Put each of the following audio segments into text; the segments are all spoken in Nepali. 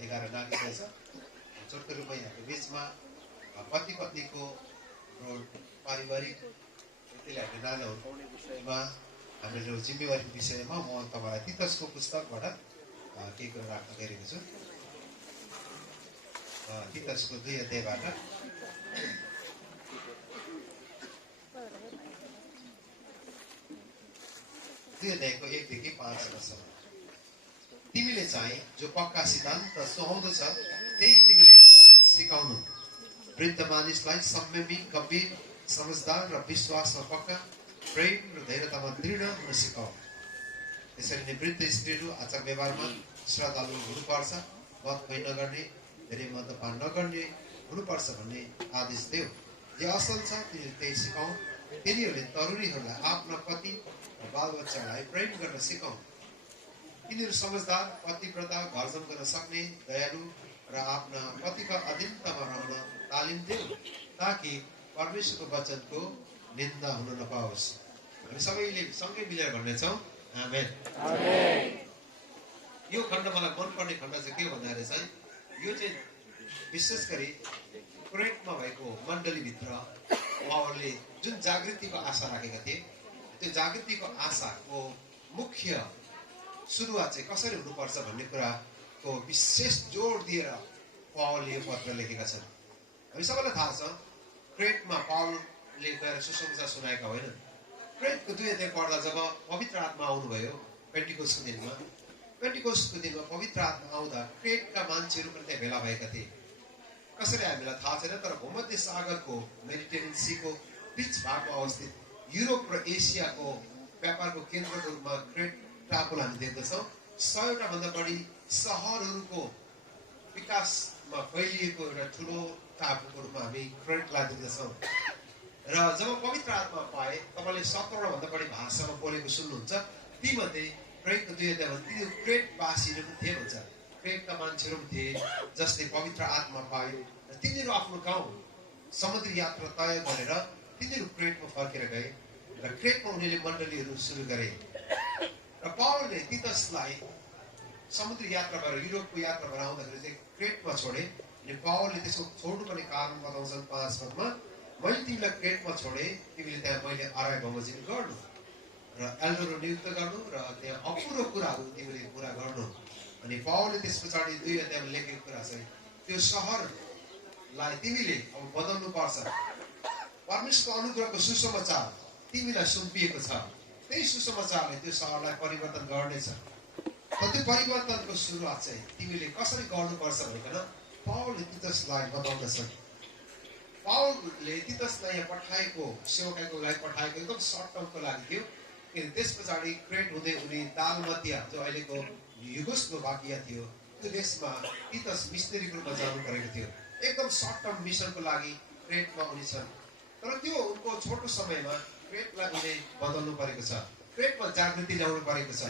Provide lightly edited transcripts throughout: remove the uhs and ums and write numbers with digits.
11 नागिसकेछ। छोटो रूपमा यहाँको बिचमा पति पत्नीको पारिवारिक त्यसले हामीले नानाहरूको विषयमा हाम्रो जिम्मेवारीको विषयमा म तपाईँलाई तीतसको पुस्तकबाट केही कुरा राख्न गइरहेको छु। तीतसको 2 अध्यायबाट दुई अध्यायको 1 देखि 5 वचन। तिमीले चाहिँ जो पक्का सिद्धान्त सुहाउँदो छ त्यही तिमीले सिकाउनु। वृद्ध मानिसलाई संयमी, गम्भीर, समझदार र विश्वासमा पक्का, प्रेम र धैर्यतामा दृढ हुन सिकाऊ। त्यसरी नै वृद्ध स्त्रीहरू आचार व्यवहारमा श्रद्धालु हुनुपर्छ, मदमय नगर्ने, धेरै मदपान नगर्ने हुनुपर्छ भन्ने आदेश देऊ। जे असल छ तिनीहरू त्यही सिकाऊ। तिनीहरूले तरुणीहरूलाई आफ्ना पति र बालबच्चालाई प्रेम गर्न सिकाऊ। तिनीहरू समझदार, पतिव्रता, घरजम गर्न सक्ने, दयालु र आफ्ना पतिका अधीनतामा रहन तालिम देऊ, ताकि परमेश्वरको वचनको निन्दा हुन नपाओस्। हामी सबैले सँगै मिलेर भन्नेछौँ आमेन। यो खण्ड मलाई मनपर्ने खण्ड चाहिँ के भन्दाखेरि चाहिँ यो चाहिँ विशेष गरी कोरिन्थमा भएको मण्डलीभित्र उहाँहरूले जुन जागृतिको आशा राखेका थिए, त्यो जागृतिको आशाको मुख्य सुरुवात चाहिँ कसरी हुनुपर्छ भन्ने कुराको विशेष जोड दिएर पावलले यो पत्र लेखेका छन्। हामी सबैलाई थाहा छ क्रेटमा पावलले गएर सुसमाचार सुनाएका होइनन्। क्रेटको 2 अध्याय पढ्दा जब पवित्र आत्मा आउनुभयो पेन्टिकोस्टको दिनमा पवित्र आत्मा आउँदा क्रेटका मान्छेहरू पनि त्यहाँ भेला भएका थिए। कसरी हामीलाई थाहा छैन, तर भूमध्य सागरको मेडिटेरियन सीको बीच भागमा अवस्थित युरोप र एसियाको व्यापारको केन्द्रको रूपमा क्रेट टापुलाई हामी देख्दछौँ। 100 भन्दा बढी सहरहरूको विकासमा फैलिएको एउटा ठुलो टापुको रूपमा हामी क्रेटलाई देख्दछौँ। र जब पवित्र आत्मा पाए, तपाईँले 17 भन्दा बढी भाषामा बोलेको सुन्नुहुन्छ। तीमध्ये क्रेटको 2 अध्यायमा तिनीहरू क्रेटवासीहरू पनि थिए भन्छ। क्रेटका मान्छेहरू पनि थिए जसले पवित्र आत्मा पायो र तिनीहरू आफ्नो गाउँ समुद्री यात्रा तय गरेर तिनीहरू क्रेटमा फर्केर गए र क्रेटमा उनीहरूले मण्डलीहरू सुरु गरे। र पावलले तीतसलाई समुद्री यात्रा गरेर युरोपको यात्रा गरेर आउँदाखेरि चाहिँ क्रेटमा छोडे। अनि पावलले त्यसको छोड्नुपर्ने कारण बताउँछन् 5 पदमा, मैले तिमीलाई क्रेटमा छोडे, तिमीले त्यहाँ मैले आराय बमोजिम गर्नु र एल्डरहरू नियुक्त गर्नु र त्यहाँ अपुरो कुराहरू तिमीले पुरा गर्नु। अनि पावलले त्यस पछाडि 2 अध्यायमा लेखेको कुरा चाहिँ त्यो सहरलाई तिमीले अब बदल्नु पर्छ। परमेश्वरको अनुग्रहको सुसमाचार तिमीलाई सुम्पिएको छ, त्यही सुसमाचारले त्यो सहरलाई परिवर्तन गर्नेछ। त्यो परिवर्तनको सुरुवात चाहिँ तिमीले कसरी गर्नुपर्छ भनिकन पावलले तीतसलाई बताउँदछन्। पावलले तीतसलाई यहाँ पठाएको सेवकाईको लागि पठाएको एकदम सर्ट टर्मको लागि थियो। किनभने त्यस पछाडि क्रेट हुँदै उनी दालमतिया जो अहिलेको युगोस्लोभाकिया थियो त्यो देशमा तीतस मिसनरीको रूपमा जानु परेको थियो। एकदम सर्ट टर्म मिसनको लागि क्रेटमा उनी छन्। तर त्यो उनको छोटो समयमा क्रेटलाई उनले बदल्नु परेको छ, क्रेटमा जागृति ल्याउनु परेको छ,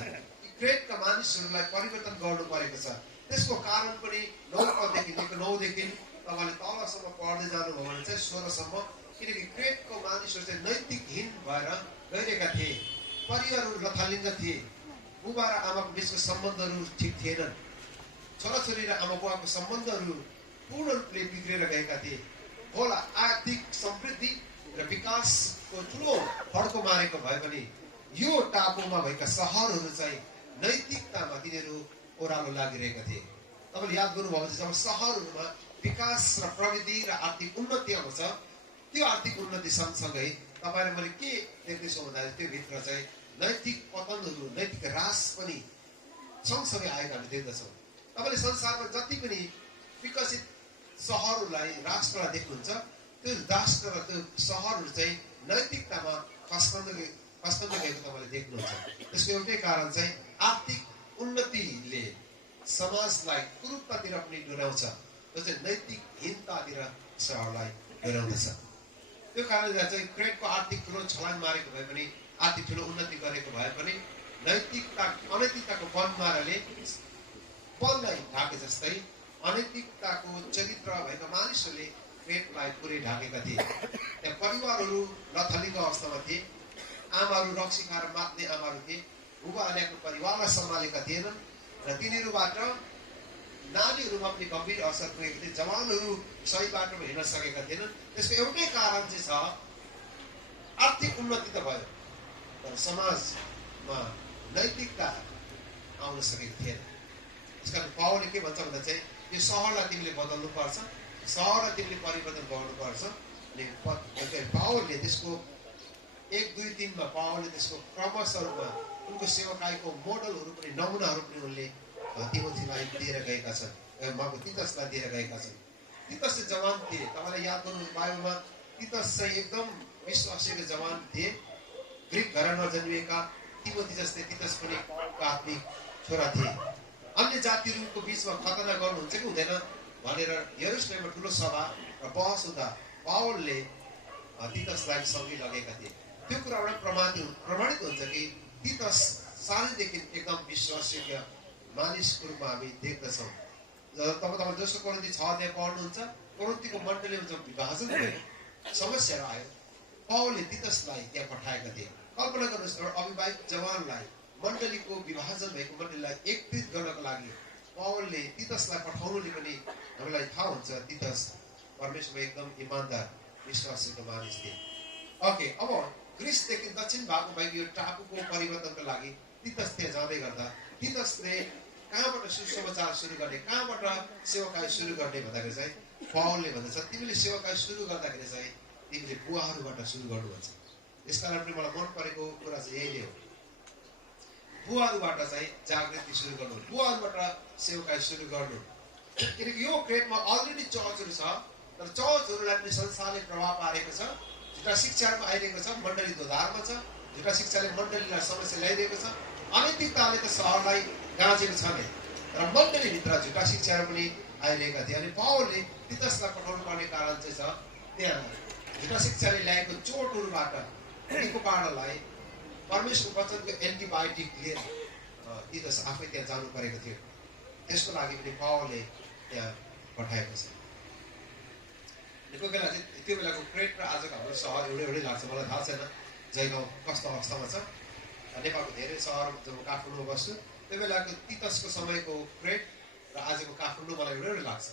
क्रेटका मानिसहरूलाई परिवर्तन गर्नु परेको छ। त्यसको कारण पनि 9 पददेखि 9देखि तपाईँले तलसम्म पढ्दै जानुभयो भने चाहिँ 16 सम्म। किनकि क्रेटको मानिसहरू चाहिँ नैतिकहीन भएर गइरहेका थिए, परिवारहरू लथालिङ्ग थिए, बुबा र आमाको बिचको सम्बन्धहरू ठिक थिएनन्, छोराछोरी र आमा बुवाको सम्बन्धहरू पूर्ण रूपले बिग्रेर गएका थिए। होला आर्थिक समृद्धि र विकासको ठुलो फड्को मारेको भए पनि यो टापुमा भएका सहरहरू चाहिँ नैतिकतामा तिनीहरू ओह्रालो लागिरहेका थिए। तपाईँले याद गर्नुभयो भने जब सहरहरूमा विकास र प्रविधि र आर्थिक उन्नति आउँछ, त्यो आर्थिक उन्नति सँगसँगै तपाईँले मैले के देख्दैछु भन्दाखेरि त्यो भित्र चाहिँ नैतिक पतनहरू, नैतिक ह्रास पनि सँगसँगै आएको हामी देख्दछौँ। तपाईँले संसारमा जति पनि विकसित सहरहरूलाई, राष्ट्रलाई देख्नुहुन्छ, त्यो राष्ट्र र त्यो सहरहरू चाहिँ नैतिकतामा खस्कँदै गएको तपाईँले देख्नुहुन्छ। त्यसको एउटै कारण चाहिँ आर्थिक उन्नतिले समाजलाई कुरूपतातिर पनि डोर्याउँछ, त्यो चाहिँ नैतिकहीनतातिर सहरलाई डोर्याउँदछ। त्यो कारणले चाहिँ क्रेटको आर्थिक ठुलो छलाङ मारेको भए पनि, आर्थिक ठुलो उन्नति गरेको भए पनि अनैतिकताको बनमाराले वनलाई ढाके जस्तै अनैतिकताको चरित्र भएका मानिसहरूले क्रेटलाई पुरै ढाकेका थिए। त्यहाँ परिवारहरू लथालिङ्ग अवस्थामा थिए, आमाहरू रक्सी खाएर मात्ने आमाहरू थिए, बुबा आलेको परिवारलाई सम्हालेका थिएनन् र तिनीहरूबाट नानीहरूमा पनि गम्भीर असर पुगेको थियो, जवानहरू सही बाटोमा हिँड्न सकेका थिएनन्। त्यसको एउटै कारण चाहिँ छ, आर्थिक उन्नति त भयो तर समाजमा नैतिकता आउन सकेको थिएन। त्यसकारण पावलले के भन्छ भन्दा चाहिँ यो सहरलाई तिमीले बदल्नु पर्छ, सहरलाई तिमीले परिवर्तन गर्नुपर्छ। अनि पावलले त्यसको 1, 2, 3 मा पावलले त्यसको क्रमशः रूपमा उनको सेवकाईको मोडलहरू पनि नमुनाहरू पनि उनले तिमोथीलाई दिएर गएका छन्, तीतसलाई दिएर गएका छन्। तीतस चाहिँ जवान थिए, तपाईँलाई याद गर्नु बाइबलमा तीतस चाहिँ एकदम विश्वासीको जवान थिए, ग्रिक घरानामा जन्मिएका। तिमोथी जस्तै तीतस पनि आत्मिक छोरा थिए। अन्य जातिहरूको बिचमा खतना गर्नुहुन्छ कि हुँदैन भनेर यरुशलेममा ठुलो सभा र बहस हुँदा पावलले तीतसलाई सँगै लगेका थिए। त्यो कुराबाट प्रमाणित हुन्छ कि तीतस सानैदेखि एकदम विश्वासयोग्य मानिसको रूपमा हामी देख्दछौँ। तपाईँ दोस्रो कोरिन्थी 6 अध्याय पढ्नुहुन्छ, कोरिन्थीको मण्डलीमा जब विभाजन भयो, समस्याहरू आयो, पावलले तीतसलाई त्यहाँ पठाएका थिए। कल्पना गर्नुहोस्, एउटा अविवाहित जवानलाई, मण्डलीको विभाजन भएको मण्डलीलाई एकत्रित गर्नको लागि पावलले तीतसलाई पठाउनुले पनि हामीलाई थाहा हुन्छ तीतस परमेश्वरमा एकदम इमान्दार विश्वासीको मानिस थिए। ओके, अब ग्रिसदेखि दक्षिण भागमा भएको यो टापुको परिवर्तनको लागि तीतस त्यहाँ जाँदै गर्दा तीतसले कहाँबाट सुसमाचार सुरु गर्ने, कहाँबाट सेवाकाई सुरु गर्ने भन्दाखेरि चाहिँ पावलले भन्दछ तिमीले सेवाकाई सुरु गर्दाखेरि चाहिँ तिमीले बुवाहरूबाट सुरु गर्नु भन्छ। यसकारण पनि मलाई मन परेको कुरा चाहिँ यही नै हो, बुवाहरूबाट चाहिँ जागृति सुरु गर्नु, बुवाहरूबाट सेवाकाई सुरु गर्नु। किनकि यो क्रेटमा अलरेडी चर्चहरू छ, तर चर्चहरूलाई पनि संसारले प्रभाव पारेको छ, झुटा शिक्षामा आइरहेको छ, मण्डली दोधारमा छ, झुटा शिक्षाले मण्डलीलाई समस्या ल्याइदिएको छ, अनैतिकताले त सहरलाई गाँजेको छ नै, र मण्डलीभित्र झुटा शिक्षाहरू पनि आइरहेका थिए। अनि पावलले तीतसलाई पठाउनु पर्ने कारण चाहिँ छ, त्यहाँ झुटा शिक्षाले ल्याएको चोटहरूबाट उनीको पाडलाई परमेश्वरको वचनको एन्टिबायोटिक लिएर तीतस आफै त्यहाँ जानु परेको थियो। त्यसको लागि पनि पावलले त्यहाँ पठाएको छ। कोही बेला चाहिँ त्यो बेलाको क्रेट र आजको हाम्रो सहर एउटै लाग्छ, मलाई थाहा छैन जयगाउँ कस्तो अवस्थामा छ। नेपालको धेरै सहर जब काठमाडौँमा बस्छु, त्यो बेलाको तीतसको समयको क्रेट र आजको काठमाडौँ मलाई एउटै लाग्छ।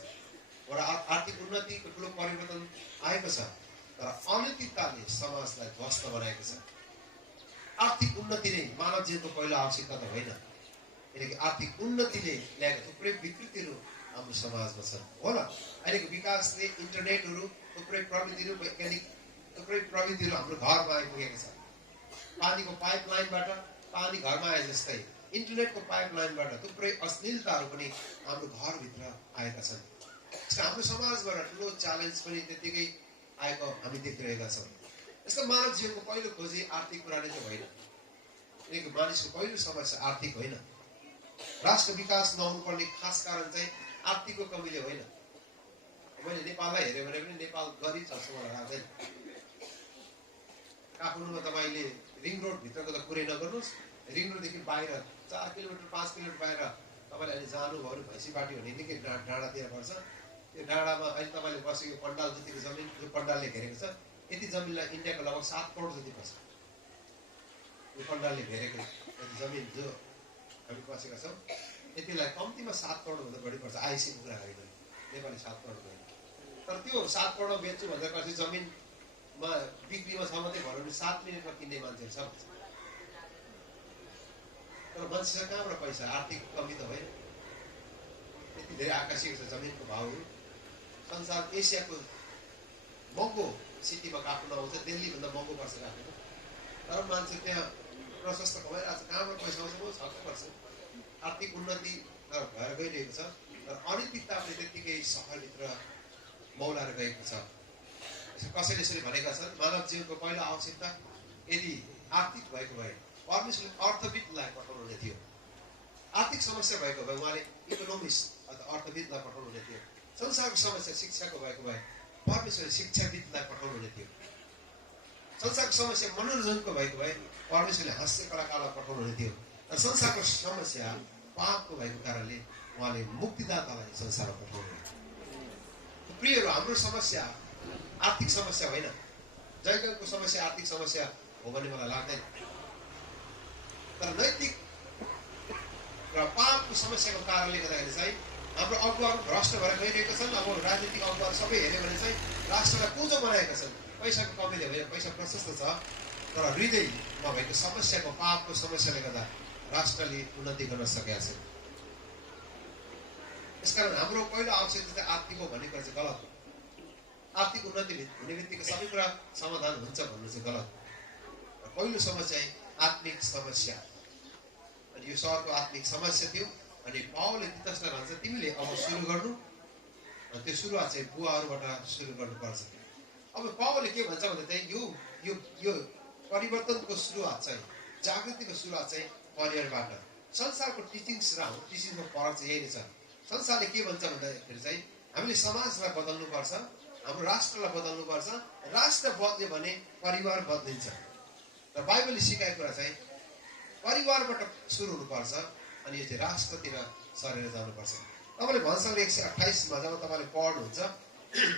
एउटा आर्थिक उन्नतिको ठुलो परिवर्तन आएको छ, तर अनैतिकताले समाजलाई ध्वस्त बनाएको छ। आर्थिक उन्नति नै मानव जीवनको पहिलो आवश्यकता त होइन, किनकि आर्थिक उन्नतिले ल्याएको थुप्रै विकृतिहरू हाम्रो समाजमा छन् होला। अहिलेको विकासले इन्टरनेटहरू, थुप्रै प्रविधिहरू, वैज्ञानिक थुप्रै प्रविधिहरू हाम्रो घरमा आइपुगेको छ। पानीको पाइपलाइनबाट पानी घरमा आए जस्तै इन्टरनेटको पाइपलाइनबाट थुप्रै अश्लीलताहरू पनि हाम्रो घरभित्र आएका छन्। हाम्रो समाजबाट ठुलो च्यालेन्ज पनि त्यत्तिकै आएको हामी देखिरहेका छौँ। यसको मानव जीवनको पहिलो खोजी आर्थिक कुराले चाहिँ होइन, किनकि मानिसको पहिलो समस्या आर्थिक होइन। राष्ट्र विकास नहुनुपर्ने खास कारण चाहिँ आर्थिकको कमीले होइन। मैले नेपाललाई हेऱ्यो भने पनि नेपाल गरिब छ जस्तो मलाई लाग्दैन। काठमाडौँमा तपाईँले रिङ रोडभित्रको त कुरै नगर्नुहोस्, रिङ रोडदेखि बाहिर 4 किलोमिटर 5 किलोमिटर बाहिर तपाईँले अहिले जानुभयो भने भैँसीपाटी भन्ने निकै डाँडातिर पर्छ। त्यो डाँडामा अहिले तपाईँले बसेको पण्डाल जतिको जमिन, जो पण्डालले घेरेको छ, यति जमिनलाई इन्डियाको लगभग 7 करोड जति पर्छ। यो पण्डालले घेरेको यति जमिन जो हामी बसेका छौँ, यतिलाई कम्तीमा 7 करोडभन्दा बढी पर्छ। आइसीको कुरा गरेको नेपाली 7 करोड होइन, तर त्यो 7 करोड बेच्छु भन्दा पछि जमिनमा बिक्रीमा छ मात्रै भन्यो भने 7 मिनटमा किन्ने मान्छेहरू छ। तर मान्छेसँग कहाँबाट पैसा? आर्थिक कमी त होइन। यति धेरै आकाशिएको छ जमिनको भावहरू। संसार एसियाको महँगो सिटीमा काठमाडौँ आउँछ, दिल्लीभन्दा महँगो पर्छ काठमाडौँ, तर मान्छे त्यहाँ प्रशस्त कमाइरहेको छ। कहाँबाट पैसा आउँछ बहुत छक्क पर्छ। आर्थिक उन्नति भएर गइरहेको छ, तर अनैतिकता पनि त्यत्तिकै सहरभित्र मौलाएर गएको छ। कसैले यसरी भनेका छन्, मानव जीवनको पहिलो आवश्यकता यदि आर्थिक भएको भए परमेश्वरले अर्थविदलाई पठाउनु हुने थियो। आर्थिक समस्या भएको भए उहाँले इकोनोमिस्ट अथवा अर्थविदलाई पठाउनु हुने थियो। संसारको समस्या शिक्षाको भएको भए परमेश्वरले शिक्षाविदलाई पठाउनु हुने थियो। संसारको समस्या मनोरञ्जनको भएको भए परमेश्वरले हास्य कलाकारलाई पठाउनु हुने थियो। र संसारको समस्या पापको भएको कारणले उहाँले मुक्तिदातालाई संसारमा पठाउनु हुने थियो। प्रियहरू, हाम्रो समस्या आर्थिक समस्या होइन। जयगाउँको समस्या आर्थिक समस्या हो भन्ने मलाई लाग्दैन, तर नैतिक र पापको समस्याको कारणले गर्दाखेरि चाहिँ हाम्रो अगुवाहरू भ्रष्ट भएर गइरहेका छन्। अब राजनीतिक अगुवाहरू सबै हेऱ्यो भने चाहिँ राष्ट्रलाई कुँजो बनाएका छन्। पैसाको कमीले होइन, पैसा प्रशस्त छ, तर हृदयमा भएको समस्याको, पापको समस्याले गर्दा राष्ट्रले उन्नति गर्न सकेका छैन। यसकारण हाम्रो पहिलो आवश्यकता चाहिँ आर्थिक हो भन्ने कुरा चाहिँ गलत हो। आर्थिक उन्नति हुने बित्तिकै सबै कुरा समाधान हुन्छ भन्नु चाहिँ गलत हो। र पहिलो समस्या चाहिँ आत्मिक समस्या, अनि यो सहरको आत्मिक समस्या थियो। अनि पावलले तितसलाई भन्छ तिमीले अब सुरु गर्नु, त्यो सुरुवात चाहिँ बुवाहरूबाट सुरु गर्नुपर्छ। अब पावलले के भन्छ भने चाहिँ यो परिवर्तनको सुरुवात चाहिँ, जागृतिको सुरुवात चाहिँ परिवारबाट। संसारको टिचिङ्स र हाम्रो टिचिङको फरक चाहिँ यही नै छ। संसारले के भन्छ भन्दाखेरि चाहिँ हामीले समाजलाई बदल्नुपर्छ, हाम्रो राष्ट्रलाई बदल्नुपर्छ। राष्ट्र बद्ल्यो भने परिवार बद्लिन्छ। र बाइबलले सिकाएको कुरा चाहिँ परिवारबाट सुरु हुनुपर्छ, अनि यो चाहिँ राष्ट्रतिर सरेर जानुपर्छ। तपाईँले भन्छौँ 128मा जब तपाईँले पढ्नुहुन्छ,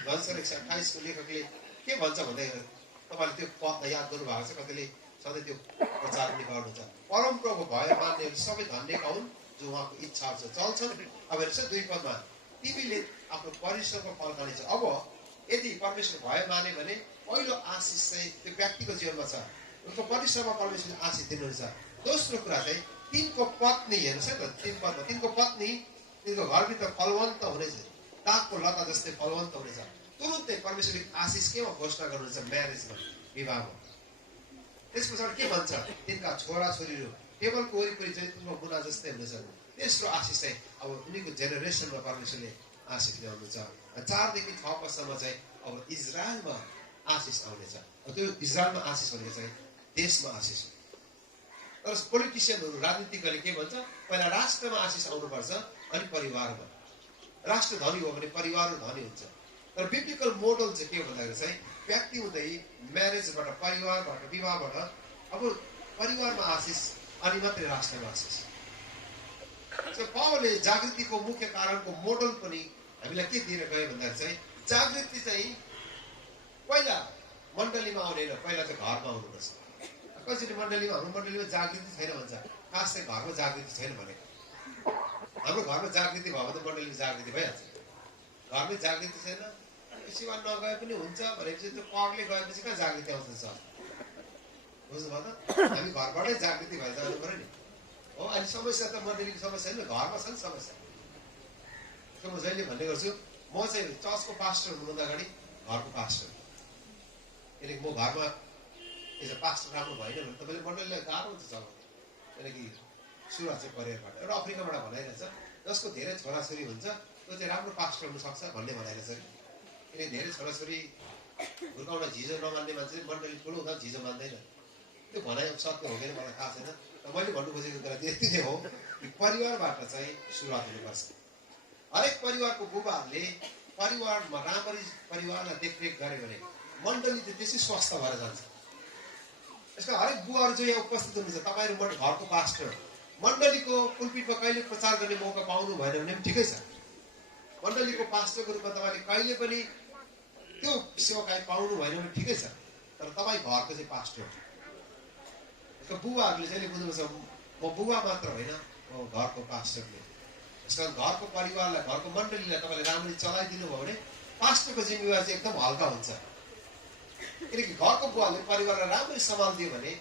भन्छौँ 128को लेखकले के भन्छ भन्दाखेरि तपाईँले त्यो पदलाई याद गर्नुभएको छ, कतिले सधैँ त्यो प्रचार पनि गर्नुहुन्छ। परमप्रभु भय मान्नेहरू सबै धन्यका हुन् जो उहाँको इच्छाहरू चल्छन्। अब हेर्नुहोस् 2 पदमा तिमीले आफ्नो परिश्रमको फल खानेछ। अब यदि परमेश्वर भय माने भने पहिलो आशिष चाहिँ त्यो व्यक्तिको जीवनमा छ, उनको परिश्रममा परमेश्वरले आशिष दिनुहुन्छ। दोस्रो कुरा चाहिँ तिनको पत्नी, हेर्नुहोस् है त, 3 पदमा तिनको पत्नी तिनको घरभित्र फलवन्त हुनेछ, ताकको लता जस्तै फलवन्त हुनेछ। तुरुन्तै परमेश्वरले आशिष केमा घोषणा गर्नुहुन्छ? म्यारेजमा, विवाहमा। त्यस पछाडि के भन्छ? तिनका छोरा छोरीहरू टेबलको वरिपरि जैतुनको मुना जस्तै हुनेछ। तेस्रो आशिष चाहिँ अब उनीको जेनेरेसनमा परमेश्वरले आशिष ल्याउनुहुन्छ। 4 देखि 6 पदसम्म चाहिँ अब इजरायलमा आशिष आउनेछ। त्यो इजरायलमा आशिष भनेको चाहिँ देशमा आशिष हो। तर पोलिटिसियनहरू, राजनीतिकले के भन्छ? पहिला राष्ट्रमा आशिष आउनुपर्छ, अनि परिवारमा। राष्ट्र धनी हो भने परिवार धनी हुन्छ। तर बिब्लिकल मोडल चाहिँ के भन्दाखेरि चाहिँ व्यक्ति हुँदै म्यारेजबाट, परिवारबाट, विवाहबाट अब परिवारमा आशिष, अनि मात्रै राष्ट्रमा आशिष। पावलले जागृतिको मुख्य कारणको मोडल पनि हामीलाई के दिएर गयो भन्दाखेरि चाहिँ जागृति चाहिँ पहिला मण्डलीमा आउने होइन, पहिला चाहिँ घरमा आउनुपर्छ। कसरी मण्डलीमा? हाम्रो मण्डलीमा जागृति छैन भन्छ, खास चाहिँ घरमा जागृति छैन भनेको। हाम्रो घरमा जागृति भयो भने त मण्डलीमा जागृति भइहाल्छ। घरमै जागृति छैन, सेवा नगए पनि हुन्छ भनेपछि त्यो पढले गएपछि कहाँ जागृति आउँछ? बुझ्नुभयो त? हामी घरबाटै जागृति भएर जानु पऱ्यो नि। हो, अनि समस्या त मण्डलीको समस्या होइन, घरमा छ नि समस्या। म जहिले भन्ने गर्छु, म चाहिँ चर्चको पास्टर हुनुभन्दा अगाडि घरको पास्टर। किनकि म घरमा एज अ पास्टर राम्रो भएन भने तपाईँले मण्डलीलाई गाह्रो हुन्छ चलाउनु। किनकि सुरुवात चाहिँ परिवारबाट। एउटा अफ्रिकाबाट भनाइरहेछ, जसको धेरै छोराछोरी हुन्छ त्यो चाहिँ राम्रो पास्टर हुनसक्छ भन्ने भनाइरहेछ कि। किनकि धेरै छोराछोरी हुर्काउन झिजो नमान्ने मान्छे मण्डली ठुलो हुँदा झिजो मान्दैन। त्यो भनाइ सत्य हो कि मलाई थाहा छैन। मैले भन्नु खोजेको कुरा त्यति नै हो कि परिवारबाट चाहिँ सुरुवात हुनुपर्छ। हरेक परिवारको बुबाहरूले परिवारमा राम्ररी परिवारलाई देखरेख गरे भने मण्डली चाहिँ त्यसै स्वस्थ भएर जान्छ। यसका हरेक बुवाहरू जो यहाँ उपस्थित हुनुहुन्छ, तपाईँहरू घरको पास्टर, मण्डलीको पुलपिटमा कहिले प्रचार गर्ने मौका पाउनु भएन भने पनि ठिकै छ। मण्डलीको पास्टरको रूपमा तपाईँले कहिले पनि त्यो सेवाकाई पाउनु भएन भने ठिकै छ, तर तपाईँ घरको चाहिँ पास्टर हो। यसको बुबाहरूले चाहिँ बुझ्नुपर्छ, म बुबा मात्र होइन, म घरको पास्टर नै। यसका घरको परिवारलाई, घरको मण्डलीलाई तपाईँले राम्ररी चलाइदिनु भयो भने पास्टरको जिम्मेवारी चाहिँ एकदम हल्का हुन्छ। किनकि घरको बुवाले परिवारलाई राम्ररी सम्हालिदियो भने,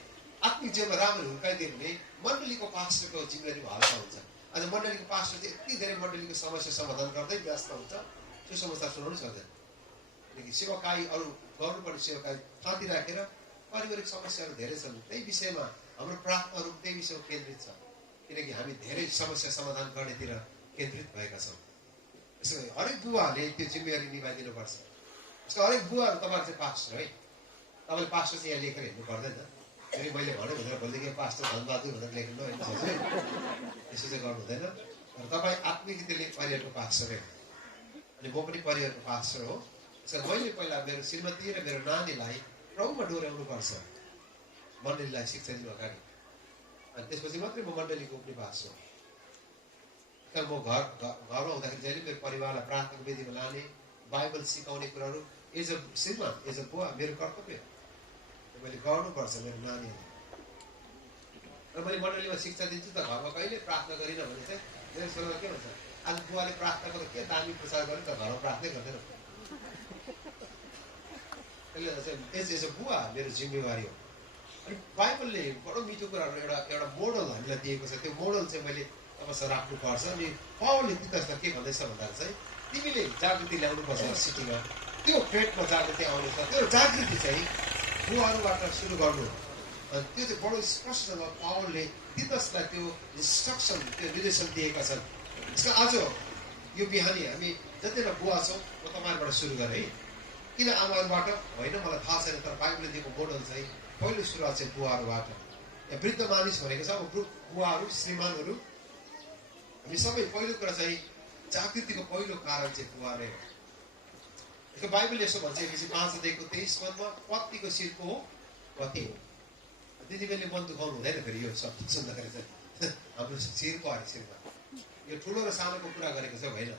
आत्मिक जीवनमा राम्ररी हुर्काइदियो भने मण्डलीको पास्टरको जिम्मेवारी हल्का हुन्छ। आज मण्डलीको पास्टर चाहिँ यति धेरै मण्डलीको समस्या समाधान गर्दै व्यस्त हुन्छ, त्यो समस्या सुनाउनु सक्दैन। किनकि सेवाकाई अरू गर्नुपर्ने सेवाकाई थाँती राखेर पारिवारिक समस्याहरू धेरै छन्। त्यही विषयमा हाम्रो प्रार्थनाहरू त्यही विषयमा केन्द्रित छ। किनकि हामी धेरै समस्या समाधान गर्नेतिर केन्द्रित भएका छौँ। यसो हरेक बुवाहरूले त्यो जिम्मेवारी निभाइदिनुपर्छ। यसको हरेक बुवाहरू तपाईँहरू चाहिँ पास्टर है। तपाईँले पास्टर चाहिँ यहाँ लेखेर हेर्नु पर्दैन। फेरि मैले भने भनेर भोलिदेखि पास्टर धनबहादुर भनेर लेख्नु होइन, यसो चाहिँ गर्नु हुँदैन। तर तपाईँ आत्मिक रीतिले परिवारको पास्टर हो, अनि म पनि परिवारको पास्टर हो। यसो मैले पहिला मेरो श्रीमती र मेरो नानीलाई प्रभुमा डोर्याउनुपर्छ, मण्डलीलाई शिक्षा दिनु अगाडि, अनि त्यसपछि मात्रै म मण्डलीको पनि पास्टर हो। तर म घरमा हुँदाखेरि जहिले मेरो परिवारलाई प्रार्थनाको वेदीमा लाने, बाइबल सिकाउने कुराहरू एज अ श्रीमान, एज अ बुवा मेरो कर्तव्य मैले गर्नुपर्छ मेरो नानीहरूलाई। र मैले मण्डलीमा शिक्षा दिन्छु त घरमा कहिले प्रार्थना गरिनँ भने चाहिँ मेरो छोरालाई के भन्छ, आज बुवा बुवाले प्रार्थना गर्दा के दामी प्रचार गर्ने त घरमा प्रार्थनै गर्दैन त्यसले चाहिँ एज अ बुवा मेरो जिम्मेवारी हो अनि बाइबलले बडो मिठो कुराहरू एउटा मोडल हामीलाई दिएको छ त्यो मोडल चाहिँ मैले तपाईँसँग राख्नुपर्छ अनि पावलले तीतसलाई के भन्दैछ भन्दा चाहिँ तिमीले जागृति ल्याउनुपर्छ सिटीमा त्यो पेटमा जागृति आउनेछ त्यो जागृति चाहिँ बुवाहरूबाट सुरु गर्नु अनि त्यो चाहिँ बडो स्पष्ट पावलले तीतसलाई त्यो इन्स्ट्रक्सन त्यो निर्देशन दिएका छन् त्यसको आज यो बिहानी हामी जतिजना बुवा छौँ म तपाईँहरूबाट सुरु गरेँ है किन आमाहरूबाट होइन मलाई थाहा छैन तर बाइबलले दिएको मोडल चाहिँ पहिलो सुरुवात चाहिँ बुवाहरूबाट वृद्ध मानिस भनेको छ अब बुवाहरू श्रीमानहरू हामी सबै पहिलो कुरा चाहिँ जागृतिको पहिलो कारण चाहिँ बुवा नै हो यसको बाइबलले यसो भन्छ एफिसी 5:23 पदमा पत्नीको शिरको हो पति हो दिदीबहिनीले मन दुखाउनु हुँदैन फेरि यो शब्द सुन्दाखेरि चाहिँ हाम्रो शिरको अरे शिरमा यो ठुलो र सानोको कुरा गरेको चाहिँ होइन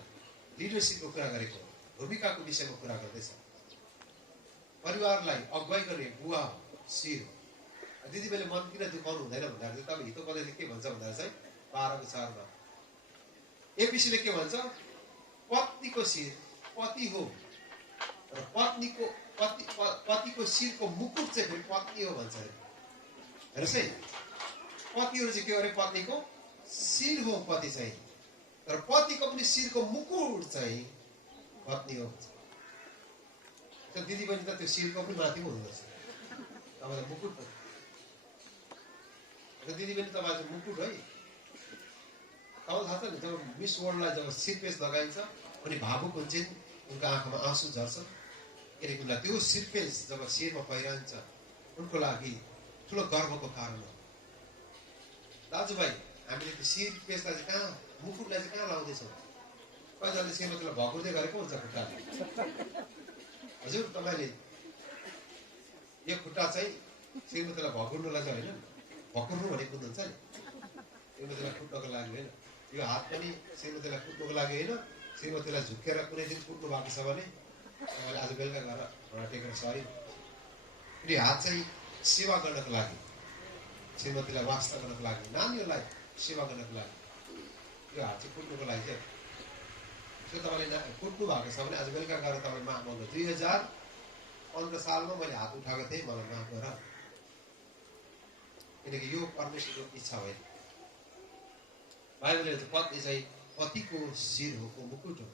लिडरसिपको कुरा गरेको भूमिकाको विषयमा कुरा गर्दैछ परिवारलाई अगुवाई गर्ने बुवा शिर हो दिदीबहिनीले मन किन दुखाउनु हुँदैन भन्दाखेरि चाहिँ तपाईँ हितोपदेशले के भन्छ भन्दा चाहिँ 12:4 एफिसीले के भन्छ पत्नीको शिर पति हो र पतिको शिरको मुकुट चाहिँ फेरि पत्नी हो भन्छ हेर्नुहोस् है पतिहरू चाहिँ के अरे पत्नीको शिर हो पति चाहिँ तर पतिको पनि शिरको मुकुट चाहिँ पत्नी हो दिदी बहिनी त त्यो शिरको पनि माथि पो हुँदो रहेछ तपाईँलाई मुकुट दिदी बहिनी तपाईँको मुकुट है तपाईँलाई थाहा छ नि जब मिस वर्ल्डलाई जब सिरपेस लगाइन्छ अनि भावुक हुन्छन् उनको आँखामा आँसु झर्छन् किनकि उनलाई त्यो सिरपेस जब शिरमा पहिरन्छ उनको लागि ठुलो गर्वको कारण हो दाजुभाइ हामीले त्यो सिरपेसलाई चाहिँ कहाँ मुकुटलाई चाहिँ कहाँ लाउँदैछौँ कतिजनाले शिरमा त्यसलाई भकुर्दै गरेको हुन्छ खुट्टाले हजुर तपाईँले यो खुट्टा चाहिँ शिरमा त्यसलाई भकुर्नुलाई चाहिँ होइन भकुर्नु भनेको हुन्छ नि शिरमा त्यसलाई कुट्नको लागि होइन यो हात पनि शिरमा त्यसलाई कुट्नुको लागि होइन शिरमा त्यसलाई झुकेर कुनै दिन कुट्नु भएको छ भने तपाईँले आज बेलुका गएर घोडा टेकेर सरी फेरि हात चाहिँ सेवा गर्नको लागि श्रीमतीलाई वास्ता गर्नको लागि नानीहरूलाई सेवा गर्नको लागि यो हात चाहिँ कुट्नुको लागि चाहिँ त्यो तपाईँले कुट्नु भएको छ भने आज बेलुका गएर तपाईँ माफ गर्नु 2015 सालमा मैले हात उठाएको थिएँ मलाई माफ गर किनकि यो परमेश्वरको इच्छा होइन बाइबलले पत्नी चाहिँ पतिको शिर हो मुकुट हो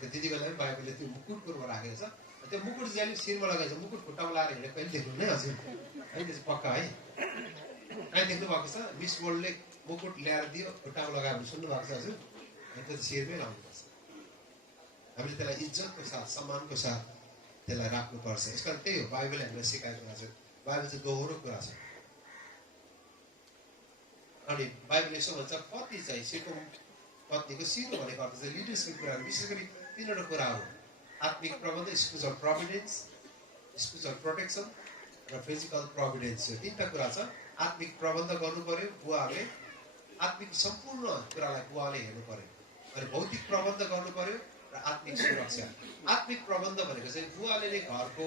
दिदीबहिनीलाई पनि बाइबलले त्यो मुकुटको रूपमा राखेको छ त्यो मुकुट चाहिँ अलिक शिरमा लगाइन्छ मुकुट खुट्टामा लगाएर हिँडेको कहिले देख्नु नै हजुर है त्यो चाहिँ पक्का है कहीँ देख्नु भएको छ मिस वर्ल्डले मुकुट ल्याएर दियो खुट्टामा लगायो भने सुन्नु भएको छ हजुर त्यो चाहिँ शिरमै लाउनुपर्छ हामीले त्यसलाई इज्जतको साथ सम्मानको साथ त्यसलाई राख्नुपर्छ यस कारण त्यही हो बाइबलले हामीलाई सिकाएको कुरा छ बाइबल चाहिँ दोहोरो कुरा छ अनि बाइबलले यसो भन्छ पति चाहिँ शिरको पत्नीको शिर भनेको अर्थ चाहिँ लिडरसिप कुराहरू विशेष गरी 3वटा कुराहरू आत्मिक प्रबन्ध स्पिरिचुअल प्रोभिडेन्स स्पिरिचुअल प्रोटेक्सन र फिजिकल प्रोभिडेन्स यो 3टा कुरा छ आत्मिक प्रबन्ध गर्नु पर्यो बुवाले आत्मिक सम्पूर्ण कुरालाई बुवाले हेर्नु पर्यो अनि भौतिक प्रबन्ध गर्नु पर्यो र आत्मिक सुरक्षा आत्मिक प्रबन्ध भनेको चाहिँ बुवाले नै घरको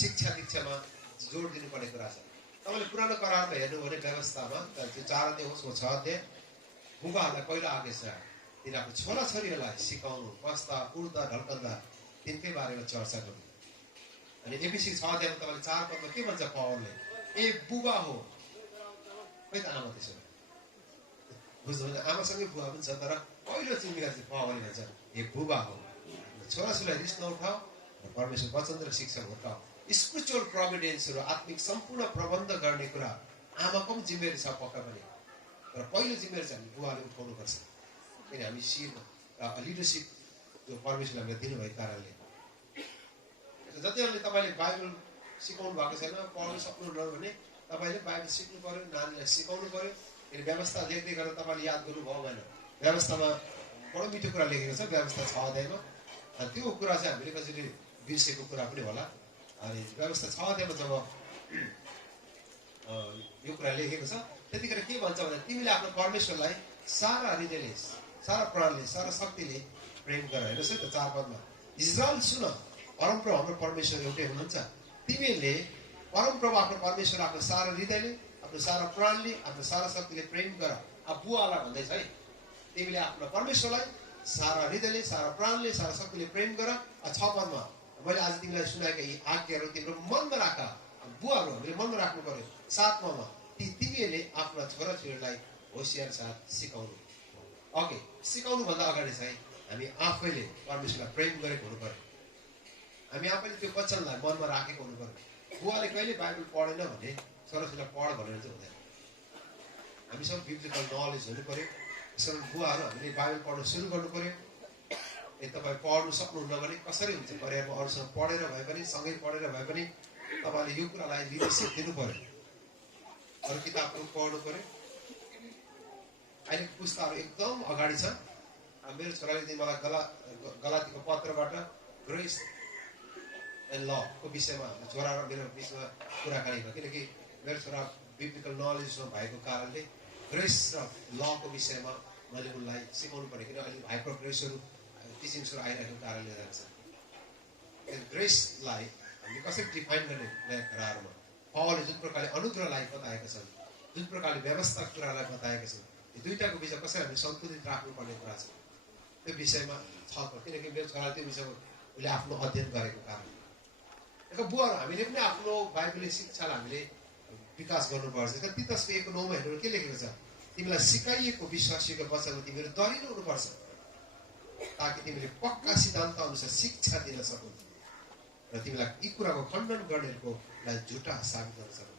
शिक्षा दीक्षामा जोड दिनुपर्ने कुरा छ तपाईँले पुरानो करारमा हेर्नु भने व्यवस्थामा त्यो 4 अध्याय होस् वा 6 अध्याय बुबाहरूलाई पहिलो आदेश छ तिनीहरूको छोराछोरीहरूलाई सिकाउनु बस्दा उड्दा ढल्कँदा तिनकै बारेमा चर्चा गर्नु अनि एफिसी 6 अध्यायमा तपाईँले 4 पदमा के भन्छ पावलले ए बुबा हो खै त आमा त्यसो बुझ्नुहुन्छ आमासँगै बुवा पनि छ तर पहिलो जिम्मेवारी चाहिँ पावलले भन्छ ए बुबा हो छोराछोरीलाई रिस नउठाओ र परमेश्वर वचन र शिक्षा उठाओ स्पिरिचुअल प्रोभिडेन्सहरू आत्मिक सम्पूर्ण प्रबन्ध गर्ने कुरा आमाको पनि जिम्मेवारी छ पक्का पनि तर पहिलो जिम्मेवारी चाहिँ हामी बुवाले उठाउनुपर्छ किन हामी शिरमा लिडरसिप जो परमेश्वरले हामीलाई दिनुभएको कारणले जतिजनाले तपाईँले बाइबल सिकाउनु भएको छैन पढ्नु सक्नुहुन्न भने तपाईँले बाइबल सिक्नु पर्यो नानीलाई सिकाउनु पर्यो किन व्यवस्था लेख्दै गरेर तपाईँले याद गर्नुभयो भएन व्यवस्थामा बडो मिठो कुरा लेखेको छ व्यवस्था 6 अध्यायमा त्यो कुरा चाहिँ हामीले कसरी बिर्सेको कुरा पनि होला अनि व्यवस्था 6 अध्यायमा जब यो कुरा लेखेको छ त्यतिखेर के भन्छ भने तिमीले आफ्नो परमेश्वरलाई सारा हृदयले सारा प्राणले सारा शक्तिले प्रेम गर हेर्नुहोस् है त 4 पदमा इजरायल सुन परमप्रभु हाम्रो परमेश्वर एउटै हुनुहुन्छ तिमीले परमप्रभु आफ्नो परमेश्वर आफ्नो सारा हृदयले आफ्नो सारा प्राणले आफ्नो सारा शक्तिले प्रेम गर अब बुवालाई भन्दैछ है तिमीले आफ्नो परमेश्वरलाई सारा हृदयले, सारा प्राणले, सारा शक्तिले प्रेम गर। 6 पदमा मैले आज तिमीलाई सुनाएका यी आज्ञाहरू तिम्रो मनमा राख। बुवाहरू हामीले मनमा राख्नु पर्यो। 7 मा तिमीहरूले आफ्ना छोराछोरीलाई होसियार साथ सिकाउनु। ओके, सिकाउनु भन्दा अगाडि चाहिँ हामी आफैले परमेश्वरलाई प्रेम गरेको हुनु पर्यो। हामी आफैले त्यो वचनलाई मनमा राखेको हुनु पर्यो। बुवाले कहिले बाइबल पढेन भने छोराछोरीलाई पढ भनेर चाहिँ हुँदैन। हामीसँग बिब्लिकल नलेज हुनु पर्यो। यसरी बुवाहरू हामीले बाइबल पढ्न सुरु गर्नु पर्यो। तपाईँ पढ्नु सक्नुहुन्न भने कसरी हुन्छ? परिवारमा अरूसँग पढेर भए पनि, सँगै पढेर भए पनि तपाईँले यो कुरालाई लिडरसिप दिनु पर्यो। अरू किताबहरू पढ्नु पर्यो। अहिलेको पुस्ताहरू एकदम अगाडि छ। मेरो छोराले चाहिँ मलाई गलातीको पत्रबाट ग्रेस एन्ड ल को विषयमा छोरा र मेरो बिचमा कुराकानी भयो। किनकि मेरो छोरा बिब्लिकल नलेजमा भएको कारणले ग्रेस र लको विषयमा मैले उनलाई सिकाउनु पर्यो। किन अहिले हाइपर ग्रेसहरू टिचिङ्सहरू आइरहेको कारणले गर्दा छ। ग्रेसलाई हामीले कसरी डिफाइन गर्ने नयाँ कुराहरूमा पावलले जुन प्रकारले अनुग्रहलाई बताएका छन्, जुन प्रकारले व्यवस्था कुरालाई बताएका छन्, यो दुईटाको बिचमा कसरी हामीले सन्तुलित राख्नुपर्ने कुरा छ त्यो विषयमा छ। किनकि मेरो छोराले त्यो विषयमा उसले आफ्नो अध्ययन गरेको कारण। बुवाहरू हामीले पनि आफ्नो बाइबलीय शिक्षालाई हामीले विकास गर्नुपर्छ। तीतस 1:9 हेर्नु के लेखेको छ? तिमीलाई सिकाइएको विश्वासीको वचनमा तिमीहरू दरिलो हुनुपर्छ ताकि तिमीले पक्का सिद्धान्त अनुसार शिक्षा दिन सकौ र तिमीलाई यी कुराको खण्डन गर्नेहरूको झुटा साबित गर्न सकौ।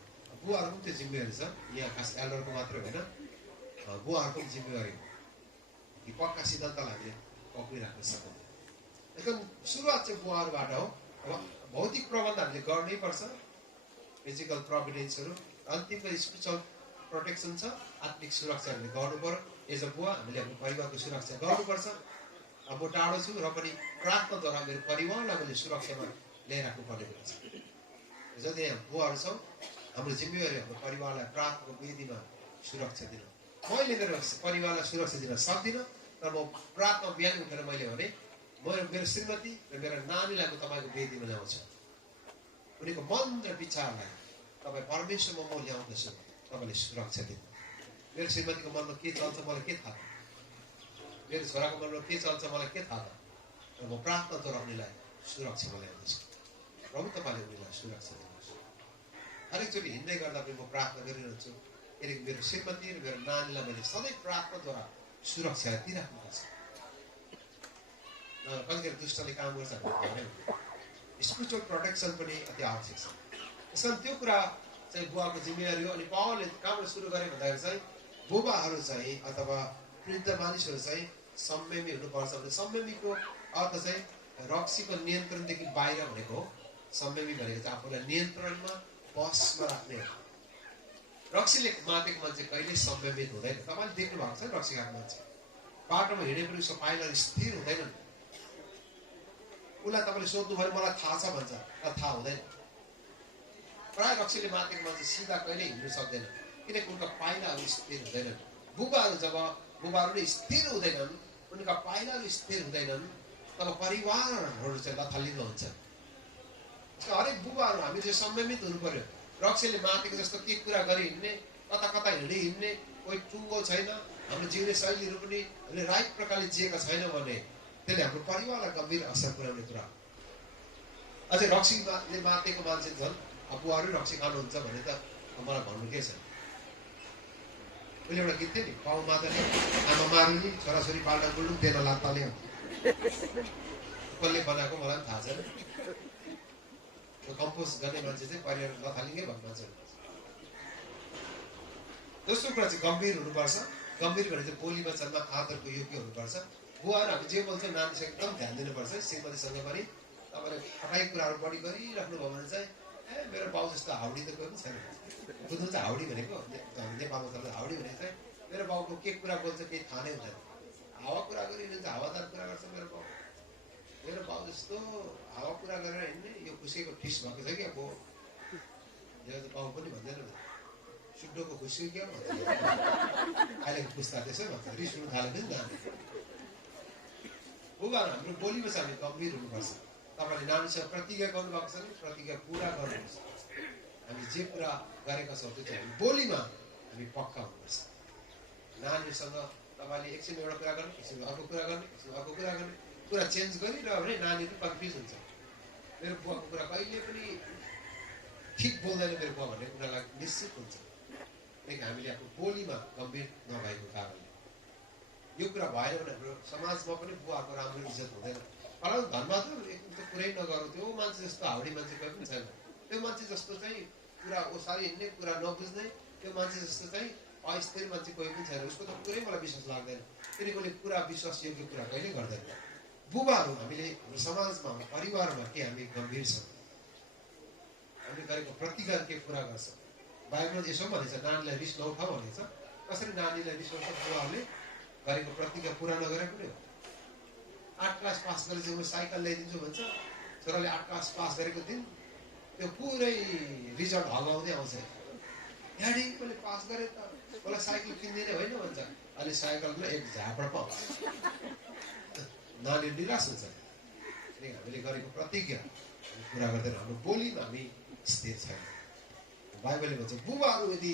बुवाहरूको पनि त्यो जिम्मेवारी छ। यहाँ खास एल्डरको मात्र होइन, बुवाहरूको पनि जिम्मेवारी हो कि पक्का सिद्धान्तलाई हामीले पक्रिराख्न सकौँ। एकदम सुरुवात चाहिँ बुवाहरूबाट हो। भौतिक प्रबन्ध हामीले गर्नै पर्छ, फिजिकल प्रोभिडेन्सहरू। अन्तिमको स्पिरिचुअल प्रोटेक्सन छ, आत्मिक सुरक्षा हामीले गर्नु पर्यो। एज अ बुवा हामीले हाम्रो परिवारको सुरक्षा गर्नुपर्छ। अब म टाढो छु र पनि प्रार्थनाद्वारा मेरो परिवारलाई मैले सुरक्षामा ल्याइराख्नु पर्ने हुन्छ। जति यहाँ बुवाहरू छौँ, हाम्रो जिम्मेवारी हाम्रो परिवारलाई प्रार्थनाको वेदीमा सुरक्षा दिनु। मैले मेरो परिवारलाई सुरक्षा दिन सक्दिनँ, तर म प्रार्थना बिहान उठेर मैले भने मेरो श्रीमती र मेरो नानीलाई म तपाईँको वेदीमा ल्याउँछु। उनीको मन र विचारलाई तपाईँ परमेश्वरमा म ल्याउँदैछु, तपाईँले सुरक्षा दिनु। मेरो श्रीमतीको मनमा के चल्छ मलाई के थाहा, मेरो छोराको मनमा के चल्छ मलाई के थाहा, र म प्रार्थनाद्वारा उनीलाई सुरक्षामा ल्याउँदैछु। प्रभु तपाईँले उनीलाई सुरक्षा दिनुहोस्। हरेकचोटि हिँड्दै गर्दा पनि म प्रार्थना गरिरहन्छु, किनकि मेरो श्रीमती र मेरो नानीलाई मैले सधैँ प्रार्थनाद्वारा सुरक्षा दिइराख्नुपर्छ। कतिखेर दुष्टले काम गर्छ भने स्पिरिचुअल प्रोटेक्सन पनि अति आवश्यक छ। यसमा त्यो कुरा चाहिँ बुवाको जिम्मेवारी हो। अनि पावलले कहाँबाट सुरु गरे भन्दाखेरि चाहिँ बुबाहरू चाहिँ अथवा वृद्ध मानिसहरू चाहिँ संयमी हुनुपर्छ भने संयमीको अर्थ चाहिँ रक्सीको नियन्त्रणदेखि बाहिर भनेको हो। संयमी भनेको चाहिँ आफूलाई नियन्त्रणमा बसमा राख्ने हो। रक्सीले मातेको मान्छे कहिल्यै संयमित हुँदैन। तपाईँले देख्नु भएको छ रक्सी खाएको मान्छे बाटोमा हिँडे पनि उसको पाइला स्थिर हुँदैनन्। उसलाई तपाईँले सोध्नु भयो मलाई थाहा छ भन्छ, तर थाहा हुँदैन। प्रायः रक्सीले मातेको मान्छे सिधा कहिल्यै हिँड्नु सक्दैन, किनकि उनका पाइलाहरू स्थिर हुँदैनन्। बुबाहरू जब बुबाहरू नै स्थिर हुँदैनन्, उनका पाइलाहरू स्थिर हुँदैनन्, तब परिवारहरू चाहिँ लथालिङ्ग हुन्छ। हरेक बुबाहरू हामी चाहिँ संयमित हुनु पर्यो। रक्सीले मातेको जस्तो के कुरा गरी हिँड्ने, कता कता हिँडी हिँड्ने, कोही टुङ्गो छैन, हाम्रो जिउने शैलीहरू पनि हामीले राइट प्रकारले जिएका छैन भने त्यसले हाम्रो परिवारलाई गम्भीर असर पुर्याउने कुरा। अझै रक्सीले मातेको मान्छे झन् बुवाहरू रक्सी खानुहुन्छ भने त मलाई भन्नु के छ। उसले एउटा गीत थियो नि, पाउ मादले आमा मारु नि छोराछोरी बाल्टा गुल्डु तेल लात्ताले, कसले बनाएको मलाई पनि थाहा छैन। कम्पोज गर्ने मान्छे चाहिँ परिवार लथालिङ्गै भन्ने मान्छे हुनुपर्छ। दोस्रो कुरा चाहिँ गम्भीर हुनुपर्छ। गम्भीर भने चाहिँ बोली वचनमा आदरको योग्य हुनुपर्छ। बुवाहरू हामी जे बोल्छ नानीसँग एकदम ध्यान दिनुपर्छ। श्रीमतीसँग पनि तपाईँले फटाइ कुराहरू बढी गरिराख्नु भयो भने चाहिँ मेरो बाउ जस्तो हाउडी त कोही पनि छैन। बुझ्नु चाहिँ हाउडी भनेको नेपालमा त हाउडी भनेको चाहिँ मेरो बाउको के कुरा बोल्छ केही थाहा नै हुँदैन। हावा कुरा गरिरहन्छ, हावादार कुरा गर्छ मेरो बाउ। मेरो बाउ जस्तो हावा कुरा गरेर हिँड्ने यो खुसीको ठिस भएको छ कि अब यो त बाउ पनि भन्दैन, सुड्डोको खुसी क्या भन्छ। अहिलेको पुस्ता त्यसै भन्छ, रिस उठ्नु थाल्यो नि नानी। बुबाहरू हाम्रो बोलीमा चाहिँ हामी गम्भीर हुनुपर्छ। तपाईँले नानीसँग प्रतिज्ञा गर्नुभएको छ भने प्रतिज्ञा पुरा गर्नुपर्छ। हामी जे कुरा गरेका छौँ त्यो चाहिँ हामी बोलीमा हामी पक्का हुनुपर्छ। नानीसँग तपाईँले एकछिन एउटा कुरा गर्नु, एकछिन अर्को कुरा गर्नु, एकछिन अर्को कुरा गर्नु, कुरा चेन्ज गरिरह्यो भने नानीहरू कन्फ्युज हुन्छ। मेरो बुवाको कुरा कहिले पनि ठिक बोल्दैन मेरो बुवा भन्ने कुरालाई निश्चित हुन्छ। किनकि हामीले आफ्नो बोलीमा गम्भीर नभएको कारणले यो कुरा भएन भने हाम्रो समाजमा पनि बुवाको राम्रो इज्जत हुँदैन। फलानु धनमा त एकदम त कुरै नगरौँ, त्यो मान्छे जस्तो हाउडी मान्छे कोही पनि छैन। त्यो मान्छे जस्तो चाहिँ कुरा ओसारी हिँड्ने, कुरा नबुझ्ने, त्यो मान्छे जस्तो चाहिँ अस्थिर मान्छे कोही पनि छैन। उसको त कुरै मलाई विश्वास लाग्दैन, किनकि उसले कुरा विश्वासयोग्य कुरा कहिले गर्दैन। बुबाहरू हामीले हाम्रो समाजमा, परिवारमा के हामी गम्भीर छौँ, हामीले गरेको प्रतिज्ञा के पुरा गर्छ। बाइबलमा यसो भनेछ, नानीलाई रिस नउठाऊ भनेछ। कसरी नानीलाई रिस उठाउँछ? बुवाहरूले गरेको प्रतिज्ञा पुरा नगरे पनि हो। 8 क्लास पास गरेर चाहिँ म साइकल ल्याइदिन्छु भन्छ, छोराले 8 क्लास पास गरेको दिन त्यो पुरै रिजल्ट हल्लाउँदै आउँछ, ड्याडी मैले पास गरेँ त, मलाई साइकल किनिदिने होइन भन्छ। अहिले साइकलमा एक झापड पाउँछ, नानी निराश हुन्छ। किनकि हामीले गरेको प्रतिज्ञा पुरा गर्दैन, हाम्रो बोलीमा हामी स्थिर छैन। बाइबलले भन्छ बुबाहरू यदि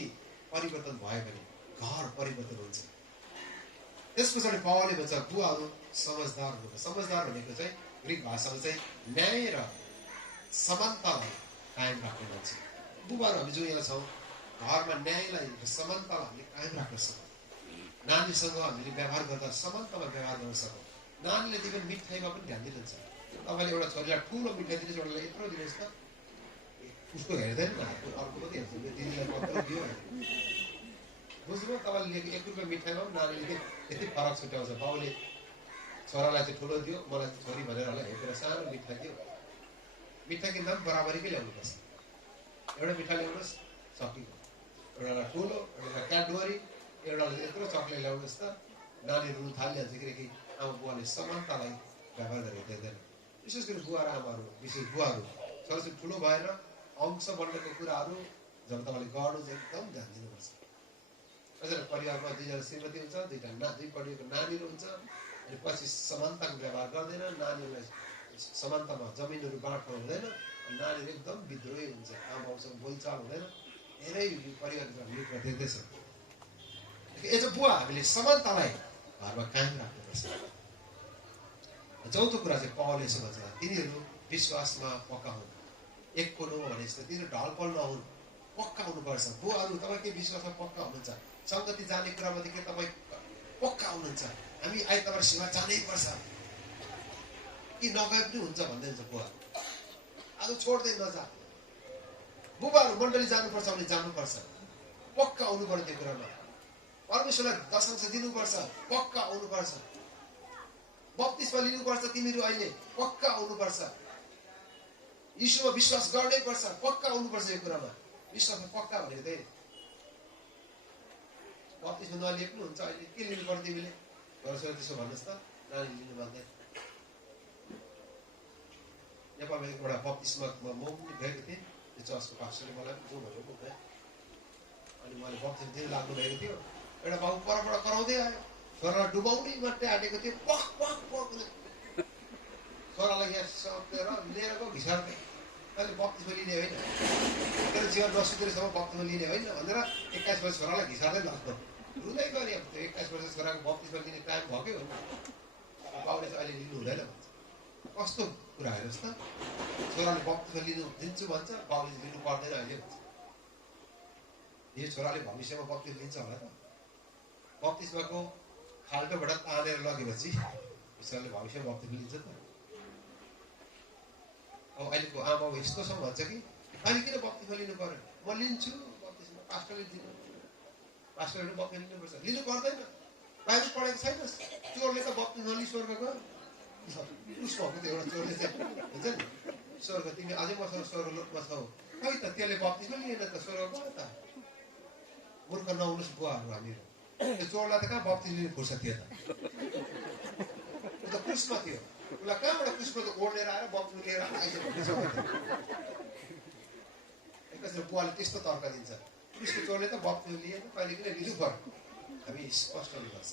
परिवर्तन भयो भने घर परिवर्तन हुन्छ। त्यस पछाडि पावलले भन्छ बुवाहरू समझदार हुन्छ। समझदार भनेको चाहिँ ग्रिक भाषामा चाहिँ न्याय र समानतालाई कायम राख्ने मान्छे। बुबाहरू हामी जो यहाँ छौँ, घरमा न्यायलाई र समानतालाई हामीले कायम राख्न सकौँ। नानीसँग हामीले व्यवहार गर्दा समानतामा व्यवहार गर्न सकौँ। नानीले दिने मिठाईमा पनि ध्यान दिनुहुन्छ। तपाईँले एउटा छोरीलाई ठुलो मिठाई दिनुहोस्, एउटालाई यत्रो दिनुहोस् त, उसको हेर्दैन न, अर्को पनि हेर्छ, दिदीलाई कत्रो दियो बुझ्नु। तपाईँले लिएको 1 रुपियाँ मिठाईमा पनि नानीले यति फरक छुट्याउँछ। बाउले छोरालाई चाहिँ ठुलो दियो, मलाई छोरी भनेर होला हेरेर सानो मिठाई दियो। मिठाईको नाम बराबरीकै ल्याउनुपर्छ। एउटा मिठाई ल्याउनुहोस् सकिन्छ, एउटालाई ठुलो, एउटालाई क्याडबरी, एउटालाई यत्रो चक्लेट ल्याउनुहोस् त, नानी रुनु थालिहाल्छ। किनकि आमा बुवाले समानतालाई व्यवहार गरेर दिँदैन। विशेष गरी बुवा र आमाहरू, विशेष बुवाहरू छोराछोरी ठुलो भएर अंश बढ्नेको कुराहरू जब तपाईँले गर्नु चाहिँ एकदम ध्यान दिनुपर्छ। अझ परिवारमा 2 जना श्रीमती हुन्छ, 2 पढेको नानीहरू हुन्छ, अनि पछि समानताको व्यवहार गर्दैन, नानीहरूलाई समानतामा जमिनहरू बाँड्नु हुँदैन, नानीहरू एकदम विद्रोही हुन्छ, आमाबाउसँग बोलचाल हुँदैन। धेरै परिवारहरू हामीले देख्दैछ। एज अ बुवा हामीले समानतालाई घरमा कायम राख्नुपर्छ। चौथो कुरा चाहिँ पावलले यसो भन्छ, तिनीहरू विश्वासमा पक्का हुन्। एकको नो भने जस्तो तिनीहरू ढलपल नहुन्, पक्का हुनुपर्छ। बुवाहरू तपाईँ के विश्वासमा पक्का हुनुहुन्छ? सङ्गति जाने कुरामा के तपाईँ पक्का हुनुहुन्छ? हामी आइतबार सेवा जानै पर्छ कि नगए पनि हुन्छ भन्दैछ बुवा। आज छोड्दै नजा। बुबाहरू मण्डली जानुपर्छ भने जानुपर्छ, पक्का आउनु पर्यो त्यो कुरामा। परमेश्वरलाई दशांश दिनुपर्छ, पक्का आउनुपर्छ। बप्तिस्मा लिनुपर्छ तिमीहरू अहिले, पक्का आउनुपर्छ। यीशुमा विश्वास गर्नै पर्छ, पक्का आउनुपर्छ यो कुरामा। विश्वासमा पक्का भनेको चाहिँ बप्तिस्मा नलिए पनि हुन्छ। अहिले के लिनु पर्छ तिमीले? घरसँग त्यसो भन्नुहोस् त, नानी लिनु मान्दैन। नेपालमा एउटा बप्तिस्मामा म पनि गएको थिएँ, त्यो चर्चको पास्टरले मलाई जो भनेको गएँ। अनि मैले बप्तिस्मा दिन लाग्नु भएको थियो, एउटा बाबु परबाट कराउँदै आयो, छोरालाई डुबाउनै मात्रै आँटेको थियो, पक पक पक छोरालाई यहाँ सकेर लिएर गयो घिसार्दै। अहिले बप्तिस्मा लिने होइन, तेरो जीवन नसुध्रेसम्म बप्तिस्मा लिने होइन भनेर 21 वर्ष छोरालाई घिसार्दै लाग्यो। रुँदै गरे। अब त्यो 21 वर्ष छोराको बप्तिस्मा लिने टाइम भएकै हो। बाउले चाहिँ अहिले लिनु हुँदैन भन्छ। कस्तो कुरा हेर्नुहोस् त, छोराले बप्तिस्मा लिनु दिन्छु भन्छ, बाउले लिनु पर्दैन अहिले भन्छ। यो छोराले भविष्यमा बप्तिस्मा लिन्छ होला त? बप्तिस्माको खाल्टोबाट तानेर लगेपछि ईश्वरले भविष्यमा बप्तिस्मा लिन्छ त? अब अहिलेको आमाबाउ यस्तो छ भन्छ कि अनि किन बप्तिस्मा लिनु पर्यो? म लिन्छु बप्तिस्मा, पास्टरले दिनु, पास्टरले बप्तिस्मा लिनुपर्छ। लिनु पर्दैन, बाइबल पढेको छैनस्? चोरले त बप्तिस्मा लिई स्वर्ग गयो। उसको भएको त्यो एउटा चोरले चाहिँ हुन्छ नि स्वर्ग, तिमी अझै मसँग स्वर्गलोकमा छौ, खै त त्यसले बप्तिस्मा लिएन त स्वर्ग गयो त? मूर्ख नहुनुहोस् बुवाहरू हामीहरू। त्यो चोरलाई त कहाँ बप्तिस्मा लिने फुर्सद थियो त? त्यो त क्रुसमा थियो, उसलाई कहाँबाट क्रुसमा त ओढेर आएर बप्तिस्मा लिएर आइसक्यो भन्ने छ। एकैछिन बुवाले त्यस्तो तर्क दिन्छ, क्रुसको चोरले त बप्तिस्मा लिएन, कहिले किन लिनु पर्यो? हामी स्पष्ट हुनुपर्छ।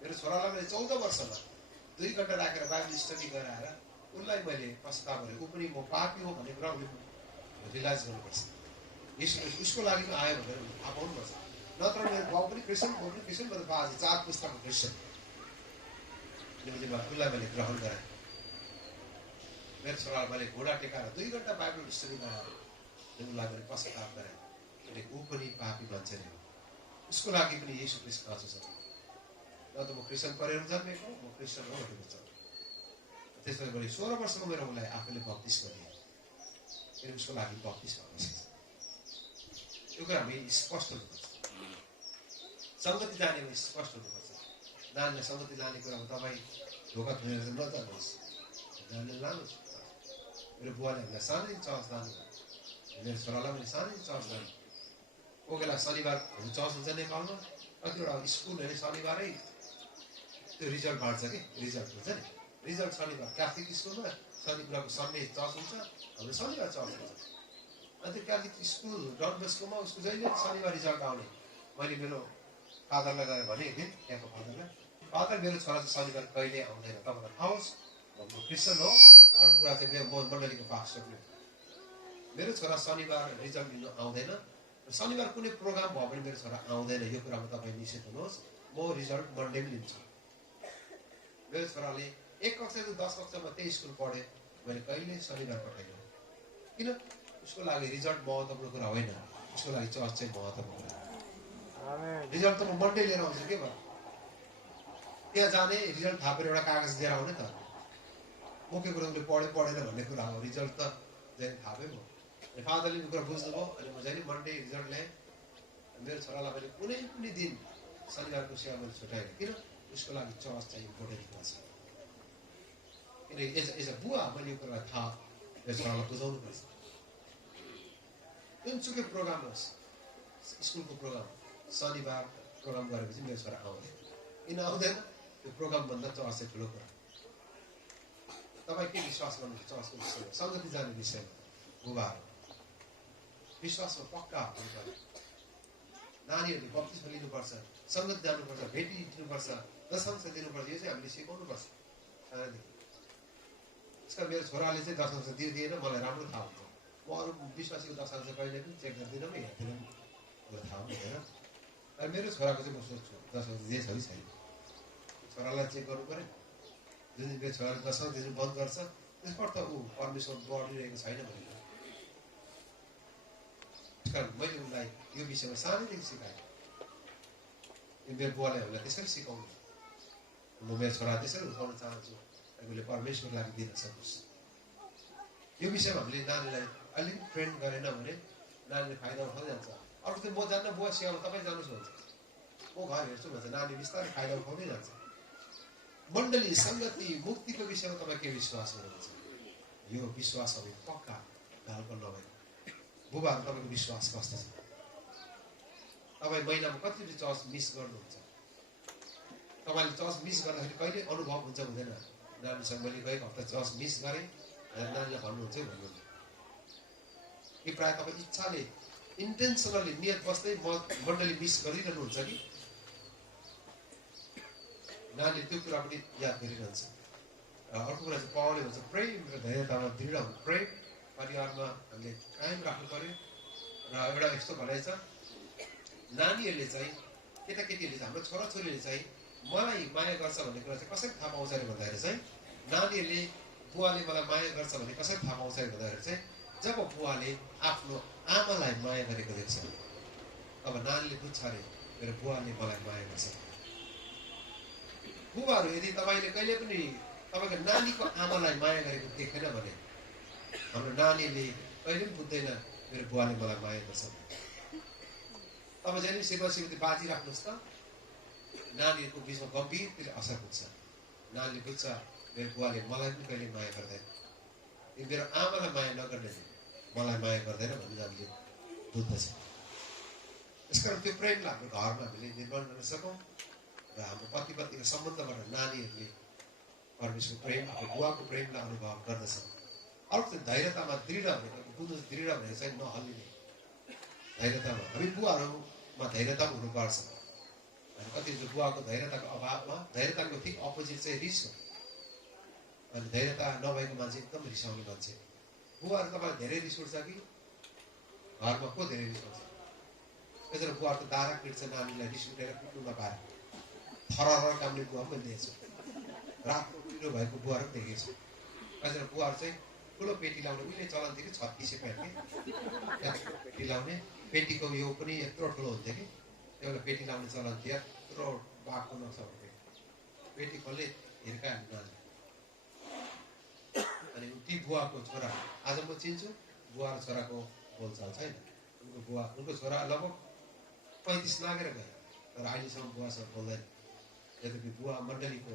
मेरो छोरालाई मैले 14 वर्षमा 2 घन्टा राखेर बाइबल स्टडी गराएर उसलाई मैले प्रस्ताव गरेँ। ऊ पनि म पापी हो भन्ने कुरा उसले रियलाइज गर्नुपर्छ। यसो उसको लागि आयो भनेर थाहा पाउनुपर्छ। नत्र मेरो बाउ पनि क्रिस्चियन, म पनि क्रिस्चियन, मेरो बा आज 4 पुस्ताको क्रिस्चियन। उसलाई मैले ग्रहण गरेँ। मेरो छोरालाई मैले घोडा टेकाएर 2 घण्टा बाइबल स्टडी गराएर उसलाई मैले पश्चाताप गरेँ। किनकि ऊ पनि पापी मान्छे नै हो, उसको लागि पनि येशू ख्रीष्ट बाँच्न सक्छ। न त म क्रिस्चियन परिवार जन्मेको, म क्रिस्चियन हो भनेको छ। त्यसपछि मैले 16 वर्षको मेरो उसलाई आफूले बप्तिस्म दिएँ। किनकि उसको लागि बप्तिस्म आवश्यक छ। यो कुरा हामी स्पष्ट हुनुपर्छ। सङ्गति जाने स्पष्ट हुनुपर्छ। नानीलाई सङ्गति लाने कुरामा तपाईँ धोका दिएर नजानुहोस्, नानीले लानुहोस्। मेरो बुवाले हामीलाई सानैदेखि चर्च लानु, मेरो छोरालाई पनि सानैदेखि चर्च लानु। कोही बेला शनिबार चर्च हुन्छ नेपालमा, कतिवटा स्कुल हेरे शनिबारै त्यो रिजल्ट बाँड्छ कि, रिजल्ट हुन्छ नि, रिजल्ट शनिबार। क्याथोलिक स्कुलमा शनिबारको सन्डे चर्च हुन्छ, हाम्रो शनिबार चर्च हुन्छ। अनि त्यो क्याथोलिक स्कुल डन बस्कोमा उसको जहिले शनिबार रिजल्ट आउने। मैले मेरो फादरलाई गएर भनेको थिएँ, त्यहाँको फादरलाई, फादर मेरो छोरा चाहिँ शनिबार कहिले आउँदैन, तपाईँलाई थाहा होस्, म क्रिस्चियन हो। अर्को कुरा चाहिँ मेरो मण्डलीको पास्टर पनि, मेरो छोरा शनिबार रिजल्ट लिनु आउँदैन, शनिबार कुनै प्रोग्राम भयो भने मेरो छोरा आउँदैन, यो कुरामा तपाईँ निश्चित हुनुहोस्। म रिजल्ट मन्डे पनि लिन्छु। मेरो छोराले 1 कक्षादेखि 10 कक्षामा त्यही स्कुल पढ्यो, मैले कहिले शनिबार पठाइनँ। किन? उसको लागि रिजल्ट महत्त्वपूर्ण कुरा होइन, उसको लागि चर्च चाहिँ महत्त्वपूर्ण कुरा। रिजल्ट त म मन्डे लिएर आउँछु के भयो, त्यहाँ जाने रिजल्ट थापेर एउटा कागज लिएर आउने त। मुख्य कुरा उसले पढ्यो पढेन भन्ने कुरा हो, रिजल्ट त जहिले थापै भयो। फादरले यो कुरा बुझ्नुभयो। अनि म जहिले मन्डे रिजल्ट ल्याएँ। मेरो छोरालाई मैले कुनै पनि दिन शनिबारको सेवा मैले छुट्याएन। किन? उसको लागि चर्च चाहिँ इम्पोर्टेन्ट कुरा छ। किनकि एज अ बुवा मैले यो कुरा थाहा मेरो छोरालाई बुझाउनु पर्छ। जुनसुकै प्रोग्राम होस्, स्कुलको प्रोग्राम, शनिबार प्रोग्राम गरेपछि मेरो छोरा आउँदैन। किन आउँदैन? त्यो प्रोग्रामभन्दा चर्च चाहिँ ठुलो कुरा। तपाईँ के विश्वास गर्नुहुन्छ चर्चको विषयमा, सङ्गति जाने विषयमा? बुबाहरू विश्वासमा पक्का हुनु पर्यो। नानीहरूले बप्तिस्म लिनुपर्छ, सङ्गत जानुपर्छ, भेटी दिनुपर्छ, दशांश दिनुपर्छ। यो चाहिँ हामीले सिकाउनुपर्छ सानैदेखि। त्यसकारण मेरो छोराले चाहिँ दशांश दिएन, मलाई राम्रो थाहा हुन्छ। म अरू विश्वासीको दशांश कहिले पनि चेक गर्दिनँ, हेर्दिनँ, मलाई थाहा हुँदैन। तर मेरो छोराको चाहिँ म सोध्छु दशांश दिएछ कि छैन। छोरालाई चेक गर्नु पऱ्यो। जुन दिन मेरो छोराले दशांश दिनु बन्द गर्छ, त्यसबाट ऊ परमेश्वर बढिरहेको छैन भनेर। कारण मैले उनलाई यो विषयमा सानैदेखि सिकाएँ। मेरो बुवाले हामीलाई त्यसरी सिकाउनु। म मेरो छोरा त्यसरी उठाउन चाहन्छु, हामीले परमेश्वरलाई दिन सकोस्। यो विषयमा हामीले नानीलाई अलिक ट्रेन गरेन भने नानीले फाइदा उठाउँदै जान्छ। अर्को चाहिँ म जान्न बुवा सेवा, तपाईँ जानुहोस् भन्छ, म घर हेर्छु भन्छ। नानी बिस्तारै फाइदा उठाउँदै जान्छ। मण्डली, सङ्गति, मुक्तिको विषयमा तपाईँ के विश्वास गर्नुहुन्छ? यो विश्वास अब पक्का ढालको नभए। बुबाहरू तपाईँको विश्वास कस्तो छ? तपाईँ महिनामा कतिचोटि चर्च मिस गर्नुहुन्छ? तपाईँले चर्च मिस गर्दाखेरि कहिले अनुभव हुन्छ हुँदैन? नानीसँग मैले गएको हप्ता चर्च मिस गरेँ, नानीलाई भन्नुहुन्छ भन्नुहुन्छ कि प्रायः तपाईँ इच्छाले इन्टेन्सनली नियत बस्दै मण्डली मिस गरिरहनुहुन्छ कि नानीले त्यो कुरा पनि याद गरिरहन्छ। अर्को कुरा चाहिँ पावलले भन्छ प्रेम र धैर्यतामा दृढ हुनु। प्रेम परिवारमा हामीले कायम राख्नु पर्यो। र एउटा यस्तो भनाइ छ, नानीहरूले चाहिँ, केटाकेटीहरूले चाहिँ, हाम्रो छोराछोरीले चाहिँ मलाई माया गर्छ भन्ने कुरा चाहिँ कसरी थाहा पाउँछ अरे भन्दाखेरि चाहिँ, नानीहरूले बुवाले मलाई माया गर्छ भन्ने कसरी थाहा पाउँछ अरे भन्दाखेरि चाहिँ, जब बुवाले आफ्नो आमालाई माया गरेको देख्छ, अब नानीले बुझ्छ अरे मेरो बुवाले मलाई माया गर्छ। बुबाहरू यदि तपाईँले कहिले पनि तपाईँको नानीको आमालाई माया गरेको देखेन भने हाम्रो नानीले कहिले पनि बुझ्दैन मेरो बुवाले मलाई माया गर्छ। तपाईँ जहिले सिक्दै बाजी राख्नुहोस् त, नानीहरूको बिचमा गम्भीर असर पुग्छ। नानीले बुझ्छ मेरो बुवाले मलाई पनि कहिले माया गर्दैन, मेरो आमालाई माया नगर्ने मलाई माया गर्दैन भन्ने नानीले बुझ्दछ। त्यसकारण त्यो प्रेमलाई हाम्रो घरमा हामीले निर्माण गर्न सकौँ र हाम्रो पति पत्नीको सम्बन्धबाट नानीहरूले परमेश्वरको प्रेम, आफ्नो बुवाको प्रेमलाई अनुभव गर्दछ। अर्को चाहिँ धैर्यतामा दृढ भनेको, बुझ्नु दृढ भनेको चाहिँ नहल्लिने धैर्यतामा। हामी बुवाहरूमा धैर्यता हुनुपर्छ। अनि कतिवटा बुवाको धैर्यताको अभावमा, धैर्यताको ठिक अपोजिट चाहिँ रिस हो। अनि धैर्यता नभएको मान्छे एकदम रिसाउने मान्छे। बुवाहरू तपाईँलाई धेरै रिस उठ्छ कि घरमा को धेरै रिस उठ्छ? एकजना बुवाको दारा पिट्छ नानीलाई रिस उठेर पिट्नु नपाएर थरर कामले बुवा पनि देखेको छु रातो पिरो भएको बुवाहरू पनि देखेको छु एकजना बुवाहरू चाहिँ ठुलो पेटी लाउने उहिले चलन थियो कि 36 प्यान्ट के पेटी लाउने पेटीको यो पनि यत्रो ठुलो हुन्थ्यो कि एउटा पेटी लाउने चलन थियो यत्रो बाक्लो नक्सा पेटी खोल्ने हिर्का नानी अनि ती बुवाको छोरा आज म चिन्छु बुवा र छोराको बोलचाल छैन उनको छोरा लगभग 35 नागेर गयो तर अहिलेसम्म बुवासँग बोल्दैन यद्यपि बुवा मण्डलीको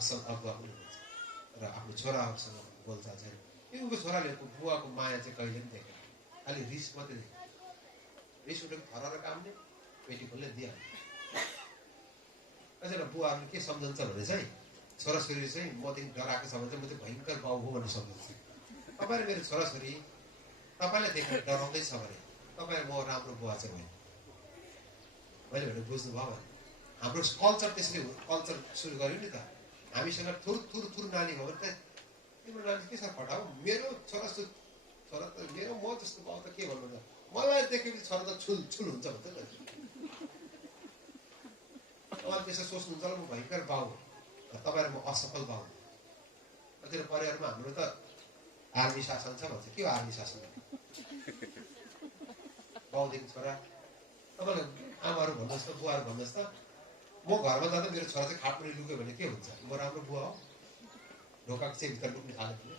असल अगुवा पनि हुन्छ र आफ्नो छोराहरूसँग बोलचाल छैन उनको छोराले बुवाको माया चाहिँ कहिले पनि देखेन खालि रिस मात्रै देख्यो रिस उठेको थर कामले पेटी खोल्ने दिइहाल्यो एकजना बुवाहरूले के सम्झन्छ भने चाहिँ छोराछोरी चाहिँ मदेखि डराएको छ भने चाहिँ म चाहिँ भयङ्कर बाउ हो भन्ने सम्झन्छ तपाईँले मेरो छोराछोरी तपाईँलाई देखेर डराउँदैछ भने तपाईँ म राम्रो बुवा चाहिँ होइन मैले भने बुझ्नुभयो भने हाम्रो कल्चर त्यसले कल्चर सुरु गर्यो नि त हामीसँग थुर नानी भयो भने त तिम्रो नानी के छ फटाऊ मेरो छोरा त मेरो म जस्तो बाउ त के भन्नु त मलाई देखेपछि छोरा त छुल हुन्छ भन्छ नि तपाईँले त्यसो सोच्नुहुन्छ ल म भयङ्कर बाउ तपाईँ र म असफल बाउ त्यो परिवारमा हाम्रो त आर्मी शासन छ भन्छ के हो आर्मी शासन बाउदेखि छोरा तपाईँलाई आमाहरू भन्नुहोस् त बुवाहरू भन्नुहोस् त म घरमा जाँदा मेरो छोरा चाहिँ खाटमुनि लुक्यो भने के हुन्छ म राम्रो बुवा हो ढोकाको चाहिँ भित्र लुक्ने थाल्यो भने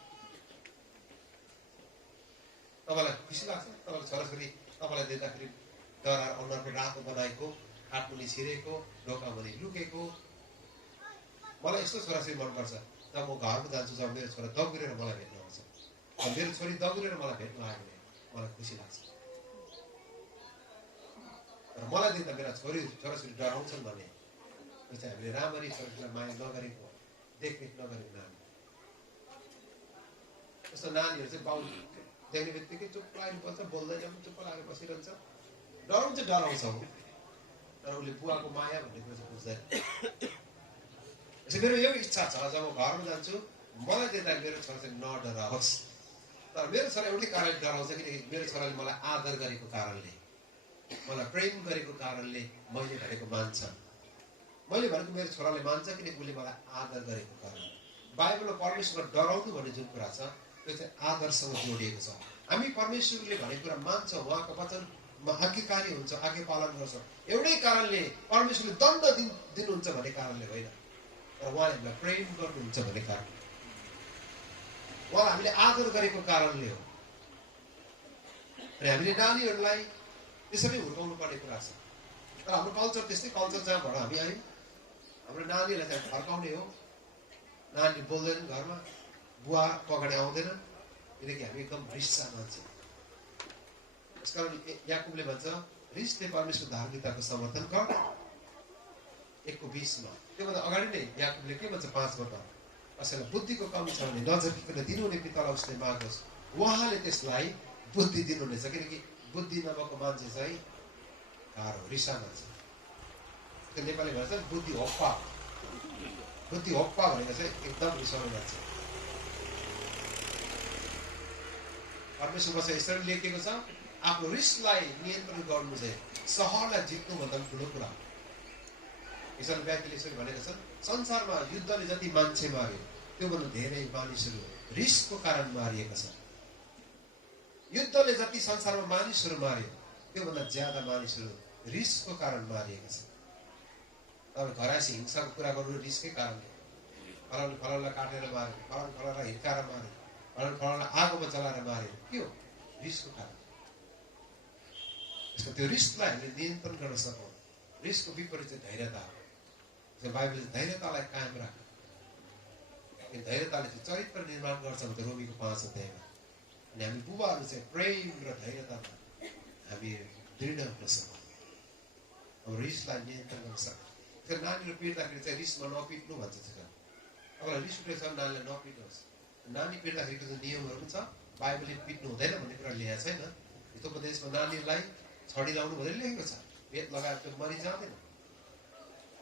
तपाईँलाई खुसी लाग्छ तपाईँको छोराछोरी तपाईँलाई देख्दाखेरि डराएर अनुहारको रातो बनाएको खाटमुनि छिरेको ढोकामुनि लुकेको मलाई यस्तो छोराछोरी मनपर्छ जब म घरमा जान्छु जब मेरो छोरा दगुरेर मलाई भेट्न आउँछ मेरो छोरी दगुरेर मलाई भेट्न आयो भने मलाई खुसी लाग्छ र मलाई देख्दा मेरा छोराछोरी डराउँछन् भने चाहिँ हामीले राम्ररी छोरीलाई माया नगरेको देखरेख नगरेको नानी यस्तो नानीहरू चाहिँ बाउ देख्ने बित्तिकै चुप लागेर बस्छ बोल्दैन पनि चुप लागेर बसिरहन्छ डराउनु चाहिँ डराउँछ हो तर उसले बुवाको माया भन्ने कुरो चाहिँ बुझ्दैन मेरो यो इच्छा छ जब म घरमा जान्छु मलाई देख्दा मेरो छोरा चाहिँ नडराओस् तर मेरो छोरा एउटै कारणले डराउँछ किनकि मेरो छोराले मलाई आदर गरेको कारणले मलाई प्रेम गरेको कारणले मैले भनेको मान्छ मैले भनेको मेरो छोराले मान्छ किनकि उसले मलाई आदर गरेको कारण बाइबलमा परमेश्वरलाई डराउनु भन्ने जुन कुरा छ त्यो चाहिँ आदरसँग जोडिएको छ हामी परमेश्वरले भनेको कुरा मान्छौँ उहाँको वचनमा आज्ञाकारी हुन्छ आज्ञा पालन गर्छौँ एउटै कारणले परमेश्वरले दण्ड दिनुहुन्छ भन्ने कारणले होइन तर उहाँले हामीलाई प्रेम गर्नुहुन्छ भन्ने कारण उहाँलाई हामीले आदर गरेको कारणले हो अनि हामीले नानीहरूलाई त्यसरी हुर्काउनु पर्ने कुरा छ तर हाम्रो कल्चर त्यस्तै कल्चर जहाँबाट हामी आयौँ हाम्रो नानीहरूलाई चाहिँ फर्काउने हो नानी बोल्दैन घरमा बुवा अगाडि आउँदैन किनकि हामी एकदम रिस्सा मान्छे त्यसकारण याकुबले भन्छ रिसले परमेश्वर धार्मिकताको समर्थन गर 1:20 त्योभन्दा अगाडि नै याकुबले के भन्छ 5 बाट कसैलाई बुद्धिको कमी छ भने नझर्किकन दिनुहुने पितालाई उसले मागोस् उहाँले त्यसलाई बुद्धि दिनुहुनेछ किनकि बुद्धि नभएको मान्छे चाहिँ गाह्रो रिसा मान्छे त्यो नेपाली भन्छ बुद्धि हप्पा भनेको चाहिँ एकदम रिसाउने मान्छे परमेश्वरमा चाहिँ यसरी लेखेको छ आफ्नो रिसलाई नियन्त्रण गर्नु चाहिँ सहरलाई जित्नुभन्दा ठुलो कुरा हो यसरी व्यक्तिले यसरी भनेको छ संसारमा युद्धले जति मान्छे मार्यो त्योभन्दा धेरै मानिसहरू रिसको कारण मारिएका छन् युद्धले जति संसारमा मानिसहरू मार्यो त्योभन्दा ज्यादा मानिसहरू रिसको कारण मारिएका छन् अब घराइसी हिंसाको कुरा गर्नु रिसकै कारणले फलाउनलाई काटेर मार्यो फलाउनलाई हिर्काएर मार्यो फलाउनलाई आगोमा जलाएर मार्यो के हो रिसको कारण यसको त्यो रिसलाई हामीले नियन्त्रण गर्न सकौँ रिसको विपरीत चाहिँ धैर्यता हो बाइबलले धैर्यतालाई कायम राख्छ धैर्यताले चाहिँ चरित्र निर्माण गर्छ भने रोमीको 5 अध्यायमा अनि हामी बुबाहरू चाहिँ प्रेम र धैर्यतामा हामी दृढ हुन सक्छौँ अब रिसलाई नियन्त्रण गर्न सक्छौँ त्यो नानीहरू पिट्दाखेरि चाहिँ रिसमा नपिट्नु भन्छ तपाईँलाई रिस उठेको छ नानीलाई नपिट्नुहोस् नानी पिट्दाखेरिको चाहिँ नियमहरू पनि छ बाइबलले पिट्नु हुँदैन भन्ने कुरा ल्याएको छैन हितोपदेशमा नानीलाई छडी लाउनु भनेर लेखेको छ बेत लगाएर त्यो मरिजाँदैन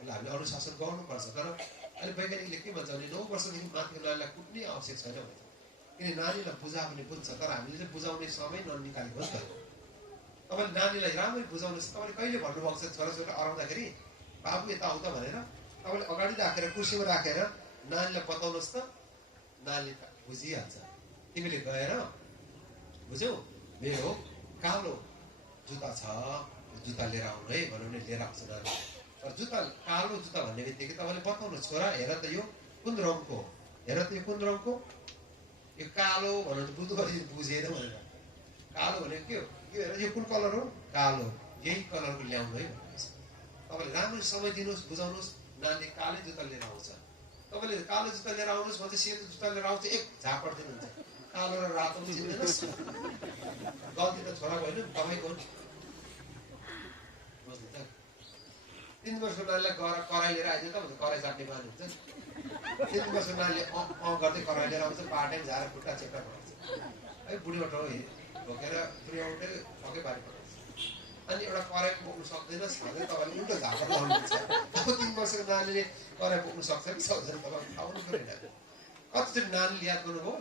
हामीले अनुशासन गर्नुपर्छ तर अहिले वैज्ञानिकले के भन्छ भने 9 वर्षदेखि माथिको नानीलाई कुट्नै आवश्यक छैन भन्छ किन नानीलाई बुझा भने बुझ्छ तर हामीले चाहिँ बुझाउने समय ननिकालेको हो नि त तपाईँले नानीलाई राम्ररी बुझाउनुहोस्। तपाईँले कहिले भन्नुभएको छ छोराछोरी अराउँदाखेरि बाबु यता आउँदा भनेर तपाईँले अगाडि राखेर कुर्सीमा राखेर नानीलाई बताउनुहोस् त, नानीले बुझिहाल्छ। तिमीले गएर बुझ्यौ मेरो कालो जुत्ता छ, जुत्ता लिएर आउनु है भन्यो भने लिएर आउँछ नानी। तर जुत्ता कालो जुत्ता भन्ने बित्तिकै तपाईँले बताउनु, छोरा हेर त यो कुन रङको, हेर त यो कुन रङको, यो कालो भन्नु बुझेन भनेर। कालो भनेको के हो, यो हेर यो कुन कलर हो, कालो, यही कलरको ल्याउनु है भन्नुहोस्। तपाईँले राम्ररी समय दिनुहोस्, बुझाउनुहोस्। नानीले कालै जुत्ता लिएर आउँछ। तपाईँले कालो जुत्ता लिएर आउनुहोस् भन्छ, सेतो जुत्ता लिएर आउँछ, एक झापड दिनुहुन्छ। कालो र रातो चिन्दैनस्, गल्ती त छोराको होइन तपाईँको हो नि। 3 वर्षको नानीलाई कराई लिएर आइदियो त भन्छ, कराई चाट्ने बानी हुन्छ। 3 वर्षको नानीले गर्दै कराई लिएर आउँछ, पाटै झाएर खुट्टा चेप्टा बनाउँछ है, बुढीबाट हो ढोकेर पुर्याउँदै ठकै पारि पठाउँछ। अनि एउटा कराई बोक्नु सक्दैन सधैँ तपाईँले उल्टो झापड लाउनुहुन्छ। अब 3 वर्षको नानीले कराई बोक्नु सक्छ कि सक्दैन तपाईँले थाहा हुनु पऱ्यो नि। कतिचोटि नानीले याद गर्नुभयो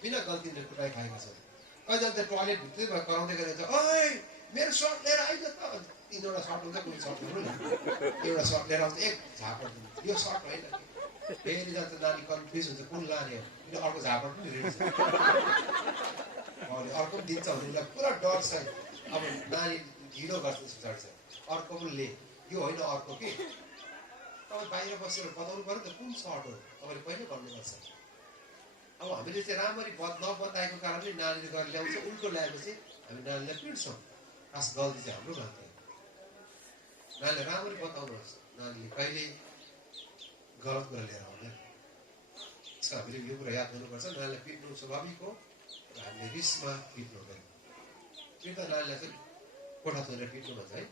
बिना गल्तीले कुटाइ खाएको छ। कहिले त टोयलेटभित्रै भएर कराउँदै गरेको छ, ओइ मेरो सर्ट लिएर आइज त। 3वटा सर्ट हुन्छ, कुन सर्ट हुनु नि, एउटा सर्ट लिएर आउँछ, एक झापड दिन्छ, यो सर्ट होइन। फेरि जान्छ नानी कन्फ्युज हुन्छ कुन लाने हो, किन अर्को झापड पनि रेडी छ, अर्को पनि दिन्छ भने उसलाई पुरा डर छ। अब नानी ढिलो गर्छ चढ्छ, अर्को पनि ले, यो होइन अर्को के। तपाईँ बाहिर बसेर बताउनु पऱ्यो त कुन सर्ट हो, तपाईँले पहिल्यै भन्नुपर्छ। अब हामीले चाहिँ राम्ररी नबताएको कारणले नानीले गरेर ल्याउँछ, उल्टो ल्याएपछि हामी नानीलाई पिट्छौँ। खास गल्ती चाहिँ हाम्रो गल्ती हो। नानीले राम्ररी बताउनुहोस्, नानीले कहिले गलत कुरा लिएर आउँदैन। त्यसको हामीले यो कुरा याद गर्नुपर्छ, नानीलाई पिट्नु स्वाभाविक हो र हामीले रिसमा पिट्नु हुँदैन। पिट्दा नानीलाई चाहिँ कोठा छोडेर पिट्नु भन्छ है,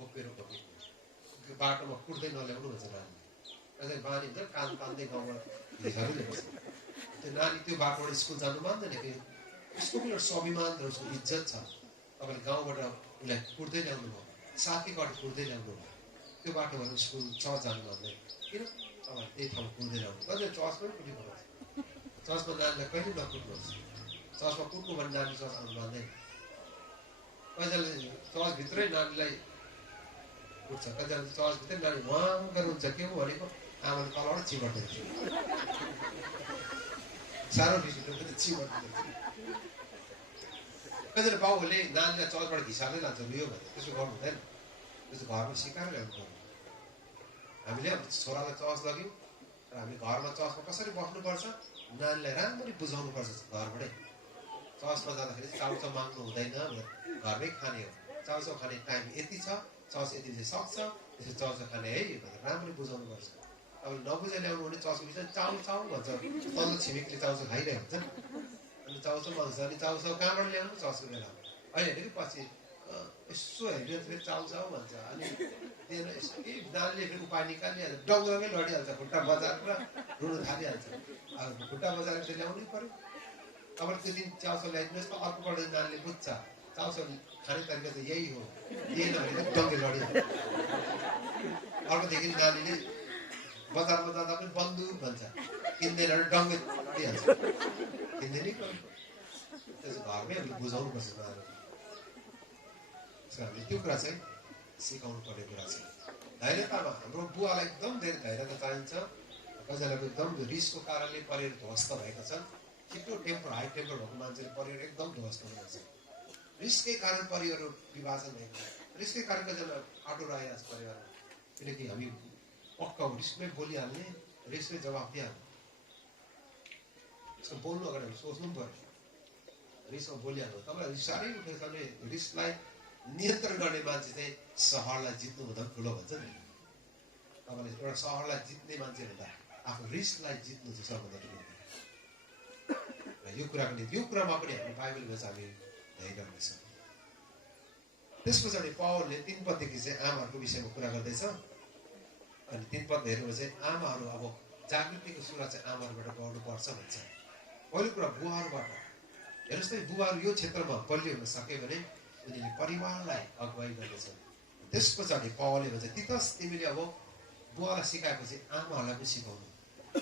बोकेर पिट्नु, बाटोमा कुट्दै नल्याउनु भन्छ नानीले। अझै बानी हुन्छ कान तान्दै गाउँमा भिखाहरू ल्याउँछ। त्यो नानी त्यो बाटोबाट स्कुल जानु मान्दैन कि, उसको पनि एउटा स्वाभिमान र उसको इज्जत छ। तपाईँले गाउँबाट उसलाई कुट्दै ल्याउनु भयो, साथीबाट कुट्दै ल्याउनु भयो, त्यो बाटोबाट स्कुल चर्च जानु मान्दैन। किन तपाईँले त्यही ठाउँ कुट्दै ल्याउनु, कहिले चर्चमा पनि कुटी पर्छ। चर्चमा नानीलाई कहिले नकुट्नुहोस्, चर्चमा कुट्नु भने नानी चर्च आउनु मान्दैन। कतिजनाले चर्चभित्रै नानीलाई कुट्छ, कतिजना चर्चभित्रै नानी उहाँ गर्नुहुन्छ के हो भनेको आमाले तलबाट चिबाट दिन्छ, साह्रो रिसिलो पनि चिबाट दिन्छ। कतिजना बाउहरूले नानीलाई चर्चबाट घिसार्दै लान्छ, लियो भने त्यसो गर्नु हुँदैन, त्यसो घरमा सिकाएर ल्याउनु पर्यो। हामीले अब छोरालाई चर्च लग्यौँ र हामी घरमा चर्चमा कसरी बस्नुपर्छ नानीलाई राम्ररी बुझाउनुपर्छ। घरबाटै चर्चमा जाँदाखेरि चाउचाउ माग्नु हुँदैन, घरमै खाने हो, चाउचाउ खाने टाइम यति छ, चर्च यति चाहिँ सक्छ, त्यसरी चाउचाउ खाने है भनेर राम्ररी बुझाउनुपर्छ। अब नबुझाइ ल्याउनु भने चर्चको बिचमा चाउ भन्छ, तल्लो छिमेकीले चाउचाउ खाइरहेको हुन्छ, अनि चाउचाउ माग्छ, अनि चाउचाउ कहाँबाट ल्याउनु चर्चको बेलामा अहिले होइन कि पछि यसो हेर्ने फेरि चाउचाउ भन्छ, अनि दिएर यसो केही नानीले फेरि उपाय निकालिहाल्छ, डङ्गरमै लडिहाल्छ, खुट्टा बजाएर पुरा रुनु थालिहाल्छ। अब खुट्टा बजाएर चाहिँ ल्याउनै पऱ्यो। तपाईँले त्यो दिन चाउचाउ ल्याइदिनुहोस् त, अर्कोपल्ट नानीले बुझ्छ चाउचाउ खाने तरिका चाहिँ यही हो, दिएन भने डङ्गे लडिहाल्छ। अर्कोदेखि नानीले बजारमा जाँदा पनि बन्दुक भन्छ, किन्दैन भने डङ्गे लडिहाल्छ, किन्दैनै पर्यो। त्यसो घरमै हामीले बुझाउनुपर्छ नानीलाई। हामीले त्यो कुरा चाहिँ सिकाउनु पर्ने कुरा छ। धैर्यतामा हाम्रो बुवालाई एकदम धेरै धैर्यता चाहिन्छ। कतिजनाको एकदम रिसको कारणले परिवार ध्वस्त भएका छन्, छिटो टेम्पर हाई टेम्पर भएको मान्छेले परिवार एकदम ध्वस्त हुनुहुन्छ। रिसकै कारण परिवार विभाजन भएको छ, रिसकै कारण कतिजना आटो आइरहेको छ परिवारमा, किनकि हामी पक्का रिसमै बोलिहाल्ने, रिसमै जवाफ दिइहाल्ने। यसको बोल्नु अगाडि हामी सोच्नु पनि पर्यो, रिसमा बोलिहाल्नु। तपाईँलाई रिस साह्रै उठेको छ भने रिसलाई नियन्त्रण गर्ने मान्छे चाहिँ सहरलाई जित्नुभन्दा पनि ठुलो भन्छ नि। तपाईँले एउटा सहरलाई जित्ने मान्छे भन्दा आफ्नो रिसलाई जित्नु चाहिँ सबभन्दा ठुलो। र यो कुरामा पनि हाम्रो बाइबलमा चाहिँ हामी धैर्य गर्नेछ। त्यस पछाडि पौलले 3 पददेखि चाहिँ आमाहरूको विषयमा कुरा गर्दैछ। अनि 3 पद हेर्नुमा चाहिँ आमाहरू अब जागृतिको सुरुवात चाहिँ आमाहरूबाट गर्नुपर्छ भन्छ। पहिलो कुरा बुवाहरूबाट हेर्नुहोस् त, बुवाहरू यो क्षेत्रमा बलियो हुन सक्यो भने उनीहरूले परिवारलाई अगुवाई गर्नेछन्। त्यस पछाडि पौलले भन्छ तितस तिमीले अब बुवालाई सिकाएपछि आमाहरूलाई पनि सिकाउनु।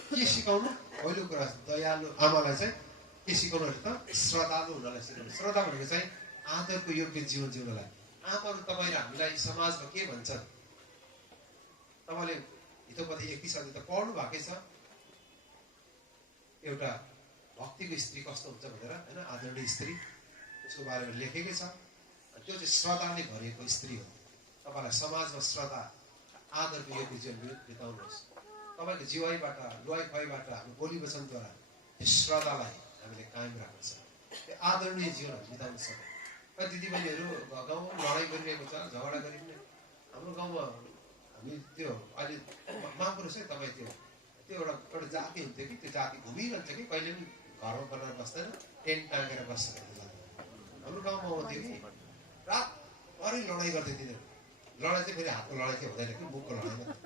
के सिकाउनु? पहिलो कुरा दयालु आमालाई चाहिँ के सिकाउनु त श्रद्धालु हुनलाई सिकाउनु। श्रद्धा भनेको चाहिँ आदरको योग्य जीवन जिउनलाई आमाहरू तपाईँले हामीलाई समाजमा के भन्छन्? तपाईँले हितोपति 31 अध्याय त पढ्नु भएकै छ। एउटा भक्तिको स्त्री कस्तो हुन्छ भनेर, होइन, आदरणीय स्त्री, त्यसको बारेमा लेखेकै छ। त्यो चाहिँ श्रद्धाले भरिएको स्त्री हो। तपाईँलाई समाजमा श्रद्धा आदरको योग्य जीवन बिताउनुहोस्। तपाईँको जीवाइबाट लुवाइ खुवाइबाट हाम्रो बोली वचनद्वारा त्यो श्रद्धालाई हामीले कायम राख्नु छ। त्यो आदरणीय जीवन बिताउन सक्छ। कति दिदीबहिनीहरू गाउँमा लडाइँ गरिरहेको छ, झगडा गरिने। हाम्रो गाउँमा हामी त्यो अहिले माफ गर्नुहोस् है, तपाईँ त्यो एउटा जाति हुन्थ्यो कि, त्यो जाति घुमिरहन्छ कि, कहिले पनि घरमा बनाएर बस्दैन, टेन्ट टाँगेर बस्छ। हाम्रो गाउँमा आउँथ्यो कि रातभरि लडाइँ गर्दै तिनीहरू। लडाइँ चाहिँ फेरि हातको लडाइँ चाहिँ हुँदैन कि, मुखको लडाइँ मात्रै।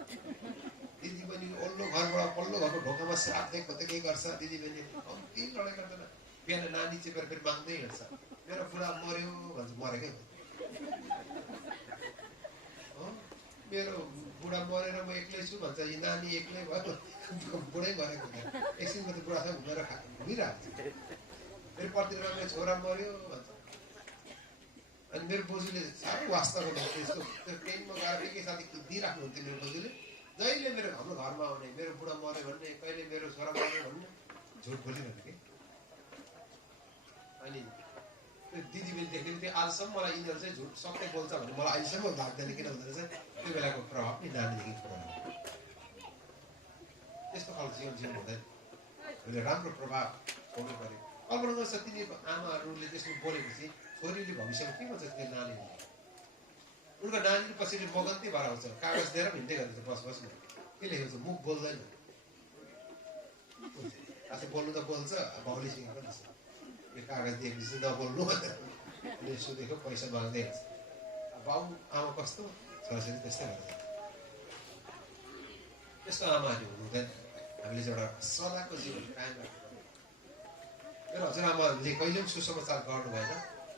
दिदीबहिनी ओल्लो घरबाट पल्लो घरको ढोकामा साट्दै खोज्दै गर्छ। दिदीबहिनी कम्ती लडाइँ गर्दैन। बिहान नानी चेपेर फेरि माग्दै हिँड्छ, मेरो बुढा मऱ्यो भन्छ। मरेकै हो, मेरो बुढा मरेर म एक्लै छु भन्छ। यी नानी एक्लै भयो, बुढै मरेको हुँदैन। एकछिनको त बुढासँग घुमेर घुमिरहेको छ। फेरि पर्तिर मेरो छोरा मऱ्यो भन्छ। अनि मेरो बोजूले साह्रो वास्ता गर्नुहुन्छ त्यसको। त्यो ट्रेनमा गएर एकै साथी दिइराख्नुहुन्थ्यो मेरो बोजूले। जहिले मेरो हाम्रो घरमा आउने, मेरो बुढा मऱ्यो भन्ने, कहिले मेरो छोरा मऱ्यो भन्ने, झुट बोलिरहने कि। अनि त्यो दिदीबहिनी देख्ने त्यो आजसम्म मलाई यिनीहरू चाहिँ झुट सत्य बोल्छ भने मलाई अहिलेसम्म लाग्दैन। किन भन्दा चाहिँ त्यो बेलाको प्रभाव नि नानीदेखि प्रभाव त्यस्तो खालको जीवन जिउनु हुँदैन। हामीले राम्रो प्रभाव छोड्नु पऱ्यो। कल्पना गर्छ तिनी आमाहरूले त्यसमा बोलेपछि छोरीले भविष्यमा के भन्छ त्यो नानीले? उनको नानीले पछि मगन्ती भएर आउँछ, कागज दिएर हिँड्दै गरिन्छ बस के लेखेको छ? मुख बोल्दैन। आफू बोल्नु त बोल्छ, बाउले सिकाएको नि यो कागज दिएपछि नबोल्नु भनेर सोधेको पैसा माग्दै हिँड्छ। बाउ आमा कस्तो, छोराछोरी त्यस्तै गर्छ। त्यस्तो आमाहरू हुनु हुँदैन। हामीले एउटा सदाको जीवन कायम राख्नु। मेरो हजुरआमाले कहिले पनि सुसमाचार गर्नु भएन,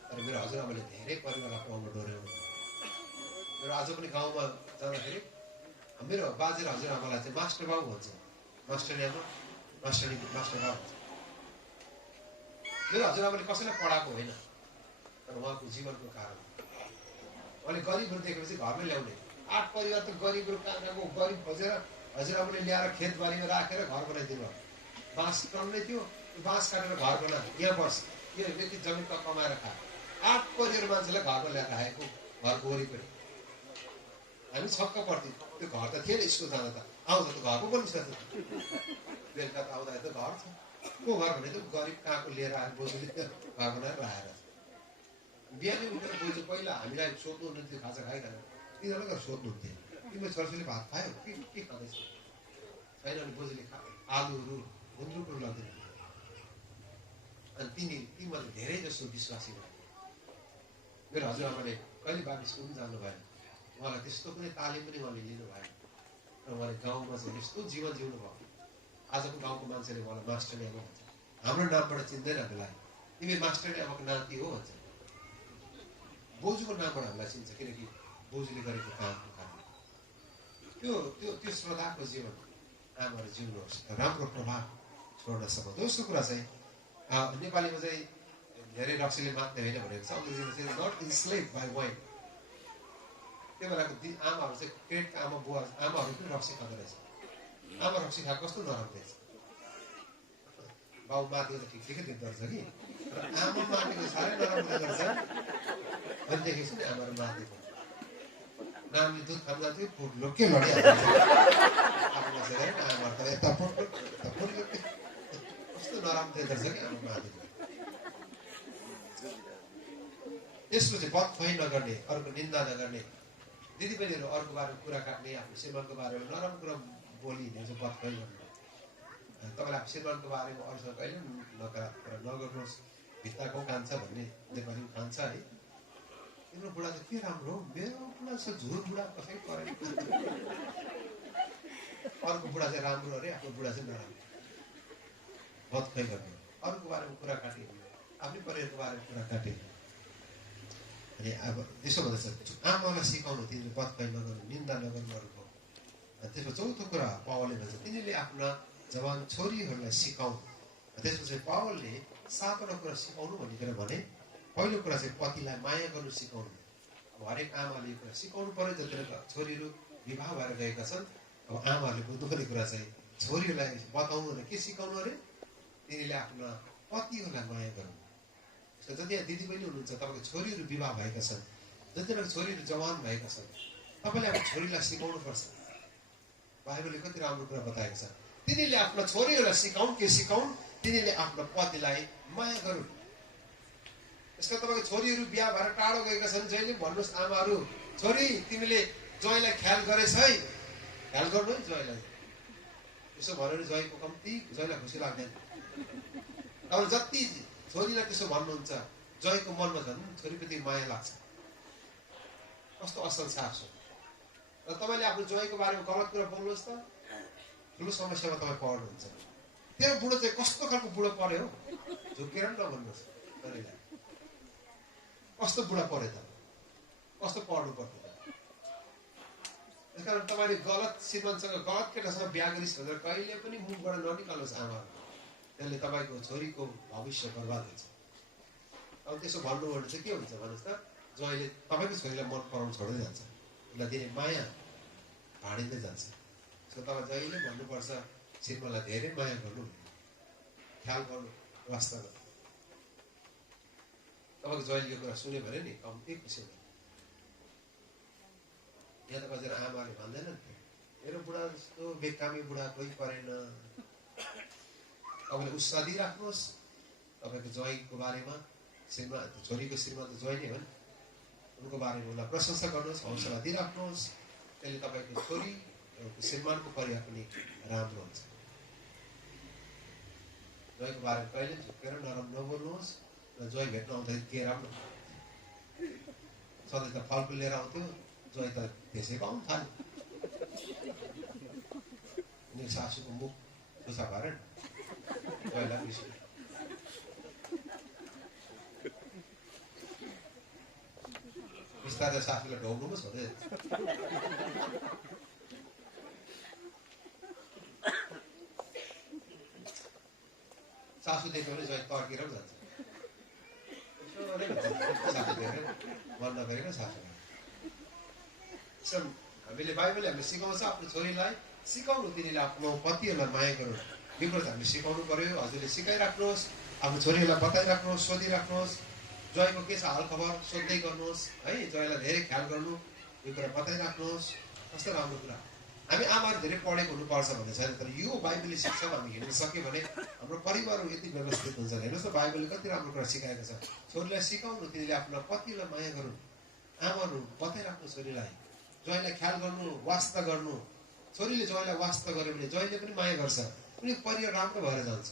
तर मेरो हजुरआमाले धेरै परिवारलाई पाउन डोर्याउनु। मेरो आज पनि गाउँमा जाँदाखेरि मेरो बाजे र हजुरआमालाई चाहिँ मास्टर बाबु भन्छ। मास्टर आमा, मास्टर बाबु भन्छ। मेरो हजुरआमाले कसैलाई पढाएको होइन, तर उहाँको जीवनको कारण उहाँले गरिबहरू देखेपछि घरमै ल्याउने। 8 परिवार त गरिबहरू कहाँको गरिब खोजेर हजुरआमाले ल्याएर खेतबारीमा राखेर घर बनाइदिनु। बाँस टन्नै थियो, बाँस काटेर घर बना, यहाँ बस, यो यति जमिन कमाएर खायो। 8 परिवार मान्छेलाई घरमा ल्याएर राखेको, घरको वरिपरि। हामी छक्क पर्थ्यौँ। त्यो घर त थिएन, स्कुल जाँदा त आउँछ त घरको पनि छ। बेलुका त आउँदा त घर छ। को घर भने त गरिब कहाँको लिएर आएर बोजूले घर बनाएर राखेर। बिहानै उठेर बोजू पहिला हामीलाई सोध्नु हुन्थ्यो, खाजा खाइखाने तिनीहरूलाई गएर सोध्नुहुन्थ्यो, तिम्रो छोराछोरीले भात खायो के खाँदैछ? छैन भने बोजूले आलुहरू गुन्द्रुकहरू लाग्दैन। अनि तीमध्ये धेरै जसो विश्वासी भयो। मेरो हजुरआमाले कहिले बाबी स्कुल पनि जानु भएन। उहाँलाई त्यस्तो कुनै तालिम पनि उहाँले लिनु भएन। र उहाँले गाउँमा चाहिँ यस्तो जीवन जिउनु भयो। आजको गाउँको मान्छेले उहाँलाई मास्टर आमा भन्छ। हाम्रो नामबाट चिन्दैन हामीलाई, तिमी मास्टर आमाको नाति हो भन्छ। बोजूको नामबाट हामीलाई चिन्छ, किनकि बोजूले गरेको कामको कारण। त्यो श्रद्धाको जीवन आमाहरू जिउनुहोस्, राम्रो प्रभाव छोड्न सक्छ। दोस्रो कुरा चाहिँ नेपालीमा चाहिँ धेरै रक्सीले मात्रै होइन भनेको छ। अङ्ग्रेजीमा चाहिँ नट इन्स्लेभ बाई वाइन। त्यो बेलाको आमाहरू चाहिँ पेटका आमा बुवा आमाहरू पनि रक्सी खाँदो रहेछ। आमा रक्सी खाएको कस्तो नराम्रो रहेछ। बाउ माथि त ठिकै देख्दो रहेछ कि, तर आमा माथिको साह्रै नराम्रो रहेछ। अनि देखेको छु नि आमाहरू माथिको नामले दुध खान जान्थ्यो, फुट लोके लडिहाल्छ। आमाहरू त यता फुट कस्तो नराम्रो देख्दो रहेछ कि आमा माथिको। त्यसको चाहिँ बदखुवाइ नगर्ने, अरूको निन्दा नगर्ने, दिदीबहिनीहरू अरूको बारेमा कुरा काट्ने, आफ्नो श्रीमानको बारेमा नराम्रो कुरा बोली हिँड्ने चाहिँ बदखुवाइ गर्नु। तपाईँले आफ्नो श्रीमानको बारेमा अरूसँग कहिले पनि नकारात्मक कुरा नगर्नुहोस्। भित्ताको खान्छ भन्ने नेपाली खान्छ है। तिम्रो बुढा चाहिँ के राम्रो हो, मेरो बुढा छ झुर बुढा कसै गरेन। अर्को बुढा चाहिँ राम्रो अरे, आफ्नो बुढा चाहिँ नराम्रो। बदखुवाइ गर्ने, अरूको बारेमा कुरा काटे, आफ्नै परिवारको बारेमा कुरा काटे। अनि अब त्यसो भन्दैछ आमालाई सिकाउनु, तिनीहरूले बदखुवाइ नगर्नु, निन्दा नगर्नु अरूको। त्यसको चौथो कुरा पावलले भन्छ तिनीहरूले आफ्ना जवान छोरीहरूलाई सिकाउनु। त्यसपछि पावलले 7वटा कुरा सिकाउनु भनिकन भने पहिलो कुरा चाहिँ पतिलाई माया गर्नु सिकाउनु। अब हरेक आमाले यो कुरा सिकाउनु पर्यो। जतिखेर छोरीहरू विवाह भएर गएका छन्, अब आमाहरूले बुझ्नुपर्ने कुरा चाहिँ छोरीहरूलाई बताउनु भने के सिकाउनु अरे, तिनीले आफ्ना पतिहरूलाई माया गर्नु। जति यहाँ दिदीबहिनी हुनुहुन्छ, तपाईँको छोरीहरू विवाह भएका छन्, जतिजना छोरीहरू जवान भएका छन्, तपाईँले अब छोरीलाई सिकाउनु पर्छ। बाइबलले कति राम्रो कुरा बताएको छ, तिनीले आफ्ना छोरीहरूलाई सिकाउन्। के सिकाउन्? तिनीले आफ्नो पतिलाई माया गरून्। यसका तपाईँको छोरीहरू बिहा भएर टाढो गएका छन्, जहिले भन्नुहोस् आमाहरू, छोरी तिमीले ज्वाइँलाई ख्याल गरेछ है, ख्याल गर्नु है ज्वाइँलाई। यसो भनेर ज्वाइँको कम्ती ज्वाइँलाई खुसी लाग्दैन। अब जति छोरीलाई त्यसो भन्नुहुन्छ, ज्वाइँको मनमा झन् छोरीप्रति माया लाग्छ। कस्तो असल सास हो। र तपाईँले आफ्नो ज्वाइँको बारेमा गलत कुरा बोल्नुहोस् त, ठुलो समस्यामा तपाईँ पर्नुहुन्छ। तेरो बुढो चाहिँ कस्तो खालको बुढो पर्यो हो, झुकेर पनि नभन्नुहोस् छोरीलाई। कस्तो बुढा पर्यो त, कस्तो पढ्नु पर्थ्यो त। त्यसकारण तपाईँले गलत श्रीमानसँग गलत केटासँग बिहा गरिस् भनेर कहिले पनि मुखबाट ननिकाल्नुहोस् आमा। त्यसले तपाईँको छोरीको भविष्य बर्बाद हुन्छ। अब त्यसो भन्नु भने चाहिँ के हुन्छ भन्नुहोस् त, ज्वाइँले तपाईँको छोरीलाई मन पराउनु छोड्दै जान्छ, उसलाई दिने माया भाँडिँदै जान्छ। सो तपाईँ जहिले भन्नुपर्छ श्रीमानलाई धेरै माया गर्नु, ख्याल गर्नु, वास्ता गर्नु। तपाईँको ज्वाइँले यो कुरा सुन्यो भने नि कम्ती खुसी हुन्छ। यहाँ त कतिजना आमाले भन्दैन नि, मेरो बुढा जस्तो बेकामी बुढा कोही परेन। तपाईँले उत्साह दिइराख्नुहोस् तपाईँको ज्वाइँको बारेमा। श्रीमान छोरीको श्रीमान त ज्वाइँ नै हो नि, उनको बारेमा उसलाई प्रशंसा गर्नुहोस्, हौसला दिइराख्नुहोस्। त्यसले तपाईँको छोरी श्रीमानको परिवार पनि राम्रो हुन्छ। ज्वाइँको बारेमा कहिले झुकेर नराम्रो नबोल्नुहोस्। र ज्वाइँ भेट्न आउँदाखेरि के राम्रो, सधैँ त फलफुल लिएर आउँथ्यो, ज्वाइँ त त्यसैको आउनु थाल्यो। अनि सासूको मुख खुसा भएर नि ज्वाइँलाई रिस उठ्यो। बिस्तारै सासूलाई ढोग्नु पो छोड्दै सासू देख्यो भने ज्वाइँ तर्केर पनि जान्छ। सासू देखेर मन नगरेको सासू। हामीले बाइबलले हामीले सिकाउँछ आफ्नो छोरीलाई सिकाउनु, तिनीले आफ्नो पतिहरूलाई माया गर्नु। यो कुरा हामीले सिकाउनु पर्यो। हजुरले सिकाइराख्नुहोस्, आफ्नो छोरीहरूलाई बताइराख्नुहोस्, सोधिराख्नुहोस्। ज्वाइँको के छ हालखबर सोध्दै गर्नुहोस् है, ज्वाइँलाई धेरै ख्याल गर्नु, यो कुरा बताइराख्नुहोस्। कस्तो राम्रो कुरा। हामी आमाहरू धेरै पढेको हुनुपर्छ भन्ने छैन, तर यो बाइबलले शिक्षा हामी हिँड्न सक्यो भने हाम्रो परिवारहरू यति व्यवस्थित हुन्छ। हेर्नुहोस् न बाइबलले कति राम्रो कुरा सिकाएको छ। छोरीलाई सिकाउनु, तिनीले आफ्नो पतिलाई माया गर्नु। आमाहरू बताइराख्नु छोरीलाई, ज्वाइँलाई ख्याल गर्नु, वास्ता गर्नु। छोरीले ज्वाइँलाई वास्ता गर्यो भने ज्वाइँले पनि माया गर्छ, पनि परिवार राम्रो भएर जान्छ।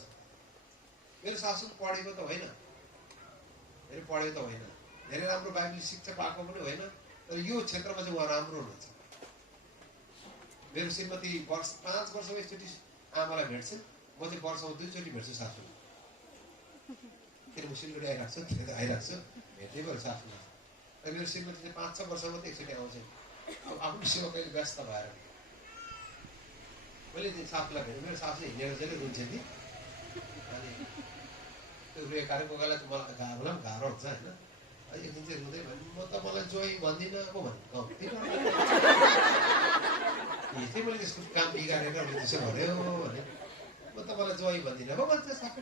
मेरो सासू पढेको त होइन, धेरै पढेको त होइन, धेरै राम्रो बाइबल शिक्षा पाएको पनि होइन, तर यो क्षेत्रमा चाहिँ उहाँ राम्रो हुनुहुन्छ। मेरो श्रीमती 5 वर्षमा एकचोटि आमालाई भेट्छन्, म चाहिँ वर्षमा 2 चोटि भेट्छु सासूलाई। किन म सिलगढी आइरहेको छु, आइरहेको छु, भेट्दै भयो सासूलाई। र मेरो श्रीमती चाहिँ 5-6 वर्षमा त एकचोटि आउँछ। अब आफ्नो सेवा कहिले व्यस्त भएर मैले सासूलाई भेटेँ, मेरो सासू हिँडेर जहिले रुन्छ नि। अनि त्यो रुयो कारण कोही बेला चाहिँ मलाई गाह्रो हुन्छ होइन। एक दिन चाहिँ रुँदै भने म त मलाई ज्वाइँ भन्दिनँ म भन्नु चाहिँ मैले त्यसको काम बिगारेर उसले त्यसो भन्यो भने म त मलाई ज्वाइँ भन्दिनँ पो भन्छ सासू।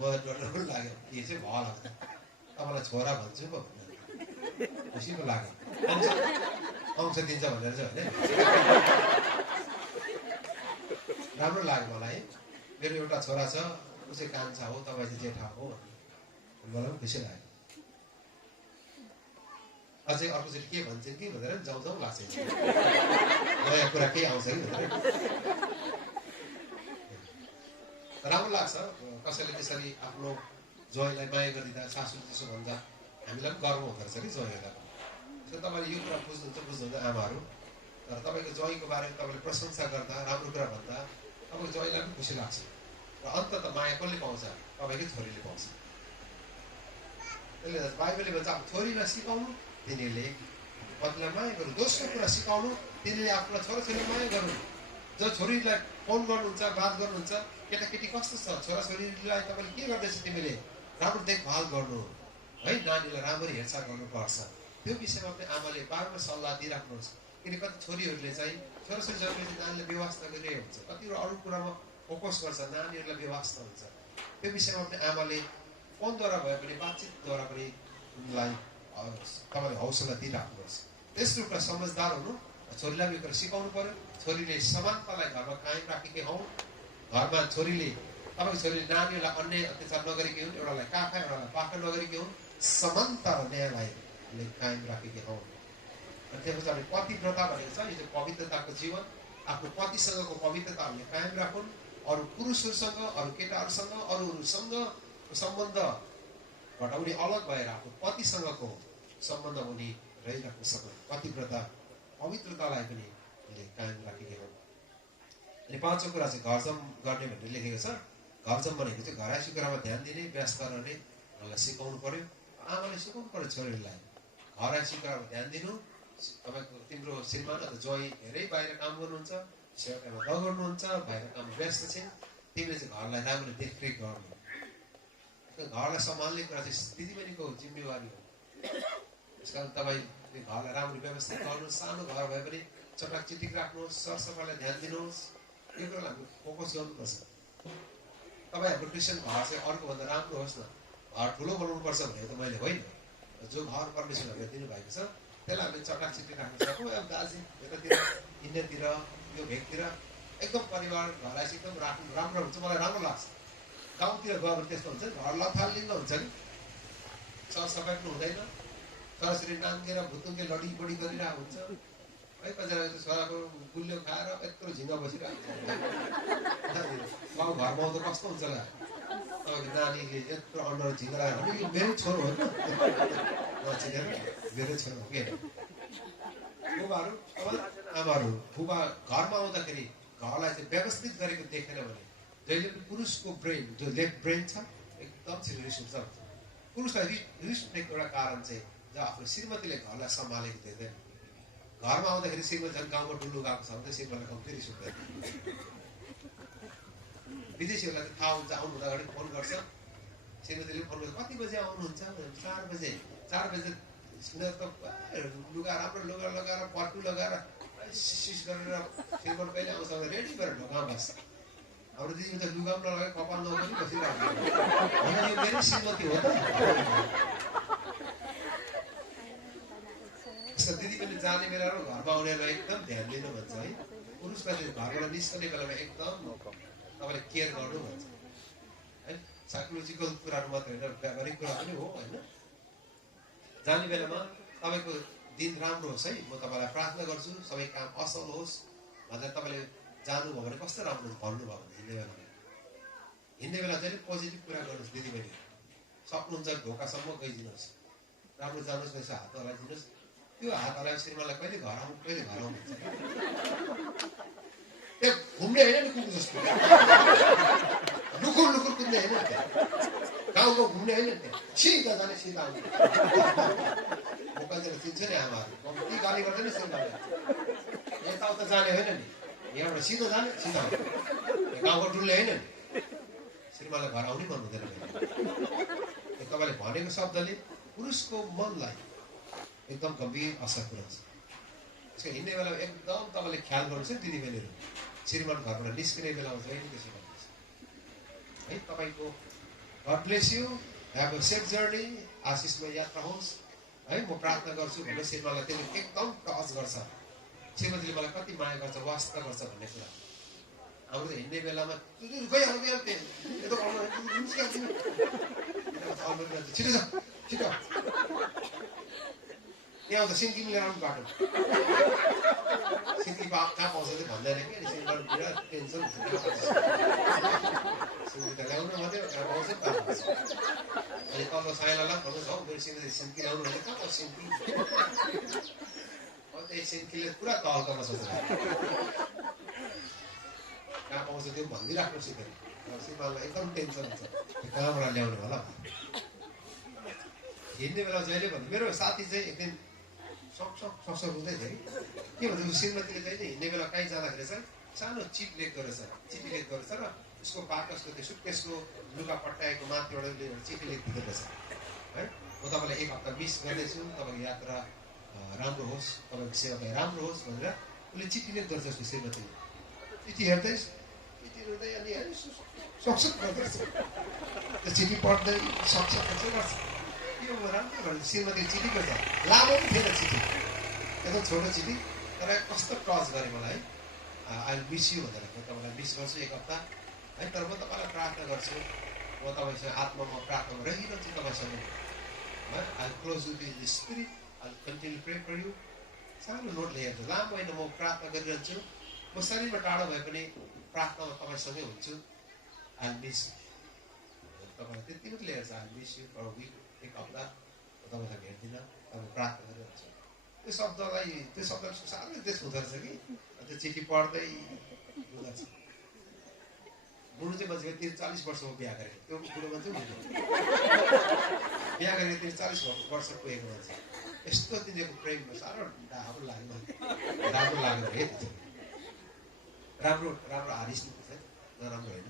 मलाई डर पनि लाग्यो, के चाहिँ भयो लाग्छ, तपाईँलाई छोरा भन्छु पो भन्नु खुसी पो लाग्यो। अंश दिन्छ भनेर चाहिँ होइन, राम्रो लाग्यो मलाई। मेरो एउटा छोरा छ, ऊ चाहिँ कान्छा हो, तपाईँ चाहिँ जेठा हो, मलाई पनि खुसी लाग्यो। अझै अर्कोचोटि के भन्छन् कि भनेर नि जाउँ लाग्छ, नयाँ कुरा केही आउँछ कि भनेर राम्रो लाग्छ। कसैले त्यसरी आफ्नो ज्वाइँलाई माया गरिदिँदा, सासूले त्यसो भन्दा हामीलाई पनि गर्व हुँदो रहेछ कि ज्वाइँहरूलाई। तपाईँले यो कुरा बुझ्नुहुन्छ आमाहरू। तर तपाईँको ज्वाइँको बारेमा तपाईँले प्रशंसा गर्दा, राम्रो कुरा भन्दा तपाईँको ज्वाइँलाई पनि खुसी लाग्छ। र अन्तत माया कसले पाउँछ? तपाईँकै छोरीले पाउँछ। त्यसले बाइबलले भन्छ अब छोरीलाई सिकाउनु, तिनीहरूले पतिलाई माया गर्नु। दोस्रो कुरा सिकाउनु, तिनीहरूले आफ्नो छोराछोरीलाई माया गर्नु। जो छोरीलाई फोन गर्नुहुन्छ, बात गर्नुहुन्छ, केटाकेटी कस्तो छ, छोराछोरीलाई तपाईँले के गर्दैछ, तिमीले राम्रो देखभाल गर्नु है, नानीलाई राम्ररी हेरचाह गर्नुपर्छ। त्यो विषयमा पनि आमाले बारम्बार सल्लाह दिइराख्नुहोस्। किनकि कति छोरीहरूले चाहिँ छोराछोरीहरूले चाहिँ नानीलाई व्यवस्था गरिरहेको हुन्छ, कतिवटा अरू कुरामा फोकस गर्छ, नानीहरूलाई व्यवस्था हुन्छ। त्यो विषयमा पनि आमाले फोनद्वारा भए पनि बातचितद्वारा पनि उनलाई तपाईँले हौसला दिइराख्नुहोस्। तेस्रो कुरा समझदार हुनु, छोरीलाई यो कुरा सिकाउनु पर्यो। छोरीले समानतालाई घरमा कायम राखेकै हौ। घरमा छोरीले तपाईँको छोरीले नानीहरूलाई अन्य अत्याचार नगरेकै हुन्, एउटालाई काखा एउटालाई पाखा नगरेकै हुन्, समानता र न्यायलाई कायम राखेकै हौ। अनि त्यसपछि हामी पतिव्रता भनेको छ, यो चाहिँ पवित्रताको जीवन। आफ्नो पतिसँगको पवित्रताहरूले कायम राखुन्। अरू पुरुषहरूसँग, अरू केटाहरूसँग, अरूहरूसँग सम्बन्धबाट उनी अलग भएर आफ्नो पतिसँगको सम्बन्ध उनी रहिराख्न सक्नु। पतिव्रता पवित्रतालाई पनि उसले कायम राखेकै हो। अनि पाँचौँ कुरा चाहिँ घरजम गर्ने भनेर लेखेको छ। घरजम भनेको चाहिँ घरायसी कुरामा ध्यान दिने, व्यस्त रहने, उनलाई सिकाउनु पर्यो। आमाले सिकाउनु पर्यो छोरीलाई घरायसी कुरामा ध्यान दिनु। तपाईँको तिम्रो श्रीमान अथवा ज्वाइँ धेरै बाहिर काम गर्नुहुन्छ, सेवाकामा दल गर्नुहुन्छ, बाहिर काममा व्यस्त छ, तिमीले चाहिँ घरलाई राम्रो देखरेख गर्नु। घरलाई सम्हाल्ने कुरा चाहिँ दिदीबहिनीको जिम्मेवारी हो। त्यस कारण तपाईँ त्यो घरलाई राम्रो व्यवस्थित गर्नुहोस्। सानो घर भए पनि चटाक चिटिक राख्नुहोस्, सरसफाइलाई ध्यान दिनुहोस्। यो कुरालाई हामीले फोकस गर्नुपर्छ। तपाईँ हाम्रो क्रिस्चियन घर चाहिँ अर्कोभन्दा राम्रो होस् न, घर ठुलो बनाउनुपर्छ भनेको त मैले होइन। जो घर परमेश्वरहरूले दिनुभएको छ त्यसलाई हामीले चटाक चिटिक राख्न सकौँ। अब दार्जिलिङ यतातिर इन्डियातिर यो भेगतिर एकदम परिवार घरलाई चाहिँ एकदम राख्नु राम्रो हुन्छ, मलाई राम्रो लाग्छ। गाउँतिर गयो भने त्यस्तो हुन्छ, घर लथालिङ्ग हुन्छ नि, सरसफाइ पनि हुँदैन, छोराछोरी नाङ्गेर भुतुङ्गे लडी बडी गरिरहेको हुन्छ है। कतिजना छोराको गुलियो खाएर यत्रो झिङ्गा बसिरहेको हुन्छ। गाउँ घरमा आउँदा कस्तो हुन्छ होला, तपाईँको नानीले यत्रो अन्डर झिङ्गा लगायो भने यो मेरै छोरो हो नचिनेर मेरै छोरो हो कि बुबाहरू आमाहरू बुबा घरमा आउँदाखेरि घरलाई चाहिँ व्यवस्थित गरेको देखेन भने जहिले पनि पुरुषको ब्रेन जो लेफ्ट ब्रेन छ एकदम छिटो रिस उठ्छ। पुरुषलाई रिस उठ्नेको एउटा कारण चाहिँ जब आफ्नो श्रीमतीले घरलाई सम्हालेको देख्दैन। घरमा आउँदाखेरि श्रीमती झन् गाउँमा डुल्नु गएको छ भने श्रीमतीलाई कम्ती रिस उठ्दैन। विदेशीहरूलाई त थाहा हुन्छ, आउनुभन्दा अगाडि फोन गर्छ, श्रीमतीले फोन गर्छ, कति बजी आउनुहुन्छ? 4 बजे। 4 बजे उनीहरू त लुगा राम्रो लुगा लगाएर पर्टु लगाएर सिस गरेर श्रीमती कहिले आउँछ भने रेडी गरेर ढोकामा बस्छ। हाम्रो दिदीले त लुगा पनि नलगाएर कपाल नगरी बसिरहेको होइन, यो मेरै श्रीमती हो त। दिदी पनि जाने बेलामा घरमा आउनेलाई एकदम ध्यान दिनु भन्छ है। पुरुषलाई चाहिँ घरबाट निस्कने बेलामा एकदम तपाईँले केयर गर्नु भन्छ है। साइकोलोजिकल कुराहरू मात्रै होइन, व्यावहारिक कुरा पनि हो होइन। जाने बेलामा तपाईँको दिन राम्रो होस् है, म तपाईँलाई प्रार्थना गर्छु, सबै काम असल होस् भनेर तपाईँले जानुभयो भने कस्तो राम्रो भन्नुभयो भने हिँड्ने बेला चाहिँ पोजिटिभ कुरा गर्नुहोस्। दिदीबहिनी सक्नुहुन्छ ढोकासम्म गइदिनुहोस्, राम्रो जानुहोस्, यसो हात हराइदिनुहोस्। त्यो हात हरायो श्रीमानलाई कहिले घर आउनु कहिले घर आउनु हुन्छ ए घुम्ने होइन नि, कुकुर जस्तो लुकुर लुकुर कुद्ने होइन नि, गाउँ गाउँ घुम्ने होइन नि, सिधा जाने सिधा आउने। म कतिजना चिन्छ नि आमाहरू कम्ती गाली गर्दैन श्रीमानलाई, यताउता जाने होइन नि, यहाँबाट सिधो जाने सिधा आउने, गाउँको डुल्ने होइन नि। श्रीमानलाई घर आउनै मन हुँदैन। तपाईँले भनेको शब्दले पुरुषको मनलाई एकदम गम्भीर असर पुऱ्याउँछ। त्यसको हिँड्ने बेला एकदम तपाईँले ख्याल गर्नुहोस् है दिदीबहिनीहरू। श्रीमान घरबाट निस्किने बेलामा चाहिँ त्यसो गर्नुहोस् है। तपाईँको God bless you, have a safe journey, आशिषमय यात्रा होस् है। म प्रार्थना गर्छु भनेर श्रीमानलाई त्यसले एकदम टच गर्छ। श्रीमतीले मलाई कति माया गर्छ, वास्ता गर्छ भन्ने कुरा। हाम्रो त हिँड्ने बेलामा छिटो छ छिटो यहाँ त सिन्की मिलेर आउनु बाटो सिन्की कहाँ पाउँछ चाहिँ भन्दैन कि सिन्की पुरा टेन्सन सिन्की त ल्याउनु मात्रै कहाँ पाउँछ नि कहाँ पाउँछ। अनि तल्लो साइलालाई भन्नुहोस् हौ मेरो सिन्की ल्याउनु भने कहाँ पाउँछ सिन्की, त्यही सिन्कीले पुरा तहल्कामा सोच्छ कहाँ पाउँछ त्यो भनिदिइराख्नु सिकेर। श्रीमानलाई एकदम टेन्सन हुन्छ कहाँबाट ल्याउने होला। हिँड्ने बेला जहिले भन्नु मेरो साथी चाहिँ एकदिन सक्छ रुँदै थियो कि के भन्छ श्रीमतीले चाहिँ हिँड्ने बेला कहीँ जाँदाखेरि चाहिँ सानो चिट लेख्दो रहेछ, चिठी लेख्दो रहेछ र उसको बाकसको त्यो सुटकेसको लुगा पट्याएको माथिबाट चिठी लेखिदिँदो रहेछ है। म तपाईँलाई एक हप्ता मिस गर्दैछु, तपाईँको यात्रा राम्रो होस्, तपाईँको सेवा राम्रो होस् भनेर उसले चिठी लेख्दो रहेछ उसको श्रीमतीले। चिठी हेर्दै अनि सक्सेस गर्दो रहेछ, त्यो चिठी पढ्दै सक्सेस गर्छ। यो राम्रो गर्छ, श्रीमती चिठी गर्छ, लामो पनि थिएन चिठी, एकदम छोटो चिठी, तर कस्तो टच गरेँ मलाई है। आई मिस यु भनेर, म तपाईँलाई मिस गर्छु एक हप्ता है, तर म तपाईँलाई प्रार्थना गर्छु, म तपाईँसँग आत्मामा प्रार्थना रहिरहन्छु तपाईँसँग है। I close with the spirit, I continue pray for you. सानो नोट लेखेको छु, लामो होइन, म प्रार्थना गरिरहन्छु, म शरीरमा टाढो भए पनि प्रार्थनामा तपाईँसँगै हुन्छु। आई मिस तपाईँलाई त्यति मात्रै लेखेको छ, I miss you for week, एक हप्ता तपाईँलाई भेट्दिनँ, तपाईँ प्रार्थना गरिरहन्छु। त्यो शब्द साह्रै देश हुँदो रहेछ कि त्यो चिठी पढ्दै हुँदो रहेछ। बुढो चाहिँ मान्छे 40 वर्षमा बिहा गरेको, त्यो बुढो मान्छे हुँदैन, बिहा गरेको 40 वर्ष पुगेको मान्छे। यस्तो तिनीहरूको प्रेममा साह्रो राम्रो लाग्यो, राम्रो लाग्यो है, राम्रो राम्रो हारिस चाहिँ नराम्रो होइन।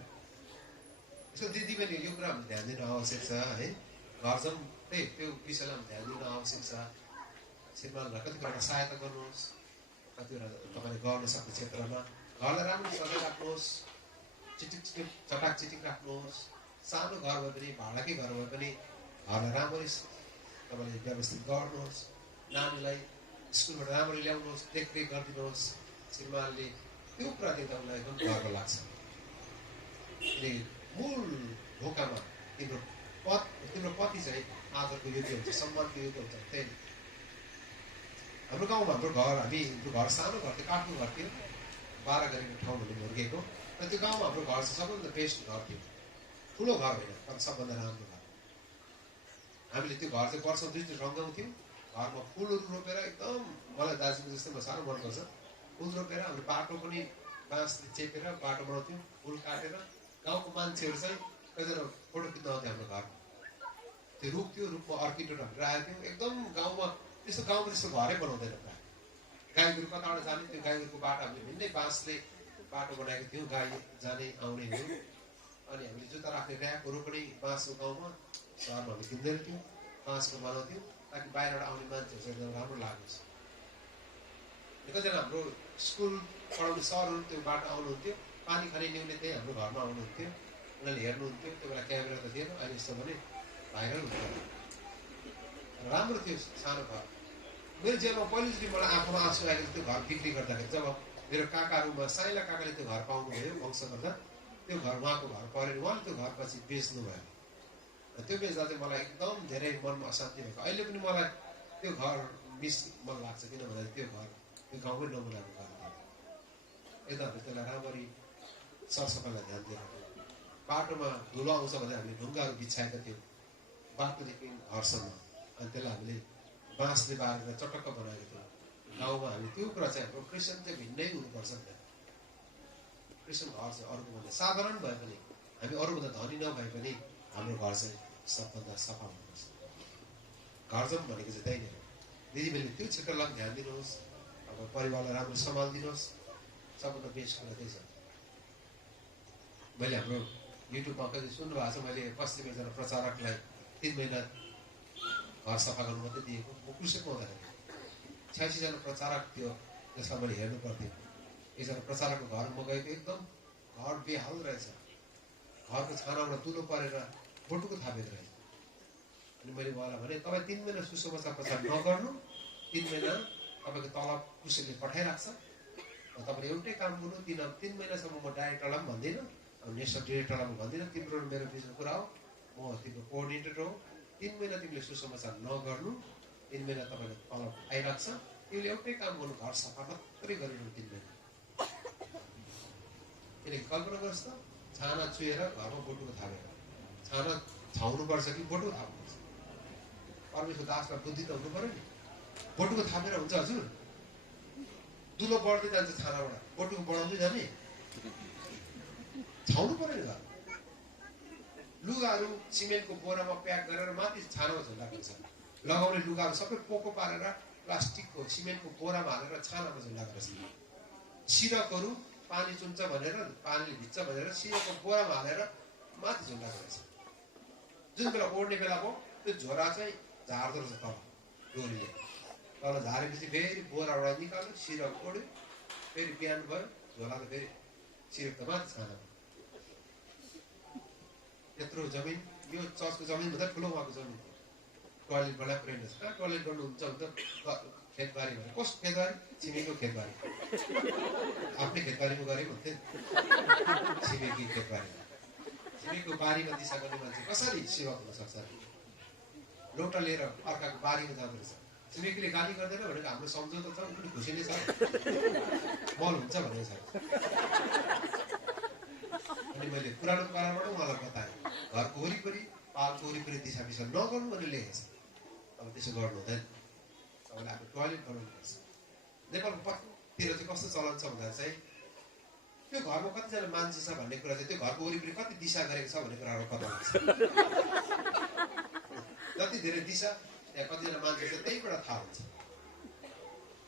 यसो दिदी पनि यो कुरा हामीले ध्यान दिनु आवश्यक छ है। घर जाउँ त्यही त्यो विषयलाई हामी ध्यान दिनु आवश्यक छ। श्रीमानलाई कति कुरा सहायता गर्नुहोस्, कतिवटा तपाईँले गर्न सक्ने क्षेत्रमा घरलाई राम्रो सजाइ राख्नुहोस्, चिटिक चटाक चिटिक राख्नुहोस्। सानो घर भए पनि, भाडाकै घर भए पनि घरलाई राम्ररी तपाईँले व्यवस्थित गर्नुहोस्। नानीलाई स्कुलबाट राम्ररी ल्याउनुहोस्, देखरेख गरिदिनुहोस्। श्रीमानले त्यो कुरा देख्दा उसलाई एकदम गर्व लाग्छ। किनकि मूल ढोकामा तिम्रो पति चाहिँ आदरको योग्य हुन्छ, सम्मानको योग्य हुन्छ। त्यही हाम्रो गाउँमा हाम्रो घर सानो घर थियो, काठको घर थियो, 12 गरेको ठाउँ भन्ने हुर्केको, र त्यो गाउँमा हाम्रो घर चाहिँ सबभन्दा बेस्ट घर थियो। ठुलो घर होइन, तर सबभन्दा राम्रो घर। हामीले त्यो घर चाहिँ वर्ष 2 दिन रङ्गाउँथ्यौँ। घरमा फुलहरू रोपेर, एकदम मलाई दार्जिलिङ जस्तै म साह्रो मनपर्छ, फुल रोपेर हाम्रो बाटो पनि बाँसले चेपेर बाटो बनाउँथ्यौँ, फुल काटेर। गाउँको मान्छेहरू चाहिँ कतिजना फोटो खिच्न आउँथ्यो हाम्रो घरमा। त्यो रुख थियो, रुखमा अर्किडहरू हामी राखेको थियौँ। एकदम गाउँमा त्यस्तो घरै बनाउँदैन प्रायः। गाई गोरु कताबाट जाने, त्यो गाई गोरुको बाटो हामीले भिन्नै बाँसले बाटो बनाएको थियौँ, गाई जाने आउनेहरू। अनि हामीले जुत्ता राख्ने ऱ्याकहरू पनि बाँसको गाउँमा, सहरमा हामी किन्दैन थियौँ, बाँसको बनाउँथ्यौँ ताकि बाहिरबाट आउने मान्छेहरू चाहिँ एकदम राम्रो लागोस्। कतिजना हाम्रो स्कुल पढाउने सरहरू त्यो बाटो आउनुहुन्थ्यो, पानी खाने न्युने त्यही हाम्रो घरमा आउनुहुन्थ्यो, उनीहरूले हेर्नुहुन्थ्यो। त्यो बेला क्यामेरा त थिएन, अहिले यस्तो भने भाइरल हुन्थ्यो। राम्रो थियो सानो घर। मेरो जेलमा पहिलोचोटि मलाई आँखामा आँसु आएको त्यो घर बिक्री गर्दाखेरि, जब मेरो काकाहरूमा साइला काकाले त्यो घर पाउनुभयो वंश गर्दा, त्यो घर उहाँको घर परेर उहाँले त्यो घर पछि बेच्नु भयो। त्यो बेच्दा चाहिँ मलाई एकदम धेरै मनमा अशान्ति भएको। अहिले पनि मलाई त्यो घर मिस मन लाग्छ, किनभने त्यो घर त्यो गाउँमै नमुनाको घर थियो। यताहरू त्यसलाई राम्ररी सरसफाइलाई ध्यान दिएर, बाटोमा धुलो आउँछ भने हामीले ढुङ्गाहरू बिछाएका थियौँ बाटोदेखि घरसम्म, अनि त्यसलाई हामीले बाँसले बारेर चटक्क बनाएको थियौँ। गाउँमा हामी त्यो कुरा चाहिँ हाम्रो क्रिस्चियन चाहिँ भिन्नै हुनुपर्छ नि त। क्रिस्चियन घर चाहिँ अरूको भन्दा साधारण भए पनि, हामी अरूभन्दा धनी नभए पनि हाम्रो घर चाहिँ सबभन्दा सफा हुनुपर्छ। घर जाउँ भनेको चाहिँ त्यही नै हो। दिदीबहिनीले त्यो क्षेत्रलाई पनि ध्यान दिनुहोस्, अब परिवारलाई राम्रो सम्हालिदिनुहोस्। सबभन्दा बेस्ट कुरा त्यही छ। मैले हाम्रो युट्युबमा कति सुन्नुभएको छ, मैले पश्चिम एकजना प्रचारकलाई 3 महिना घर सफा गर्नु मात्रै दिएको। म कृषकमा हुँदाखेरि 86 जना प्रचारक थियो, जसलाई मैले हेर्नु पर्थ्यो। एकजना प्रचारकको घर म गएको, एकदम घर बेहाल रहेछ। घरको छानाबाट तुलो परेर बोटुको थापेको रहेछ। अनि मैले उहाँलाई भने, तपाईँ 3 महिना सुसमाचार प्रचार नगर्नु, 3 महिना तपाईँको तलब कृषकले पठाइराख्छ, तपाईँले एउटै काम गर्नु। 3 महिनासम्म म डाइरेक्टरलाई पनि भन्दिनँ, नेसनल डिरेक्टरलाई पनि भन्दिनँ, तिम्रो मेरो बिचमा कुरा हो, म तिम्रो कोअर्डिनेटर हो। 3 महिना तिमीले सुसमाचार नगर्नु, 3 महिना तपाईँको तलब आइराख्छ, तिमीले एउटै काम गर्नु, घर सफा मात्रै गरिरहनु 3 महिना। किनकि कल्पना गर्नुहोस् त, छाना चुहेर घरमा बोटुको थापेर, छाना छाउनुपर्छ कि बोटुको थाप्नुपर्छ? परमेश्वर दासलाई बुद्धि त हुनु पऱ्यो नि। बोटुको थापेर हुन्छ हजुर? दुलो बढ्दै जान्छ छानाबाट, बोटुको बढाउँदै जाने, छाउनु पऱ्यो नि घर। लुगाहरू सिमेन्टको बोरामा प्याक गरेर माथि छानामा झुन्डाएको हुन्छ। लगाउने लुगाहरू सबै पोको पारेर प्लास्टिकको सिमेन्टको बोरामा हालेर छानामा झुन्डाएको रहेछ। सिरकहरू पानी चुन्छ भनेर पानीले भिज्छ भनेर सिरोको बोरामा हालेर माथि झुन्डाएको रहेछ। जुन बेला ओड्ने बेला भयो त्यो झोरा चाहिँ झार्दो रहेछ तल डोरीले। तल झारेपछि फेरि बोराबाट निकाल्यो, सिरो ओड्यो, फेरि बिहान भयो झोला त फेरि सिरो त माथि छाना। त्यत्रो जमिन, यो चर्चको जमिन भन्दा ठुलो उहाँको जमिन थियो। टोयलेट बनाएको रहेछ। कहाँ टोयलेट गर्नुहुन्छ भने त खेतबारी भने कस्तो खेतबारी? छिमेकीको खेतबारी। आफ्नै खेतबारीमा गरे भन्थे छिमेकी खेतबारी। छिमेकीको बारीमा दिशा गर्ने मान्छे कसरी सेवा हुन सक्छ? लोटा लिएर अर्काको बारीमा जाँदो रहेछ। छिमेकीले गाली गर्दैन भनेको हाम्रो सम्झौता छ, ऊ पनि खुसी नै छ, मल हुन्छ भनेको छ। अनि मैले पुरानो पाराबाट उहाँलाई बताएँ, घरको वरिपरि पालको वरिपरि दिशा पिसा नगर्नु भनेर लेखेको छ। अब त्यसो गर्नु हुँदैन, तपाईँले आफ्नो टोयलेट बनाउनु पर्छ। नेपालको पट्टितिर चाहिँ कस्तो चलन छ भन्दा चाहिँ त्यो घरमा कतिजना मान्छे छ भन्ने कुरा चाहिँ त्यो घरको वरिपरि कति दिशा गरेको छ भन्ने कुराहरू पत्ता लाग्छ। जति धेरै दिशा त्यहाँ कतिजना मान्छे छ त्यहीबाट थाहा हुन्छ।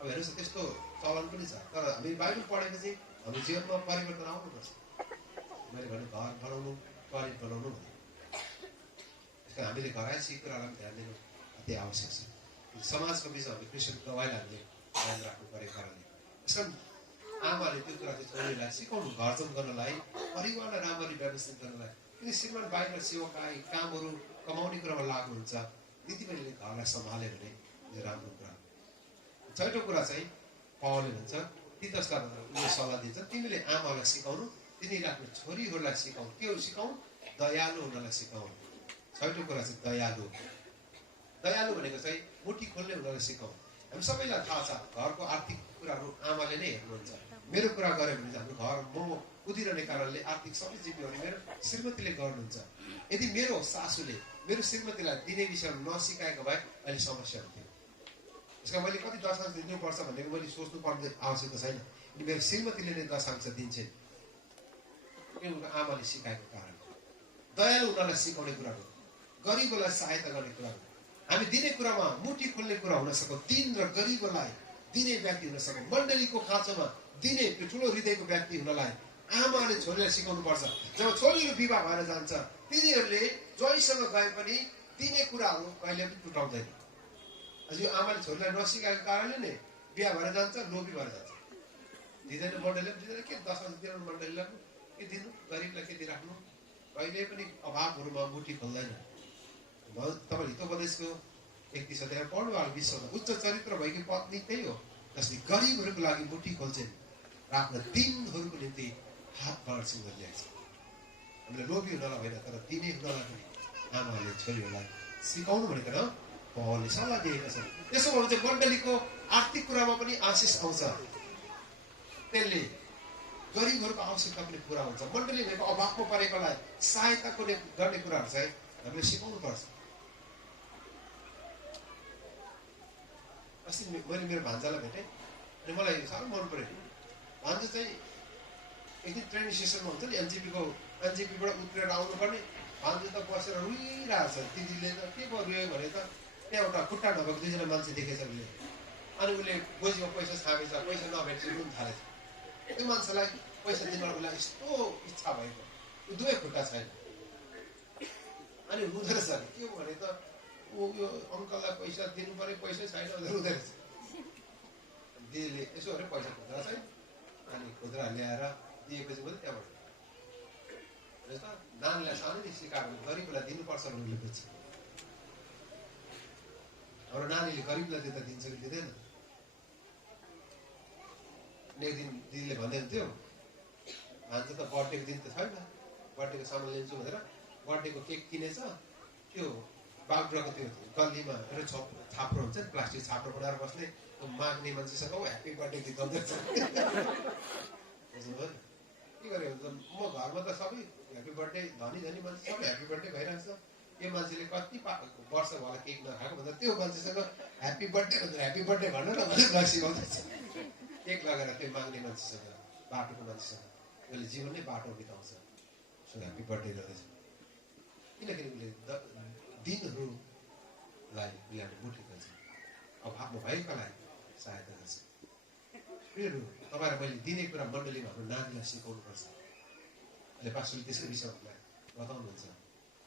अब हेर्नुहोस् त्यस्तो चलन पनि छ, तर हामी बाइबल पढेपछि हाम्रो जीवनमा परिवर्तन आउनुपर्छ। मैले भने घर बनाउनु, टोयलेट बनाउनु भने त्यसको हामीले घरायसी कुरालाई ध्यान दिनु अति आवश्यक छ। समाजको बिचमा हामी क्रिस्चियन गवाईलाई हामीले ध्यान राख्नु परेको कारणले यसका आमाले त्यो कुरा चाहिँ छोरीलाई सिकाउनु, घरजम गर्नलाई, परिवारलाई राम्ररी व्यवस्थित गर्नलाई। किन श्रीमान बाहिर सेवाकाई कामहरू कमाउने कुरामा लाग्नुहुन्छ, दिदीबहिनीले घरलाई सम्हाल्यो भने यो राम्रो कुरा। छैटौँ कुरा चाहिँ पावलले भन्छ तीतसलाई उनले सल्लाह दिन्छ, तिमीले आमालाई सिकाउनु, तिनीले आफ्नो छोरीहरूलाई सिकाउनु। के हो सिकाउनु? दयालु हुनलाई सिकाउनु। छैटौँ कुरा चाहिँ दयालु। दयालु भनेको चाहिँ मुठी खोल्ने हुनलाई सिकाउनु। हामी सबैलाई थाहा छ घरको आर्थिक कुराहरू आमाले नै हेर्नुहुन्छ। मेरो कुरा गऱ्यो भने हाम्रो घर म कुदिरहने कारणले आर्थिक सबै जिम्मेवारी मेरो श्रीमतीले गर्नुहुन्छ। यदि मेरो सासूले मेरो श्रीमतीलाई दिने विषयमा नसिकाएको भए अहिले समस्या हुन्थ्यो। यसका मैले कति दशांश दिनुपर्छ भनेको मैले सोच्नु पर्ने आवश्यकता छैन। अनि मेरो श्रीमतीले नै दशांश दिन्छन्, उनको आमाले सिकाएको कारण। दयालु हुनलाई सिकाउने कुरा हो, गरिबलाई सहायता गर्ने कुरा हो। हामी दिने कुरामा मुठी खोल्ने कुरा हुन सकौँ, दिन र गरिबलाई दिने व्यक्ति हुन सकौँ। मण्डलीको खाँचोमा दिने त्यो ठुलो हृदयको व्यक्ति हुनलाई आमाले छोरीलाई सिकाउनु पर्छ। जब छोरीहरू विवाह भएर जान्छ तिनीहरूले ज्वाइँसँग गए पनि दिने कुराहरू कहिले पनि टुटाउँदैन। यो आमाले छोरीलाई नसिकाएको कारणले नै बिहा भएर जान्छ, लोभी भएर जान्छ। दिँदैन, मण्डलीले पनि दिँदैन। के दशांश दिनु मण्डलीलाई, के दिनु गरिबलाई, के दिइराख्नु? कहिले पनि अभावहरूमा मुठी खोल्दैन। तपाईँ हितोपदेशको 31 अध्याय पढ्नु भएको विश्वमा उच्च चरित्र भएकी पत्नी त्यही हो जसले गरिबहरूको लागि मुठी खोल्छन् र आफ्ना दिनहरूको निम्ति हात बाँड्छन् भनिरहेको छ। हामीले लोभी हुनलाई होइन, तर दिने हुनलाई पनि आमाहरूले छोरीहरूलाई सिकाउनु भनेको न पावलले सल्लाह दिएका छन्। त्यसो भने चाहिँ मण्डलीको आर्थिक कुरामा पनि आशिष आउँछ, त्यसले गरिबहरूको आवश्यकता पनि पुरा हुन्छ। मण्डलीहरूको अभावमा परेकोलाई सहायता गर्ने कुराहरू चाहिँ हामीले सिकाउनु पर्छ। अस्ति मैले मेरो भान्जालाई भेटेँ अनि मलाई साह्रो मन पऱ्यो। भान्जा चाहिँ एक दिन ट्रेनिङ सेसनमा हुन्छ नि, एनजिपीबाट उत्रेर आउनुपर्ने। भान्जा त बसेर रुइरहेको छ। दिदीले त के गर्यो भने त त्यहाँ एउटा खुट्टा ढोकेको दुईजना मान्छे देखेछ उसले। अनि उसले गोजीमा पैसा छापेछ, पैसा नभेटेर रुन थालेछ। त्यो मान्छेलाई पैसा दिनको लागि यस्तो इच्छा भएको, दुवै खुट्टा छैन। अनि रुँदो रहेछ। के हो भने त ऊ यो अङ्कललाई पैसा दिनु पर्यो, पैसै छैन भनेर रुँदो रहेछ। दिदीले यसो अरे पैसा खुद्रा छैन, अनि खुद्रा ल्याएर दिएपछि पनि त्यहाँबाट नानीलाई सानैदेखि सिकाएको गरिबलाई दिनुपर्छ भने उसले बुझ्छ। हाम्रो नानीले गरिबलाई दिँदा दिन्छ कि दिँदैन? एक दिन दिदीले भन्दै हुन्थ्यो, भान्जा त बर्थडेको दिन त छैन, बर्थडेको सामान लिन्छु भनेर बर्थडेको केक किनेछ। त्यो बागडुराको त्यो गल्लीमा एउटा छाप्रो हुन्छ नि, प्लास्टिक छाप्रो बनाएर बस्ने माग्ने मान्छेसँग ह्याप्पी बर्थडे गीत गाउँदैछ। बुझ्नुभयो? के गरे हुन्छ, म घरमा त सबै ह्याप्पी बर्थडे, धनी धनी मान्छे सबै ह्याप्पी बर्थडे भइरहेको छ। यो मान्छेले कति वर्ष भयो केक नखाएको भन्दा त्यो मान्छेसँग ह्याप्पी बर्थडे भनेर ह्याप्पी बर्थडे भन्न न भनेर सिकाउँदैछ। केक लगेर त्यो माग्ने मान्छेसँग, बाटोको मान्छेसँग उसले जीवन नै बाटो बिताउँछ। सो ह्याप्पी बर्थडे गर्दैछ किनकि उसले दिनहरूलाई उसले मुठी खोल्छ, अभावमा भएकोलाई सहायता गर्छ। प्रियहरू, तपाईँलाई मैले दिने कुरा मण्डलीमा हाम्रो नानीलाई सिकाउनुपर्छ। अहिले पास्टरले त्यसै विषयमा हामीलाई बताउनुहुन्छ।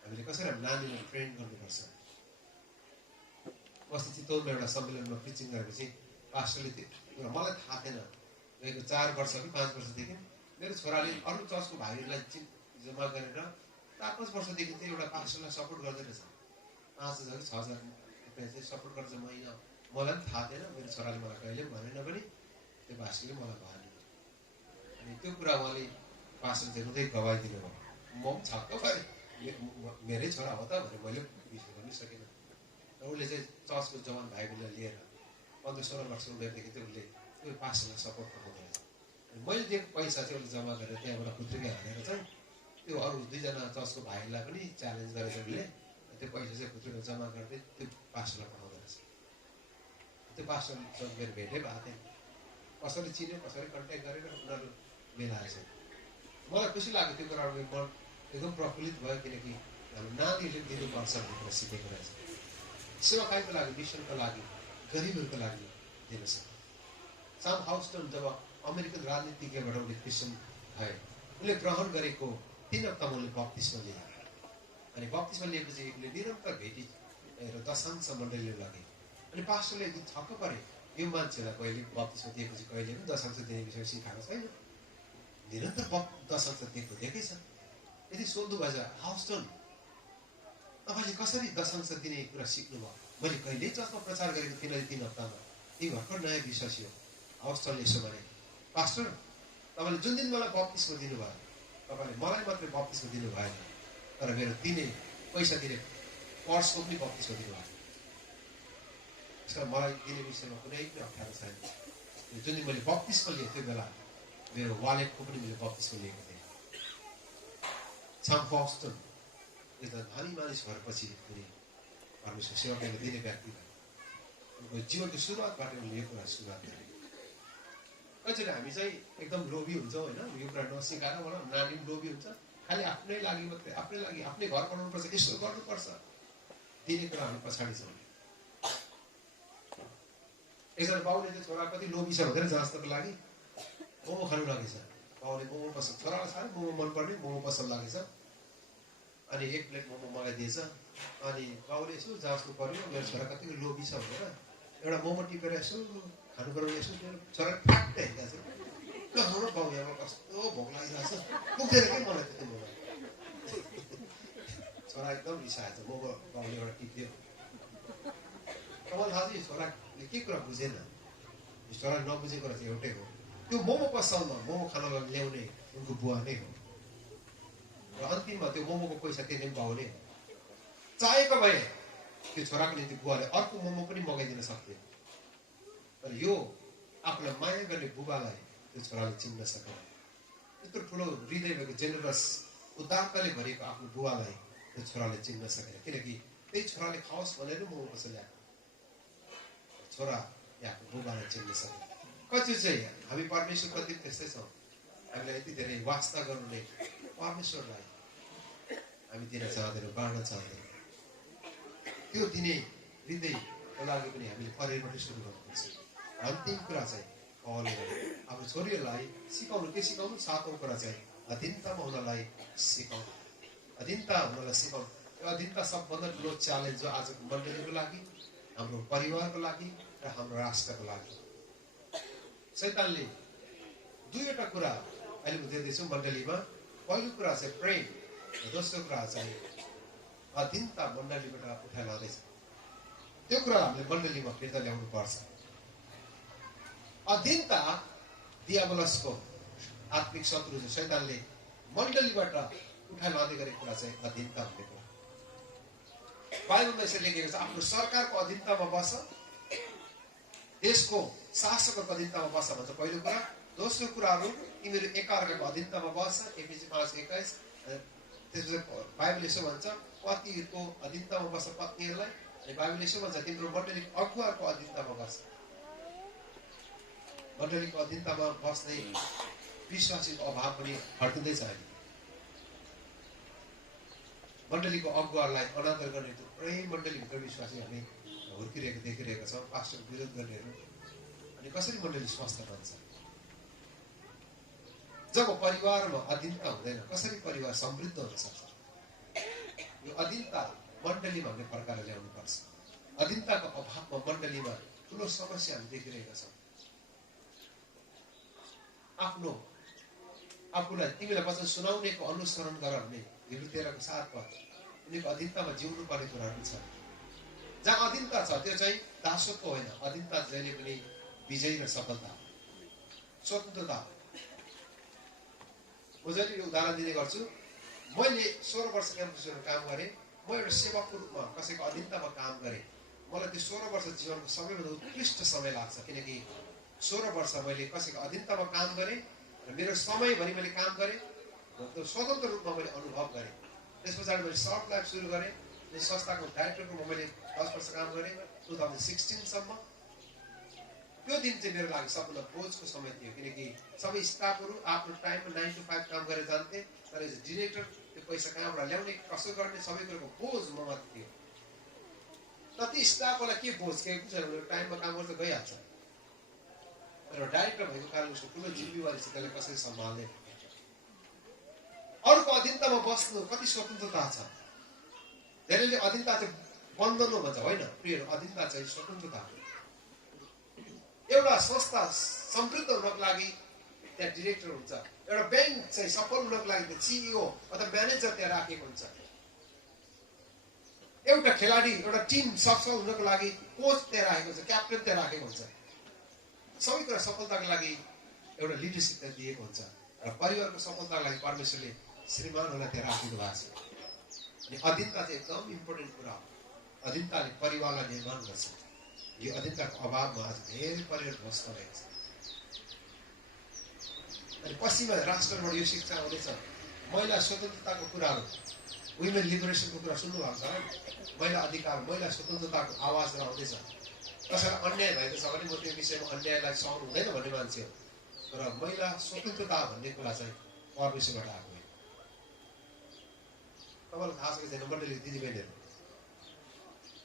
हामीले कसरी हाम्रो नानीलाई ट्रेन गर्नुपर्छ। अस्ति चितवनमा एउटा सम्मेलनमा प्रिचिङ गरेपछि पास्टरले त्यो मलाई थाहा थिएन, गएको 4 वर्ष कि 5 वर्षदेखि मेरो छोराले अरू चर्चको भाइहरूलाई जम्मा गरेर 4-5 वर्षदेखि चाहिँ एउटा पास्टरलाई सपोर्ट गर्दै रहेछ। 5,000 कि 6,000 रुपियाँ चाहिँ सपोर्ट गर्छ महिना। मलाई पनि थाहा थिएन, मेरो छोराले मलाई कहिले भनेन पनि, त्यो पास्टरले मलाई भन्यो। अनि त्यो कुरा उहाँले पास्टर चाहिँ रुँदै गवाई दिनुभयो। म पनि छक्क भएँ, मेरै छोरा हो त भनेर मैले विश्वास गर्नै सकिनँ। उसले चाहिँ चर्चको जवान भाइहरूलाई लिएर 15-16 वर्ष उमेरदेखि चाहिँ उसले त्यो पास्टरलाई सपोर्ट गर्दै रहेछ। मैले दिएको पैसा चाहिँ उसले जम्मा गरेर त्यहाँबाट पुत्रिका हालेर चाहिँ त्यो अरू 2जना चर्चको भाइहरूलाई पनि च्यालेन्ज गरेछ उसले। त्यो पैसा चाहिँ पुत्रिका जम्मा गर्दै त्यो पास्टरलाई पठाउँदो रहेछ। त्यो पास्टरसँग मेरो भेटै भएको थिएन। कसैले चिन्यो, कसैले कन्ट्याक्ट गरेर उनीहरू मिलाएछ। मलाई खुसी लाग्यो त्यो कुराहरू, मन एकदम प्रफुल्लित भयो, किनकि हाम्रो नानीहरूले दिनुपर्छ भनेर सिकेको रहेछ। सेवाकाईको लागि, मिसनको लागि, गरिबहरूको लागि दिन सक्छ। साम हाउस्टन जब अमेरिकन राजनीतिज्ञबाट उसले क्रिस्चियन भए, उसले ग्रहण गरेको 3 हप्तामा उसले बप्तिस्मा लिए। अनि बप्तिस्मा लिएपछि उसले निरन्तर भेटी र दशांश मण्डलीले लगे। अनि पास्टरले एकदम छक्क परे, यो मान्छेलाई कहिले बप्तिस्मा दिएपछि कहिले पनि दशांश दिने विषय सिकाएको छैन, निरन्तर दशांश दिएको देखेकै छ। यदि सोध्नु भएछ, हाउस्टन तपाईँले कसरी दशांश दिने कुरा सिक्नुभयो? मैले कहिल्यै चर्चमा प्रचार गरेको थिइनँ 3 हप्तामा, यी भर्खर नयाँ विश्वासी हो। हाउस्टनले यसो भने, पास्टर तपाईँले जुन दिन मलाई बप्तिस्मा दिनुभयो, तपाईँले मलाई मात्रै बप्तिस्मा दिनु भएन, तर मेरो दिने पैसा दिने पर्सको पनि बप्तिस्मा दिनुभयो। त्यसमा मलाई दिने विषयमा कुनै पनि अप्ठ्यारो छैन। जुन दिन मैले बप्तिस्मा लिएँ त्यो बेला मेरो वालेटको पनि मैले बप्तिस्मा लिएको थिएँ। साम हाउस्टन एउटा धनी मानिस भएपछि पनि परमेश्वर सेवाकाईमा दिने व्यक्ति भयो। उनको जीवनको सुरुवातबाट उनले यो कुरा सुरुवात गरे। कतिचोटि हामी चाहिँ एकदम लोभी हुन्छौँ होइन, यो कुरा नसिकाएर होला, नानी पनि लोभी हुन्छ, खालि आफ्नै लागि मात्रै, आफ्नै लागि आफ्नै घर बनाउनुपर्छ, यसो गर्नुपर्छ, दिने कुरा हामी पछाडि छौँ। एकजना बाउले चाहिँ छोरा कति लोभी छ भनेर जाँच्नको लागि मोमो खानु लागेछ। बाउले मोमो पसल, छोरालाई छ मोमो मनपर्ने, मोमो पसल लागेछ। अनि 1 प्लेट मोमो मलाई दिएछ। अनि बाउले यसो जाँच्नु पर्यो मेरो छोरा कतिको लोभी छ भनेर, एउटा मोमो टिपेर यसो खानु पर्यो, यसो मेरो छोरा ठ्याक्कै हिँड्दा छ। ल हाम्रो बाउ यहाँ कस्तो भोक लागिरहेको छ, पुग्दैन कि मलाई त्यति मोमो। छोरा एकदम रिसाएछ, मोमो बाउले एउटा टिप्यो। तपाईँलाई थाहा छ यो छोराले के कुरा बुझेन? यो छोराले नबुझेको कुरा चाहिँ एउटै हो, त्यो मोमो पसलमा मोमो खानलाई ल्याउने उनको बुवा नै हो, र अन्तिममा त्यो मोमोको पैसा तिर्ने बाउ नै हो। चाहेको भए त्यो छोराको निम्ति बुवाले अर्को मोमो पनि मगाइदिन सक्थ्यो, तर यो आफूलाई माया गर्ने बुबालाई त्यो छोराले चिन्न सकेन। यत्रो ठुलो हृदय भएको जेनरस उदारताले भरिएको आफ्नो बुवालाई त्यो छोराले चिन्न सकेन, किनकि त्यही छोराले खाओस् भनेर मोमो पसल ल्याएको, छोरा आफ्नो बुबालाई चिन्न सकेन। कति चाहिँ हामी परमेश्वरप्रति त्यस्तै छौँ, हामीलाई यति धेरै वास्ता गर्नु नै परमेश्वरलाई हामी दिन चाहँदैनौँ, बाँड्न चाहँदैनौँ। त्यो दिने हृदयको लागि पनि हामीले परिवारबाट सुरु गर्नुपर्छ। अन्तिम कुरा चाहिँ पावलले आफ्नो छोरीहरूलाई सिकाउनु, के सिकाउनु? 7औं कुरा चाहिँ अधीनतामा हुनलाई सिकाउनु, अधीनता हुनलाई सिकाउनु। यो अधीनता सबभन्दा ठुलो च्यालेन्ज हो आजको मण्डलीको लागि, हाम्रो परिवारको लागि र हाम्रो राष्ट्रको लागि। शैतानले 2वटा कुरा अहिले म दिँदैछु मण्डलीमा। पहिलो कुरा चाहिँ प्रेम, दोस्रो कुरा चाहिँ अधीनता मण्डलीबाट उठाइ लाँदैछ। त्यो कुरा हामीले मण्डलीमा फिर्ता ल्याउनु पर्छ। अधीनता दियाबलसको आत्मिक शत्रु छ। शैतानले मण्डलीबाट उठाइ लाँदै गरेको कुरा चाहिँ अधीनता भनेको। बाइबलमा यसरी लेखेको छ, आफ्नो सरकारको अधीनतामा बस, देशको शासकको अधीनतामा बस भन्छ पहिलो कुरा। दोस्रो कुराहरू तिमीहरू एकअर्काको अधीनतामा बस, एफिसी 5:21। त्यसपछि बाइबल यसो भन्छ, पतिहरूको अधीनतामा बस पत्नीहरूलाई, अनि बाइबल यसो भन्छ तिम्रो मण्डलीको अगुवाको अधीनतामा बस। मण्डलीको अधीनतामा बस्ने विश्वासीको अभाव पनि हटिँदैछ। अहिले मण्डलीको अगुवालाई अनादर गर्ने थुप्रै मण्डलीभित्र विश्वासी हामी हुर्किरहेको देखिरहेका छौँ, पास्टरको विरोध गर्नेहरू। अनि कसरी मण्डली स्वस्थ बन्छ? जब परिवारमा अधीनता हुँदैन कसरी परिवार समृद्ध हुन सक्छ? यो अधीनता मण्डलीमा भन्ने प्रकारले ल्याउनु पर्छ। अधीनताको अभावमा मण्डलीमा ठुलो समस्या हामी देखिरहेका छौँ। आफूलाई तिमीलाई वचन सुनाउनेको अनुसरण गर भन्ने हिब्रू 13 को 7 पद उनीको अधीनतामा जिउनु पर्ने कुराहरू छ। जहाँ अधीनता छ त्यो चाहिँ दासत्व होइन। अधीनता जहिले पनि विजय र सफलता, स्वतन्त्रता। म जहिले यो उदाहरण दिने गर्छु। मैले 16 वर्ष क्याम्पसमा काम गरेँ। म एउटा सेवकको रूपमा कसैको अधीनतामा काम गरेँ। मलाई त्यो 16 वर्ष जीवनको सबैभन्दा उत्कृष्ट समय लाग्छ, किनकि 16 वर्ष मैले कसैको अधीनतामा काम गरेँ र मेरो समयभरि मैले काम गरेँ र स्वतन्त्र रूपमा मैले अनुभव गरेँ। त्यस पछाडि मैले सर्ट लाइफ सुरु गरेँ। यो संस्थाको डाइरेक्टरको मैले 10 वर्ष काम गरेँ 2016 सम्म। त्यो दिन चाहिँ मेरो लागि सबभन्दा बोझको समय थियो, किनकि सबै स्टाफहरू आफ्नो टाइममा 9 to 5 काम गरेर जान्थे। तर एज डिरेक्टर त्यो पैसा कहाँबाट ल्याउने, कसो गर्ने, सबै कुरोको बोझ ममाथि थियो। कति स्टाफहरूलाई के बोझ केही पनि छैन, टाइममा काम गर्दा गइहाल्छ। तर डाइरेक्टर भएको कारण उसको ठुलो जिम्मेवारी छ, त्यसलाई कसरी सम्हाल्ने। अरूको अधीनतामा बस्नु कति स्वतन्त्रता छ। धेरैले अधीनता चाहिँ बन्धन हो भन्छ, होइन प्रिय। अधीनता चाहिँ स्वतन्त्रता हो। एउटा संस्था समृद्ध हुनको लागि त्यहाँ डिरेक्टर हुन्छ। एउटा ब्याङ्क चाहिँ सफल हुनको लागि त्यहाँ सिइओ अथवा म्यानेजर त्यहाँ राखेको हुन्छ। एउटा खेलाडी, एउटा टिम सफल हुनको लागि कोच त्यहाँ राखेको हुन्छ, क्याप्टेन त्यहाँ राखेको हुन्छ। सबै कुरा सफलताको लागि एउटा लिडरसिप त्यहाँ दिएको हुन्छ। र परिवारको सफलताको लागि परमेश्वरले श्रीमानहरूलाई त्यहाँ राखेको भएको छ। अनि अधीनता चाहिँ एकदम इम्पोर्टेन्ट कुरा हो। अधीनताले परिवारलाई निर्माण गर्छ। यो अधीनताको अभावमा आज धेरै परिवार ध्वस्त भएको छ। अनि पश्चिमा राष्ट्रबाट यो शिक्षा आउँदैछ। महिला स्वतन्त्रताको कुराहरू, वुमेन लिबरेसनको कुरा सुन्नु भएको छ। महिला अधिकार, महिला स्वतन्त्रताको आवाजहरू आउँदैछ। कसैलाई अन्याय भएको छ भने म त्यो विषयमा अन्यायलाई सहनु हुँदैन भन्ने मान्छे हो। तर महिला स्वतन्त्रता भन्ने कुरा चाहिँ परमेश्वरबाट आएको हो। तपाईँलाई थाहा छ कि छैन मण्डली दिदीबहिनीहरू,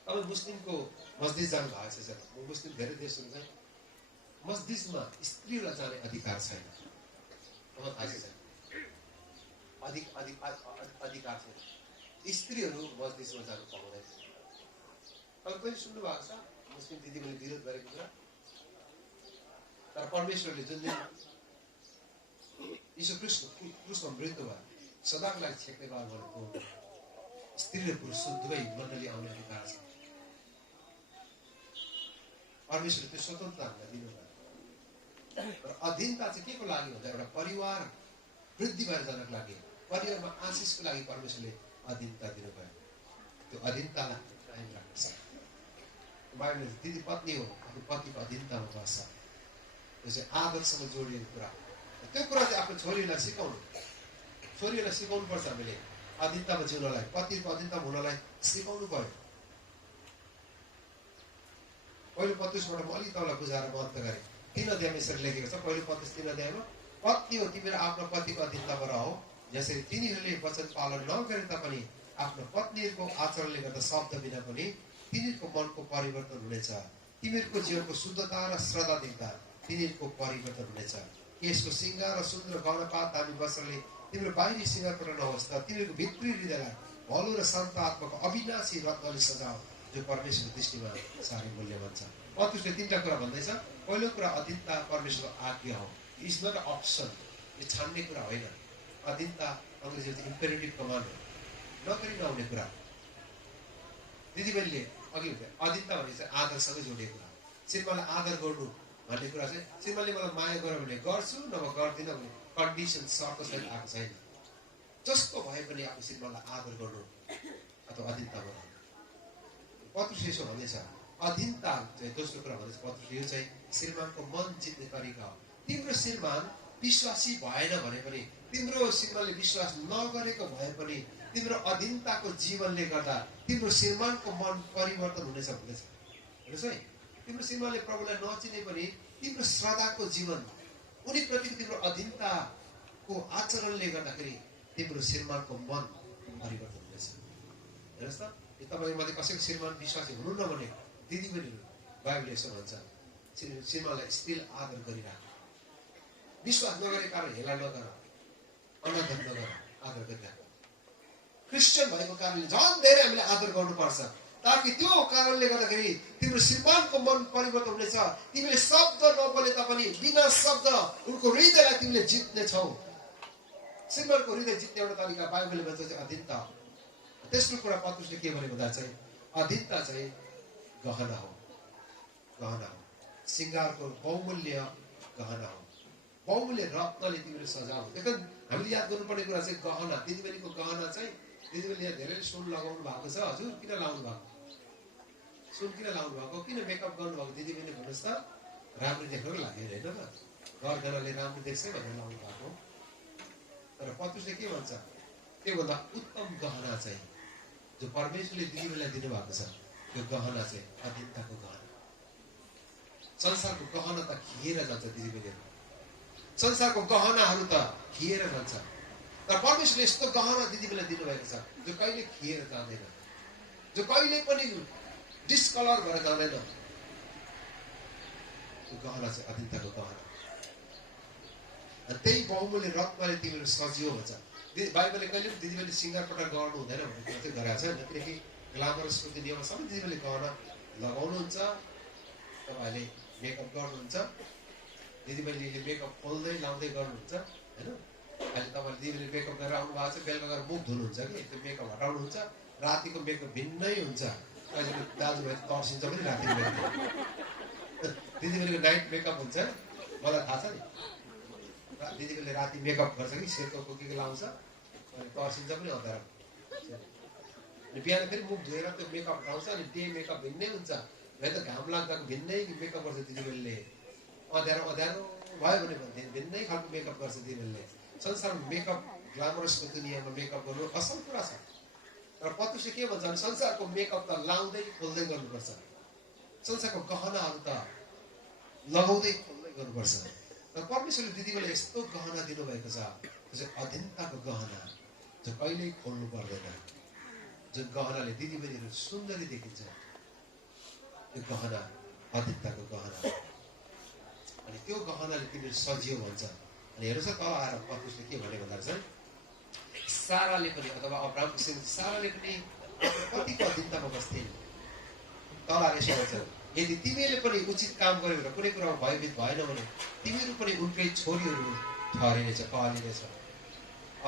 तपाईँ मुस्लिमको मस्जिद जानु भएको छ। म मुस्लिम धेरै देशहरू चाहिँ मस्जिदमा स्त्रीलाई जाने अधिकार छैन। तपाईँलाई थाहा छैन, अधिकार छैन। स्त्रीहरू मस्जिदमा जानु पाउँदैन। तपाईँ पनि सुन्नु भएको छ मुस्लिम दिदीबहिनी विरोध गरेको कुरा। तर परमेश्वरले जुन दिन यीशु क्रुसमा मृत्यु भयो, सदाको लागि छेक्ने बार भनेको स्त्री र पुरुष दुवै मण्डली आउने अधिकार छ। परमेश्वरले त्यो स्वतन्त्रता हामीलाई दिनुभयो। र अधीनता चाहिँ के को लागि हुन्छ? एउटा परिवार वृद्धि भएर जानको लागि, परिवारमा आशिषको लागि परमेश्वरले अधीनता दिनुभयो। त्यो अधीनतालाई कायम राख्छ। बाइबलले दिदी पत्नी हो, आफ्नो पतिको अधीनतामा बस्छ। त्यो चाहिँ आदरसँग जोडिएको कुरा। त्यो कुरा चाहिँ आफ्नो छोरीलाई सिकाउनु पर्छ। हामीले अधीनतामा जिउनलाई, पतिको अधीनतामा हुनलाई सिकाउनु पर्यो। पहिलो पत्रुसबाट म अलिक तपाईँलाई बुझाएर मद्दत गरेँ। 3 अध्यायमा यसरी लेखेको छ। पहिलो पत्रुस 3 अध्यायमा, पत्नी हो तिमीहरू आफ्नो पतिको अधीनतामा रहो, जसरी तिनीहरूले वचन पालन नगरे तापनि आफ्नो पत्नीहरूको आचरणले गर्दा शब्द बिना पनि तिनीहरूको मनको परिवर्तन हुनेछ। तिमीहरूको जीवनको शुद्धता र श्रद्धा देख्दा तिनीहरूको परिवर्तन हुनेछ। यसको सिंगार र सुन्दर गहनापात दामी वस्त्रले तिम्रो बाहिरी सिंगारबाट नहोस्, तर तिमीहरूको भित्री हृदयलाई भलो र शान्त आत्माको अविनाशी रत्नले सजाओ, जो परमेश्वरको दृष्टिमा साह्रै मूल्यवान छ। पत्रुसले 3टा कुरा भन्दैछ। पहिलो कुरा अधीनता परमेश्वरको आज्ञा हो। इट्स नट अ अप्सन, यो छान्ने कुरा होइन। अधीनता अङ्ग्रेजीमा चाहिँ इम्पेरेटिभ कमान्ड हो, नगरी नहुने कुरा। दिदीबहिनीले अघि अधीनता भन्ने चाहिँ आदरसँगै जोडिएको कुरा। श्रीमानलाई आदर गर्नु भन्ने कुरा चाहिँ श्रीमानले मलाई माया गर भने गर्छु, नभए गर्दिनँ भने कन्डिसन सर्तसहित आएको छैन। जस्तो भए पनि आफ्नो श्रीमानलाई आदर गर्नु अथवा अधीनतामा रहनु। पत्रुस यसो भन्दैछ। अधीनता चाहिँ दोस्रो कुरा भन्दैछ पत्रुस, यो चाहिँ श्रीमानको मन जित्ने तरिका हो। तिम्रो श्रीमान विश्वासी भएन भने पनि, तिम्रो श्रीमानले विश्वास नगरेको भए पनि, तिम्रो अधीनताको जीवनले गर्दा तिम्रो श्रीमानको मन परिवर्तन हुनेछ भन्दैछ। हेर्नुहोस् है, तिम्रो श्रीमानले प्रभुलाई नचिने पनि तिम्रो श्रद्धाको जीवन, उनीप्रतिको तिम्रो अधीनताको आचरणले गर्दाखेरि तिम्रो श्रीमानको मन परिवर्तन हुनेछ। हेर्नुहोस् त, तपाईँमध्ये कसैको श्रीमान विश्वासी हुनु न भने दिदीबहिनीहरू, बाइबलले यसो भन्छ, श्रीमानलाई स्टिल आदर गरिराख। विश्वास नगरेको कारण हेला नगर। अनादर नगर आदर गरिराख्नु क्रिस्चियन भएको कारणले झन् धेरै हामीले आदर गर्नुपर्छ ताकि त्यो कारणले गर्दाखेरि तिम्रो श्रीमानको मन परिवर्तन हुनेछ तिमीले शब्द नबोले तापनि बिना शब्द उनको हृदयलाई तिमीले जित्नेछौ श्रीमानको हृदय जित्ने एउटा तरिका बाइबलले भन्छ चाहिँ अधीनता तेस्रो कुरा पत्रुसले के भने भन्दा चाहिँ अधीनता चाहिँ गहना हो सिंगारको बहुमूल्य गहना हो बहुमूल्य रत्नले तिमीले सजाऊ एकदम हामीले याद गर्नुपर्ने कुरा चाहिँ गहना दिदीबहिनीको गहना चाहिँ दिदीबहिनीले यहाँ धेरै सुन लगाउनु भएको छ हजुर किन लाउनु भएको सुन किन लाउनु भएको किन मेकअप गर्नुभएको दिदीबहिनी भन्नुहोस् त राम्रो देख्नको लागि होइन र गरगहनाले राम्रो देख्छ भनेर लाउनु भएको तर पत्रुसले के भन्छ त्योभन्दा उत्तम गहना चाहिँ जो परमेश्वरले दिदीबहिनीलाई दिनुभएको छ त्यो गहना चाहिँ अधीनताको गहना संसारको गहना त खिएर जान्छ दिदीबहिनीहरू संसारको गहनाहरू त खिएर जान्छ तर परमेश्वरले यस्तो गहना दिदीबहिनीलाई दिनुभएको छ जो कहिले खिएर जाँदैन जो कहिले पनि डिस्कलर भएर जाँदैन त्यो गहना चाहिँ अधीनताको गहना त्यही बहुमूल्य रत्नले तिमीहरू सजियो भन्छ बाइबलले कहिले पनि दिदीबहिनी सिङ्गार पटार गर्नु हुँदैन भन्ने कुरा चाहिँ गरेको छैन किनकि ग्लामरसको दुनियाँमा सबै दिदीबहिनीले गहना लगाउनुहुन्छ तपाईँहरूले मेकअप गर्नुहुन्छ दिदीबहिनीले मेकअप खोल्दै लाउँदै गर्नुहुन्छ होइन अहिले तपाईँले दिदीबहिनीले मेकअप गरेर आउनु भएको छ बेलुका गएर मुख धुनुहुन्छ कि त्यो मेकअप हटाउनुहुन्छ रातिको मेकअप भिन्नै हुन्छ अहिले दाजुभाइ तर्सिन्छ पनि रातिको मेकअप दिदीबहिनीको नाइट मेकअप हुन्छ मलाई थाहा छ नि दिदीबहिनीले राति मेकअप गर्छ कि सेतो के लाउँछ अनि तर्सिन्छ पनि अँध्यारो अनि बिहान फेरि मुख धोएर त्यो मेकअप हटाउँछ अनि डे मेकअप भिन्नै हुन्छ है त घाम लाग्दाको भिन्नै मेकअप गर्छ दिदीबहिनीले अँध्यारो भयो भने भिन्नै खालको मेकअप गर्छ दिदीबहिनीले संसारमा मेकअप ग्लामरसको दुनियाँमा मेकअप गर्नु असल कुरा छ तर पत्रुसले के भन्छ भने संसारको मेकअप त लाउँदै खोल्दै गर्नुपर्छ संसारको गहनाहरू त लगाउँदै खोल्दै गर्नुपर्छ तर परमेश्वरले दिदीबहिनीलाई यस्तो गहना दिनुभएको छ जो अधीनताको गहना जो कहिल्यै खोल्नु पर्दैन जुन गहनाले दिदीबहिनीहरू सुन्दरी देखिन्छ त्यो गहना अधीनताको गहना अनि त्यो गहनाले तिमीहरू सजियो भन्छ अनि हेर्नुहोस् त तल आएर पत्रुसले के भने भन्दा चाहिँ साराले पनि अथवा अब्राहमको साराले पनि कतिको अधीनतामा बस्थे तल आएर यसो भन्छ यदि तिमीले पनि उचित काम गर्यो भने कुनै कुरामा भयभीत भएन भने तिमीहरू पनि उनकै छोरीहरू ठहरिनेछ कहलिनेछ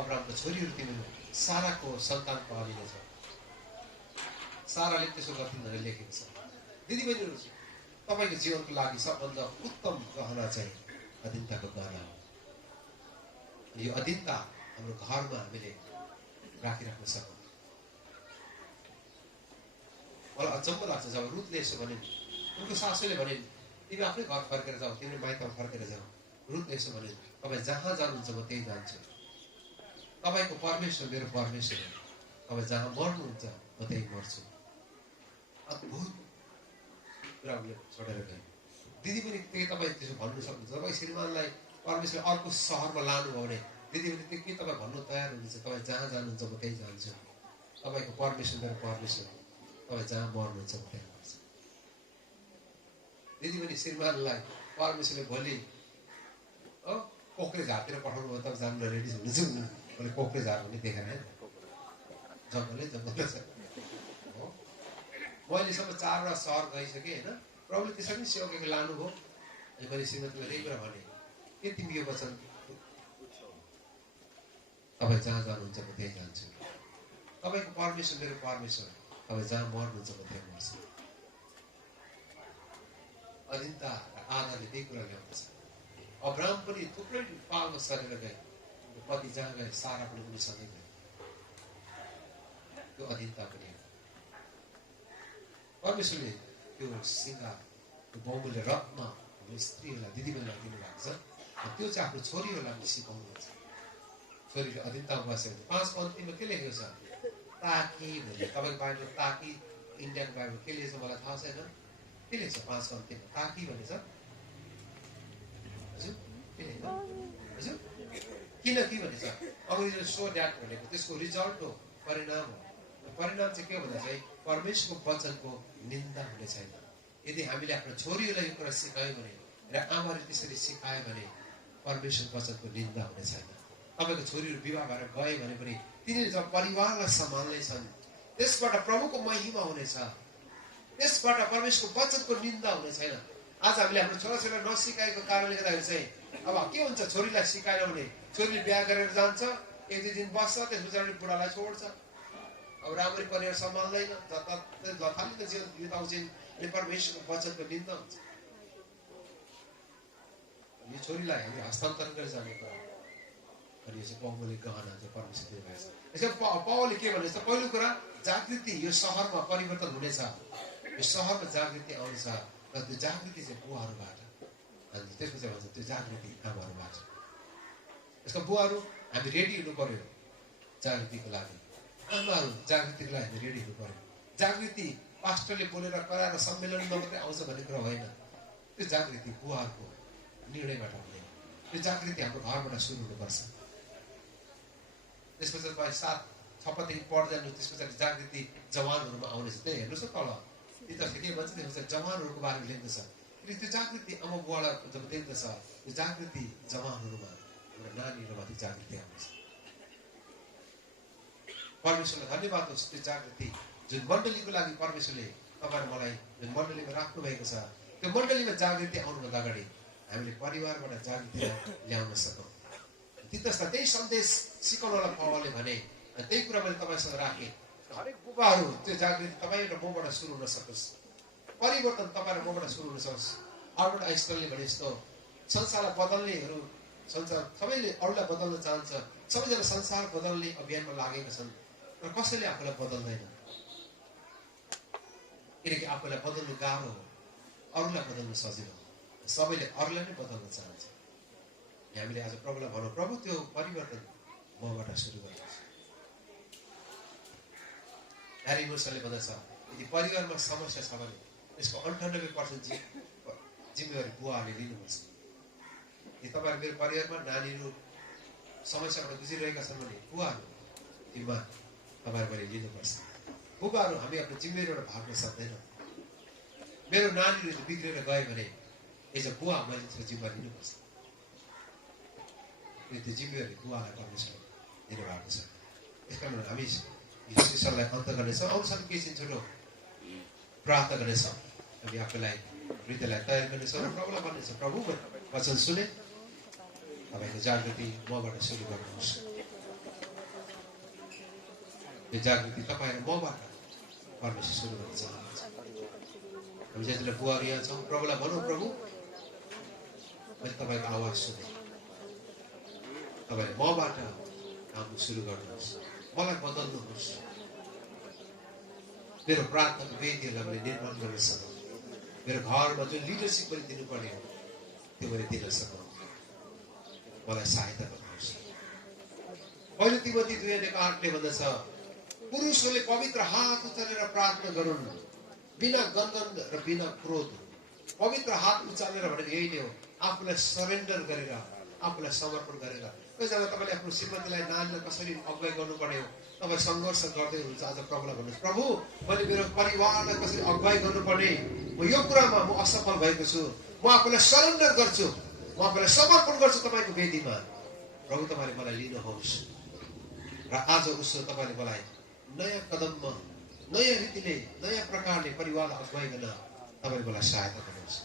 अब्राहमको छोरीहरू तिमीहरू साराको सन्तान कहलिनेछ साराले त्यसो गर्थिन् भनेर लेखेको छ दिदीबहिनीहरू तपाईँको जीवनको लागि सबभन्दा उत्तम गहना चाहिँ अधीनताको गहना हो यो अधीनता हाम्रो घरमा हामीले राखिराख्न सकौँ मलाई अचम्म लाग्छ जब रुथले यसो भने उनको सासूले भने तिमी आफ्नै घर फर्केर जाऊ तिमीले माइतमा फर्केर जाऊ रुथले यसो भने तपाईँ जहाँ जानुहुन्छ म त्यही जान्छु तपाईँको परमेश्वर मेरो परमेश्वर हो तपाईँ जहाँ मर्नुहुन्छ म त्यही मर्छु अद्भुत कुरा उसले छोडेर गए दिदीबहिनी त्यही तपाईँ त्यसो भन्नु सक्नुहुन्छ तपाईँ श्रीमानलाई परमेश्वर अर्को सहरमा लानुभयो भने दिदीबहिनी त्यो के तपाईँ भन्नु तयार हुनुहुन्छ तपाईँ जहाँ जानुहुन्छ म त्यही जान्छु तपाईँको परमेश्वर मेरो परमेश्वर तपाईँ जहाँ मर्नुहुन्छ म त्यही मर्छु दिदीबहिनी श्रीमानलाई परमेश्वरले भोलि कोक्रे झारतिर पठाउनु भयो तपाईँ जानु रेडी हुनुहुन्छ मैले कोक्रे झार पनि देखेर होइन जङ्गलै छ हो मैलेसम्म 4वटा सहर गइसकेँ होइन प्रभुले त्यसरी नै सेवकको लानुभयो अनि मैले श्रीमतीलाई त्यही कुरा भने के तिमी यो वचन तपाईँ जहाँ जानुहुन्छ म त्यही जान्छु तपाईँको परमेश्वर मेरो परमेश्वर तपाईँ जहाँ मर्नुहुन्छ म त्यही मर्छु अधीनता र आदरले त्यही कुरा ल्याउँछ अब्राहम पनि थुप्रै पालमा सरेर गए पति जहाँ गए सारा पनि उनीसँगै गए त्यो अधीनता पनि परमेश्वरले त्यो सिंगार त्यो बहुमूल्य रत्न हाम्रो स्त्रीहरूलाई दिदीबहिनीलाई दिनुभएको छ त्यो चाहिँ आफ्नो छोरीहरूलाई पनि सिकाउनुहुन्छ छोरीले अधीनतामा बस्यो भने 5 पन्थीमा के लेखेको छ ताकि भन्ने तपाईँको बाइबल ताकि इन्डियन बाइबल के लेखेको छ मलाई थाहा छैन के लेख्छ 5 पन्थीमा ताकि भन्ने छ हजुर के लेख्छ हजुर किनकि भन्ने छ अङ्ग्रेजीमा सो द्याट भनेको त्यसको रिजल्ट हो परिणाम हो परिणाम चाहिँ के हो भन्दा चाहिँ परमेश्वरको वचनको निन्दा हुने छैन यदि हामीले आफ्नो छोरीहरूलाई यो कुरा सिकायौँ भने र आमाले त्यसरी सिकायो भने परमेश्वर वचनको निन्दा हुने छैन तपाईँको छोरीहरू विवाह भएर गए भने पनि तिनीहरूले जब परिवारलाई सम्हाल्नेछन् त्यसबाट प्रभुको महिमा हुनेछ, त्यसबाट परमेश्वरको वचनको निन्दा हुने छैन। आज हामीले हाम्रो छोराछोरीलाई नसिकाएको कारणले गर्दाखेरि चाहिँ अब के हुन्छ, छोरीलाई सिकाएन भने छोरीले बिहा गरेर जान्छ, एक दुई दिन बस्छ, त्यस पछाडि बुढालाई छोड्छ, अब राम्ररी परिवार सम्हाल्दैन, लथालिँदो जीवन बिताउँछन् अनि परमेश्वरको वचनको निन्दा हुन्छ। यो छोरीलाई हामी हस्तान्तरण गरेर जाने कुरा अनि यो चाहिँ बहुमूल्य गहना चाहिँ परमेश्वर दिनुभएको छ। यसमा पावलले के भनेछ, पहिलो कुरा जागृति यो सहरमा परिवर्तन हुनेछ, यो सहरमा जागृति आउँछ र त्यो जागृति चाहिँ बुवाहरूबाट, अनि त्यसपछि भन्छ त्यो जागृति आमाहरूबाट। यसको बुवाहरू हामी रेडी हुनु पर्यो जागृतिको लागि, आमाहरू जागृतिको लागि हामी रेडी हुनु पर्यो। जागृति पास्टरले बोलेर कराएर सम्मेलनमा मात्रै आउँछ भन्ने कुरा होइन, त्यो जागृति बुवाहरूको निर्णयबाट हुँदैन, त्यो जागृति हाम्रो घरबाट सुरु हुनुपर्छ। त्यस पछाडि तपाईँ 7-6 पढ्दै जानु, त्यस पछाडि जागृति जवानहरूमा आउनेछ। त्यही हेर्नुहोस् न तल इतिहासले के भन्छ, त्यो जवानहरूको बारेमा लेख्दछ। फेरि त्यो जागृति आमा बुवालाई जब देख्दछ, त्यो जागृति जवानहरूमा, एउटा नानीहरूमाथि जागृति आउँछ। परमेश्वरलाई धन्यवाद होस्, त्यो जागृति जुन मण्डलीको लागि परमेश्वरले तपाईँ मलाई जुन मण्डलीमा राख्नु भएको छ, त्यो मण्डलीमा जागृति आउनुभन्दा अगाडि हामीले परिवारबाट जागृति ल्याउन सकौँ। तीतसलाई त्यही सन्देश सिकाउनलाई पावलले भने, त्यही कुरा मैले तपाईँसँग राखेँ। हरेक बुबाहरू त्यो जागृति तपाईँ र मबाट सुरु हुन सकोस्, परिवर्तन तपाईँ र मबाट सुरु हुन सकोस्। अल्बर्ट आइन्स्टाइनले भने जस्तो संसारलाई बदल्नेहरू, संसार सबैले अरूलाई बदल्न चाहन्छ, सबैजना संसार बदल्ने अभियानमा लागेका छन्, र कसैले आफूलाई बदल्दैन, किनकि आफूलाई बदल्नु गाह्रो हो, अरूलाई बदल्नु सजिलो, सबैले अरूलाई नै बदल्न चाहन्छ। हामीले आज प्रभुलाई भनौँ, प्रभु त्यो परिवर्तन मबाट सुरु गर्नुहोस्। ह्यारी मोर्सनले भन्दछ, यदि परिवारमा समस्या छ भने यसको 98% जिम्मेवारी बुवाहरूले लिनुपर्छ। यदि तपाईँहरू मेरो परिवारमा नानीहरू समस्याबाट गुजिरहेका छन् भने बुवाहरू जिम्मा तपाईँहरूले लिनुपर्छ। बुबाहरू हामी आफ्नो जिम्मेवारीबाट भाग्न सक्दैनौँ। मेरो नानीहरू बिग्रेर गयो भने एज अ बुवा मैले त्यसको जिम्मा लिनुपर्छ। त्यो जिम्मेवारी बुवालाई परमेश्वर दिनुभएको छ। यस कारण हामी यो सेसनलाई अन्त गर्नेछौँ। आउँछन् केही छोटो प्रार्थना गर्नेछौँ, हामी आफूलाई हृदयलाई तयार गर्नेछौँ र प्रभुलाई भन्नेछौँ, प्रभु वचन सुने, तपाईँको जागृति मबाट सुरु गर्नुहोस्। यो जागृति तपाईँ र मबाट परमेश्वर सुरु गर्न चाहनुहुन्छ। हामी जतिलाई बुवाहरू यहाँ छौँ, प्रभुलाई भनौँ, प्रभु मैले तपाईँको आवाज सुने, तपाईँले मबाट काम सुरु गर्नुहोस्, मलाई बदल्नुहोस्, मेरो प्रार्थनाको वेदीहरूलाई मैले निर्माण गर्न सकौँ, मेरो घरमा जुन लिडरसिप मैले दिनुपर्ने हो त्यो मैले दिन सकौँ, मलाई सहायता गर्नुहोस्। पहिलो तिमोथी 2:8ले भन्दछ, पुरुषहरूले पवित्र हात उचालेर प्रार्थना गरून्, बिना गनगन र बिना क्रोध। पवित्र हात उचालेर भनेको यही नै हो, आफूलाई सरेन्डर गरेर, आफूलाई समर्पण गरेर। कतिजना तपाईँले आफ्नो श्रीमतीलाई, नानीलाई कसरी अगुवाई गर्नुपर्ने हो, तपाईँ सङ्घर्ष गर्दै हुनुहुन्छ। आज प्रभुलाई भन्नुहोस्, प्रभु मैले मेरो परिवारलाई कसरी अगुवाई गर्नुपर्ने, म यो कुरामा म असफल भएको छु, म आफूलाई सरेन्डर गर्छु, म आफूलाई समर्पण गर्छु तपाईँको वेदीमा। प्रभु तपाईँले मलाई लिनुहोस् र आज उसो तपाईँले मलाई नयाँ कदममा, नयाँ रीतिले, नयाँ प्रकारले परिवारलाई अगुवाई गर्न तपाईँले मलाई सहायता गर्नुहोस्।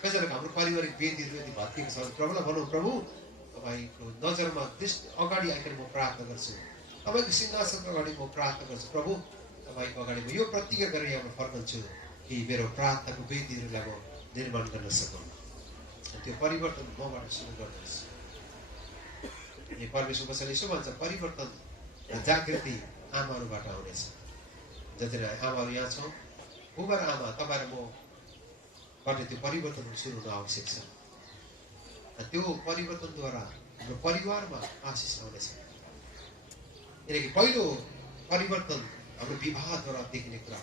कतिजनाको हाम्रो पारिवारिक वेदीहरू यदि भत्किएको छ भने प्रभुलाई भनौँ, प्रभु तपाईँको नजरमा अगाडि आइकन म प्रार्थना गर्छु, तपाईँको सिंहासनको अगाडि म प्रार्थना गर्छु। प्रभु तपाईँको अगाडि म यो प्रतिज्ञा गरेर यहाँ फर्कन्छु कि मेरो प्रार्थनाको वेदीहरूलाई म निर्माण गर्न सकौँ। त्यो परिवर्तन मबाट सुरु गर्नुहोस्। यो परमेश्वर वचनले यसो भन्छ, परिवर्तन र जागृति आमाहरूबाट आउनेछ। जतिजना आमाहरू यहाँ छौँ, बुबा र आमा, तपाईँ र मबाट त्यो परिवर्तन सुरु हुन आवश्यक छ। त्यो परिवर्तनद्वारा हाम्रो परिवारमा आशिष आउनेछ। किनकि पहिलो परिवर्तन हाम्रो विवाहद्वारा देखिने कुरा,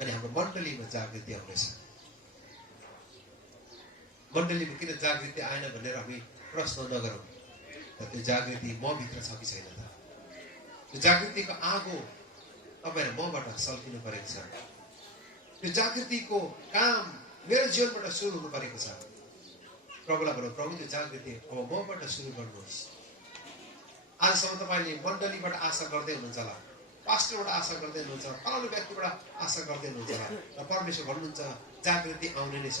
अनि हाम्रो मण्डलीमा जागृति आउनेछ। मण्डलीमा किन जागृति आएन भनेर हामी प्रश्न नगरौँ, त्यो जागृति मभित्र छ कि छैन त? त्यो जागृतिको आगो तपाईँ र मबाट सल्किनु परेको छ। त्यो जागृतिको काम मेरो जीवनबाट सुरु हुनु परेको छ। प्रभुलाई भनौँ, प्रभु त्यो जागृति अब मबाट सुरु गर्नुहोस्। आजसम्म तपाईँले मण्डलीबाट आशा गर्दै हुनुहुन्छ होला, पास्टरबाट आशा गर्दै हुनुहुन्छ, फलानु व्यक्तिबाट आशा गर्दै हुनुहुन्छ होला, र परमेश्वर भन्नुहुन्छ जागृति आउने नै छ,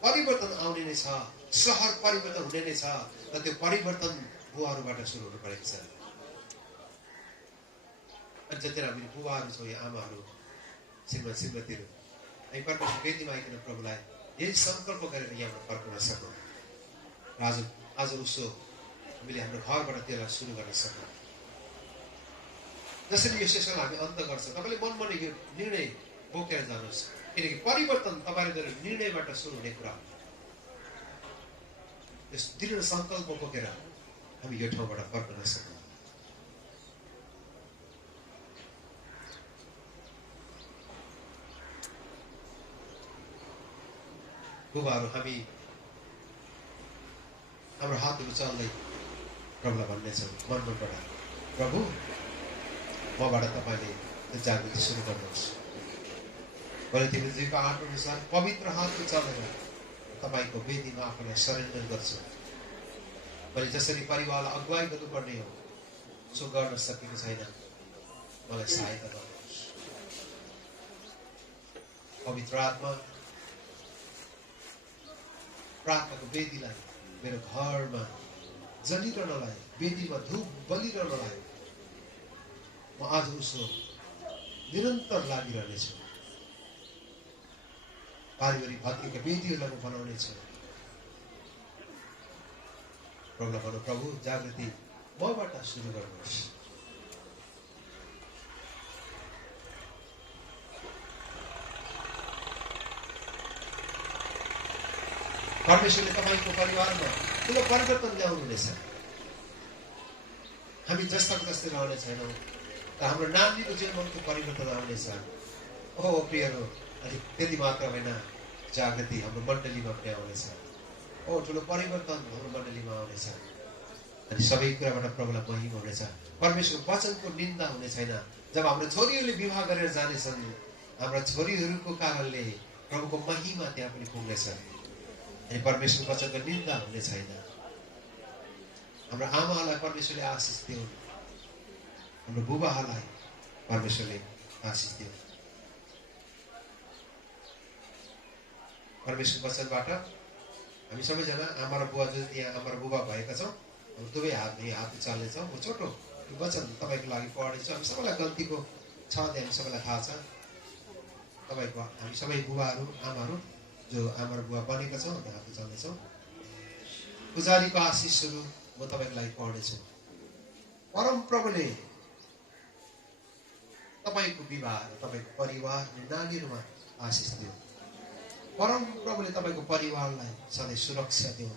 परिवर्तन आउने नै छ, सहर परिवर्तन हुने नै छ, र त्यो परिवर्तन बुवाहरूबाट सुरु हुनु परेको छ। अनि जति हामी बुवाहरू छौँ, या आमाहरू, श्रीमान श्रीमतीहरू, हामी परमेश्वर वेदीमा आइकन प्रभुलाई यही सङ्कल्प गरेर यहाँबाट फर्कन सकौँ। आज उसो हामीले हाम्रो घरबाट त्यसलाई सुरु गर्न सकौँ। जसरी यो सेसन हामी अन्त गर्छ, तपाईँले मनमा यो निर्णय बोकेर जानुहोस्, किनकि परिवर्तन तपाईँले गरेर निर्णयबाट सुरु हुने कुरा। यस दृढ सङ्कल्प बोकेर हामी यो ठाउँबाट फर्कन सकौँ। बुबाहरू, हामी हाम्रो हातहरू चल्दै प्रभुलाई भन्नेछौँ मनबाट, प्रभु मबाट तपाईँले त्यो जागृति सुरु गर्नुहोस्। भोलि तिमीजीको आँट अनुसार पवित्र हातको चलेर तपाईँको वेदीमा आफूलाई सरेन्डर गर्छु। मैले जसरी परिवारलाई अगुवाई गर्नुपर्ने हो सो गर्न सकेको छैन, मलाई सहायता गर्नुहोस्। पवित्र आत्मा, प्रार्थनाको वेदीलाई मेरो घरमा जलिरहनलाई, वेदीमा धूप बलिरहनलाई म आज उसो निरन्तर लागिरहनेछु। पारिवारिक भक्तिका वेदीहरूलाई म बनाउनेछु। प्रभुलाई भनौँ, प्रभु जागृति मबाट सुरु गर्नुहोस्। परमेश्वरले तपाईँको परिवारमा ठुलो परिवर्तन ल्याउनुहुनेछ। हामी जस्ताको जस्तै रहने छैनौँ, तर हाम्रो नानीको जीवनमा त्यो परिवर्तन आउनेछ। ओ प्रियहरू, अलिक त्यति मात्र होइन, जागृति हाम्रो मण्डलीमा पनि आउनेछ। ओ ठुलो परिवर्तन हाम्रो मण्डलीमा आउनेछ। अनि सबै कुराबाट प्रभुलाई महिमा हुनेछ। परमेश्वर वचनको निन्दा हुने छैन। जब हाम्रो छोरीहरूले विवाह गरेर जानेछन्, हाम्रा छोरीहरूको कारणले प्रभुको महिमा त्यहाँ पनि पुग्नेछ। अनि परमेश्वर वचनको निन्दा हुने छैन। हाम्रो आमाहरूलाई परमेश्वरले आशिष दिउन्, हाम्रो बुबाहरूलाई परमेश्वरले आशिष दिउन्। परमेश्वर वचनबाट हामी सबैजना आमा र बुवा, जो यहाँ आमा र बुबा भएका छौँ, हामी दुवै हात चाल्नेछौँ। म छोटो वचन तपाईँको लागि पढ्नेछु। हामी सबैलाई गल्तीको छ, हामी सबैलाई थाहा छ। तपाईँको हामी सबै बुबाहरू, आमाहरू जो आमा र बुवा बनेका छौँ, हामी हात चाल्नेछौँ। पुजारीको आशिषहरू म तपाईँको लागि पढ्नेछु। परम प्रभुले तपाईँको विवाह र तपाईँको परिवार र नानीहरूमा आशिष दियो। परम प्रभुले तपाईँको परिवारलाई सधैँ सुरक्षा दियो।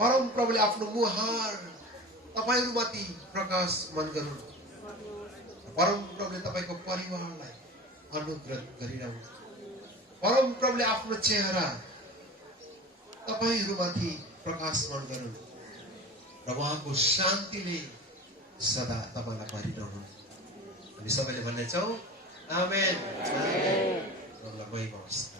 परम प्रभुले आफ्नो मुहार तपाईँहरूमाथि प्रकाशमान गरून्। परम प्रभुले तपाईँको परिवारलाई अनुग्रह गरिरहनु। परम प्रभुले आफ्नो चेहरा तपाईँहरूमाथि प्रकाशमान गरून् र उहाँको शान्तिले सदा तपाईँलाई भरिरहनु। हामी सबैले भन्नेछौँ, आमेन। प्रभुलाई महिमा होस्।